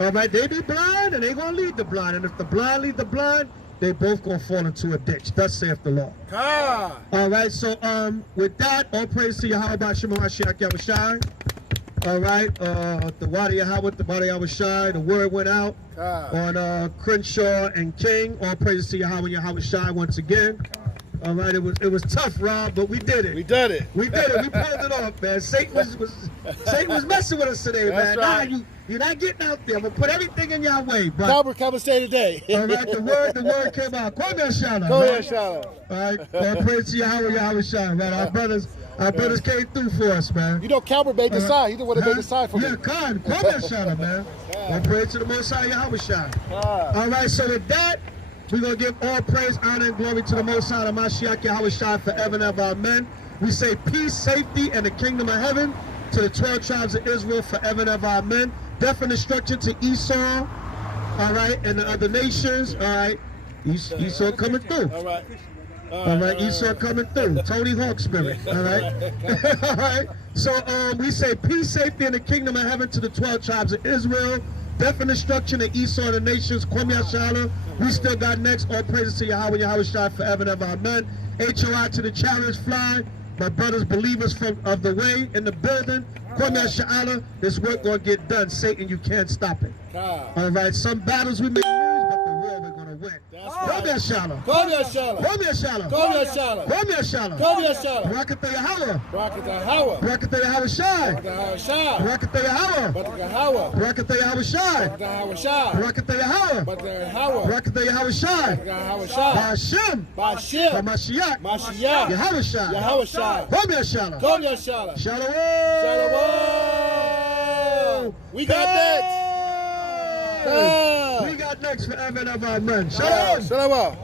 All right, they be blind and they going to lead the blind. And if the blind lead the blind, they both going to fall into a ditch. Thus saith the Lord. All right, so with that, all praise to Yahweh B'Shem HaMashiach Yahushai. All right, the Wadi Yahweh, the Wadi Yahushai, the word went out on Crenshaw and King. All praise to Yahweh Yahushai once again. All right, it was tough, Rob, but we did it. We did it. We did it. We pulled it off, man. Satan was messing with us today, man. Right. Nah, you're not getting out there. I'm gonna put everything in your way, but Come and stay today. all right, the word came out. Come here, Shala. Go man. ahead, Charlotte. All right, all praise to Yahweh Yahushai, man. Our brothers came through for us, man. You know, Calvert made the sign. He didn't want to make the sign for me. Yeah, come here, Shala, man. All praise to the Most High Yahushai. All right, so with that, we're going to give all praise, honor, and glory to the Most High, the Mashiach Yahushai, forever and ever. Amen. We say peace, safety, and the kingdom of heaven to the 12 tribes of Israel, forever and ever. Amen. Death and destruction to Esau, all right, and the other nations, all right. Esau coming through. All right. All right, Esau coming through. Tony Hawk spirit. All right. All right. So we say peace, safety, and the kingdom of heaven to the 12 tribes of Israel. Death and destruction to Esau and the nations. Kwame Yashala. We still got next. All praises to Yahweh Yahushua forever and ever. Amen. H.O.I. to the chariots fly. My brothers, believers of the way in the building. Kwame Yashala. This work gonna get done. Satan, you can't stop it. All right. Some battles we may lose, but the war we're gonna win. Kwame Yashala. Come here, Charlotte. Kwame Yashala. Come here, Charlotte. Kwame Yashala. Come here, Charlotte. Barakatah Yahweh. Barakatah Yahweh. Barakatah Yahushai. Barakatah Yahweh. Barakatah Yahweh. Barakatah Yahweh. Barakatah Yahushai. Barakatah Yahweh. Barakatah Yahweh. Barakatah Yahweh. Barakatah Yahushai. Yahweh. Ba'ashem. Bashir. Ba'mashiach. Mashiach. Yahushai. Yahushai. Kwame Yashala. Come here, Charlotte. Shalom. Shalom. We got next. We got next forever and ever. Amen. Shalom. Shalom.